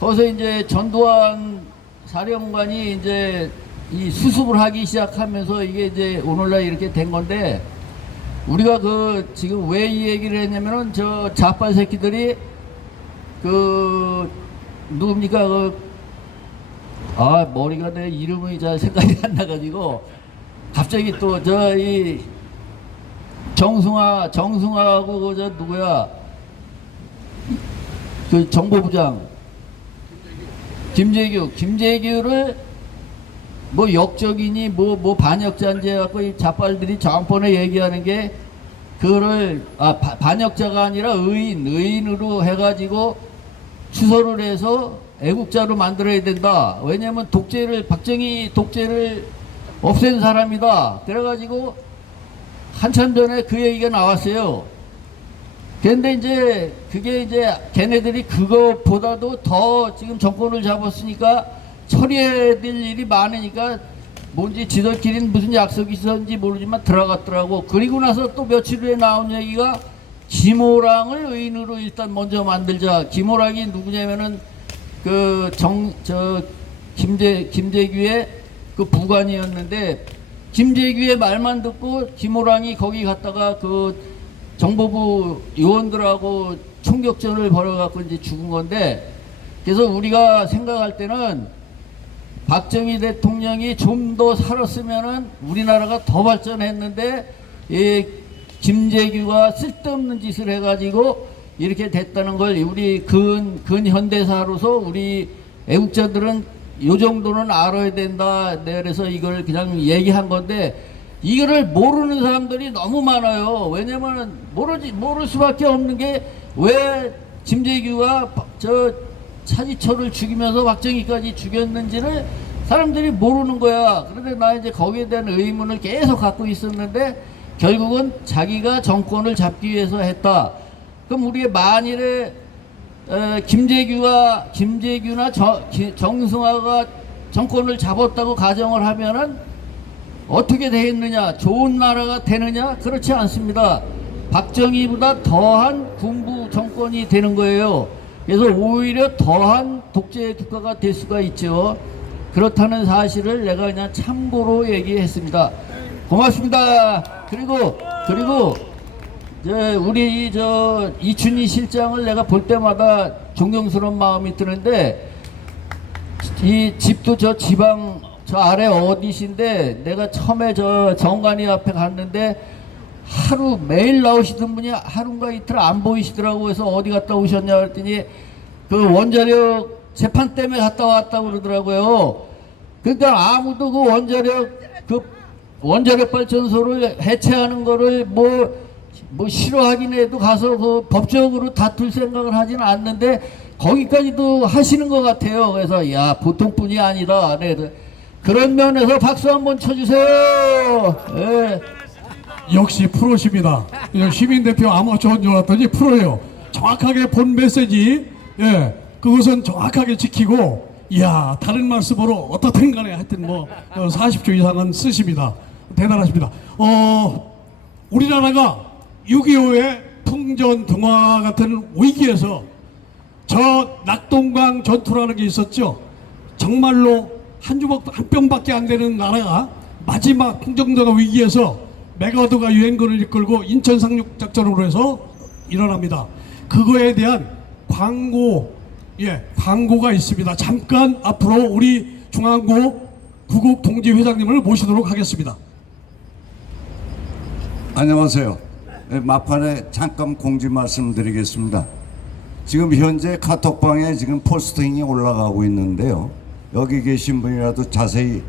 거기서 이제 전두환 사령관이 이제 이 수습을 하기 시작하면서 이게 이제 오늘날 이렇게 된 건데, 우리가 지금 왜 이 얘기를 했냐면은 저 자빨 새끼들이 누굽니까 머리가 내 이름이 잘 생각이 안 나가지고 갑자기 또 이 정승화하고 누구야 정보부장 김재규를 뭐 역적이니 뭐 반역자인지 해갖고 이 자빨들이 다음번에 얘기하는 게 그거를 반역자가 아니라 의인으로 해가지고 추서를 해서 애국자로 만들어야 된다. 왜냐면 박정희 독재를 없앤 사람이다. 그래가지고 한참 전에 그 얘기가 나왔어요. 그런데 이제 그게 이제 걔네들이 그거보다도 더 지금 정권을 잡았으니까 처리해야 될 일이 많으니까 뭔지 지들끼리는 무슨 약속이 있었는지 모르지만 들어갔더라고. 그리고 나서 또 며칠 후에 나온 얘기가 김호랑을 의인으로 일단 먼저 만들자. 김호랑이 누구냐면은 김재규의 그 부관이었는데, 김재규의 말만 듣고 김호랑이 거기 갔다가 정보부 요원들하고 총격전을 벌여갖고 이제 죽은 건데, 그래서 우리가 생각할 때는 박정희 대통령이 좀 더 살았으면은 우리나라가 더 발전했는데, 이 김재규가 쓸데없는 짓을 해가지고 이렇게 됐다는 걸 우리 근현대사로서 우리 애국자들은 요 정도는 알아야 된다. 그래서 이걸 그냥 얘기한 건데, 이거를 모르는 사람들이 너무 많아요. 왜냐면 모를 수밖에 없는 게 왜 김재규가 차지철을 죽이면서 박정희까지 죽였는지를 사람들이 모르는 거야. 그런데 나 이제 거기에 대한 의문을 계속 갖고 있었는데, 결국은 자기가 정권을 잡기 위해서 했다. 그럼 우리의 만일에 김재규나 정승화가 정권을 잡았다고 가정을 하면은 어떻게 되겠느냐? 좋은 나라가 되느냐? 그렇지 않습니다. 박정희보다 더한 군부 정권이 되는 거예요. 그래서 오히려 더한 독재 국가가 될 수가 있죠. 그렇다는 사실을 내가 그냥 참고로 얘기했습니다. 고맙습니다. 그리고 우리 이춘희 실장을 내가 볼 때마다 존경스러운 마음이 드는데, 이 집도 지방 아래 어디신데, 내가 처음에 정관이 앞에 갔는데 매일 나오시던 분이 하루인가 이틀 안 보이시더라고. 그래서 어디 갔다 오셨냐 그랬더니 원자력 재판 때문에 갔다 왔다고 그러더라고요. 그러니까 아무도 원자력 발전소를 해체하는 거를 뭐 싫어하긴 해도 가서 법적으로 다툴 생각을 하지는 않는데 거기까지도 하시는 것 같아요. 그래서 보통 분이 아니다. 네. 그런 면에서 박수 한번 쳐주세요. 네. 역시 프로십니다. 시민대표 아마추어인 줄 알았더니 프로예요. 정확하게 본 메시지, 그것은 정확하게 지키고, 다른 말씀으로 어떻든 간에 하여튼 40초 이상은 쓰십니다. 대단하십니다. 우리나라가 6.25의 풍전등화 같은 위기에서 낙동강 전투라는 게 있었죠. 정말로 한 병밖에 안 되는 나라가 마지막 풍전등화 위기에서 메가더가 유엔군을 이끌고 인천 상륙 작전으로 해서 일어납니다. 그거에 대한 광고가 있습니다. 잠깐 앞으로 우리 중앙고 구국 동지 회장님을 모시도록 하겠습니다. 안녕하세요. 막판에 잠깐 공지 말씀드리겠습니다. 지금 현재 카톡방에 지금 포스팅이 올라가고 있는데요. 여기 계신 분이라도 자세히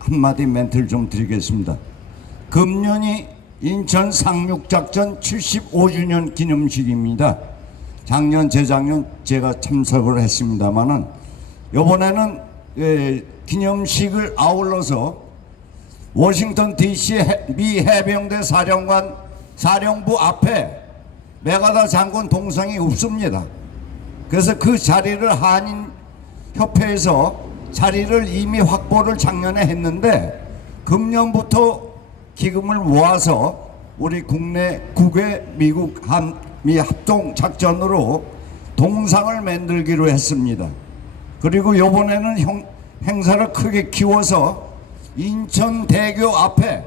한마디 멘트를 좀 드리겠습니다. 금년이 인천 상륙작전 75주년 기념식입니다. 작년, 재작년 제가 참석을 했습니다만은 이번에는 기념식을 아울러서 워싱턴 DC 미 해병대 사령부 앞에 메가다 장군 동상이 없습니다. 그래서 그 자리를 한인 협회에서 자리를 이미 확보를 작년에 했는데 금년부터 기금을 모아서 우리 국외 미국 한미 합동 작전으로 동상을 만들기로 했습니다. 그리고 이번에는 행사를 크게 키워서 인천대교 앞에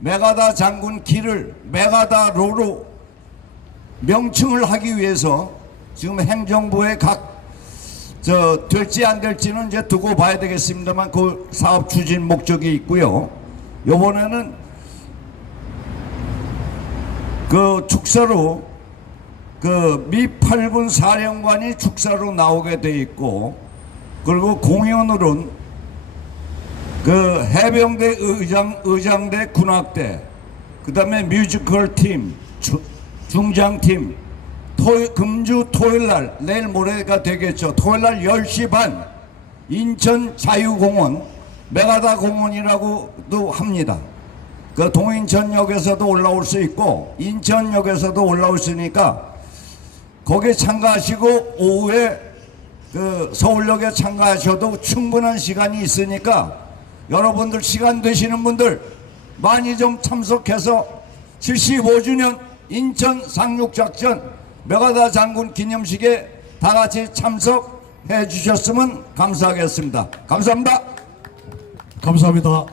메가다 장군 길을 메가다로로 명칭을 하기 위해서 지금 행정부의 될지 안 될지는 이제 두고 봐야 되겠습니다만 그 사업 추진 목적이 있고요. 이번에는 그 축사로 미 8군 사령관이 축사로 나오게 돼 있고, 그리고 공연으로는 그 해병대 의장대 군악대, 그 다음에 뮤지컬 팀, 중장팀, 금주 토요일날, 내일 모레가 되겠죠. 토요일날 10시 반 인천 자유공원, 메가다 공원이라고도 합니다. 그 동인천역에서도 올라올 수 있고 인천역에서도 올라올 수 있으니까 거기에 참가하시고 오후에 그 서울역에 참가하셔도 충분한 시간이 있으니까 여러분들 시간 되시는 분들 많이 좀 참석해서 75주년 인천 상륙작전 메가다 장군 기념식에 다 같이 참석해 주셨으면 감사하겠습니다. 감사합니다. 감사합니다.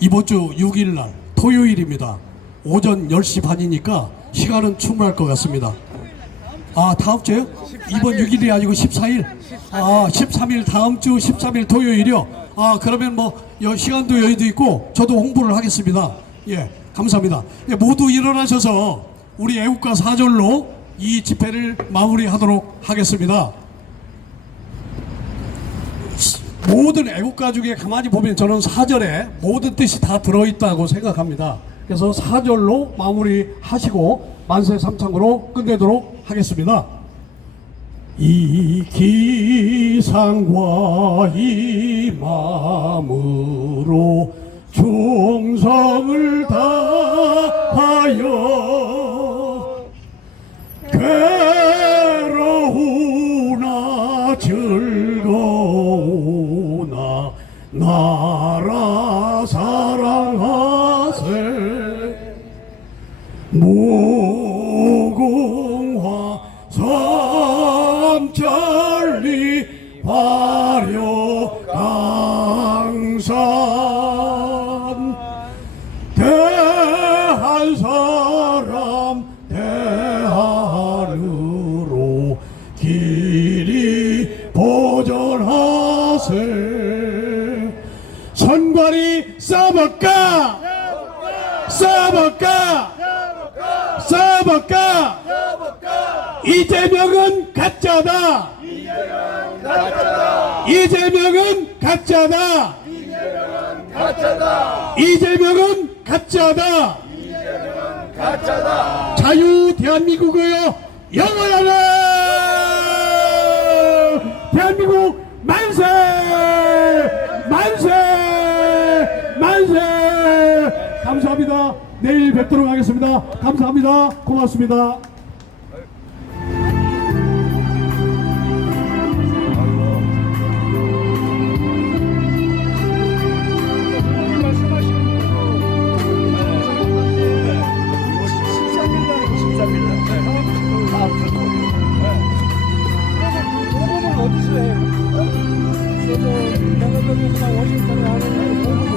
이번 주 6일 날 토요일입니다. 오전 10시 반이니까 시간은 충분할 것 같습니다. 다음 주요? 이번 6일이 아니고 14일? 13일, 다음 주 13일 토요일이요? 그러면 시간도 여유도 있고 저도 홍보를 하겠습니다. 예, 감사합니다. 예, 모두 일어나셔서 우리 애국가 4절로 이 집회를 마무리하도록 하겠습니다. 모든 애국가 중에 가만히 보면 저는 4절에 모든 뜻이 다 들어있다고 생각합니다. 그래서 4절로 마무리하시고 만세 삼창으로 끝내도록 하겠습니다. 이 기상과 이 마음으로 충성을 다하여 괴로우나 즐거우나 나라 사랑하세. 무궁화 삼천리 화려강산 대한 사람 대하늘로 길이 보존하세. 선관위 써볼까? 써볼까? 써볼까? 이재명은 가짜다. 이재명은 가짜다. 이재명은 가짜다. 자유 대한민국이여 영원하라. 대한민국 만세! 만세! 만세! 감사합니다. 내일 뵙도록 하겠습니다. 감사합니다. 고맙습니다. 어디서 해요? 저도 내가 그냥 워싱턴에 하는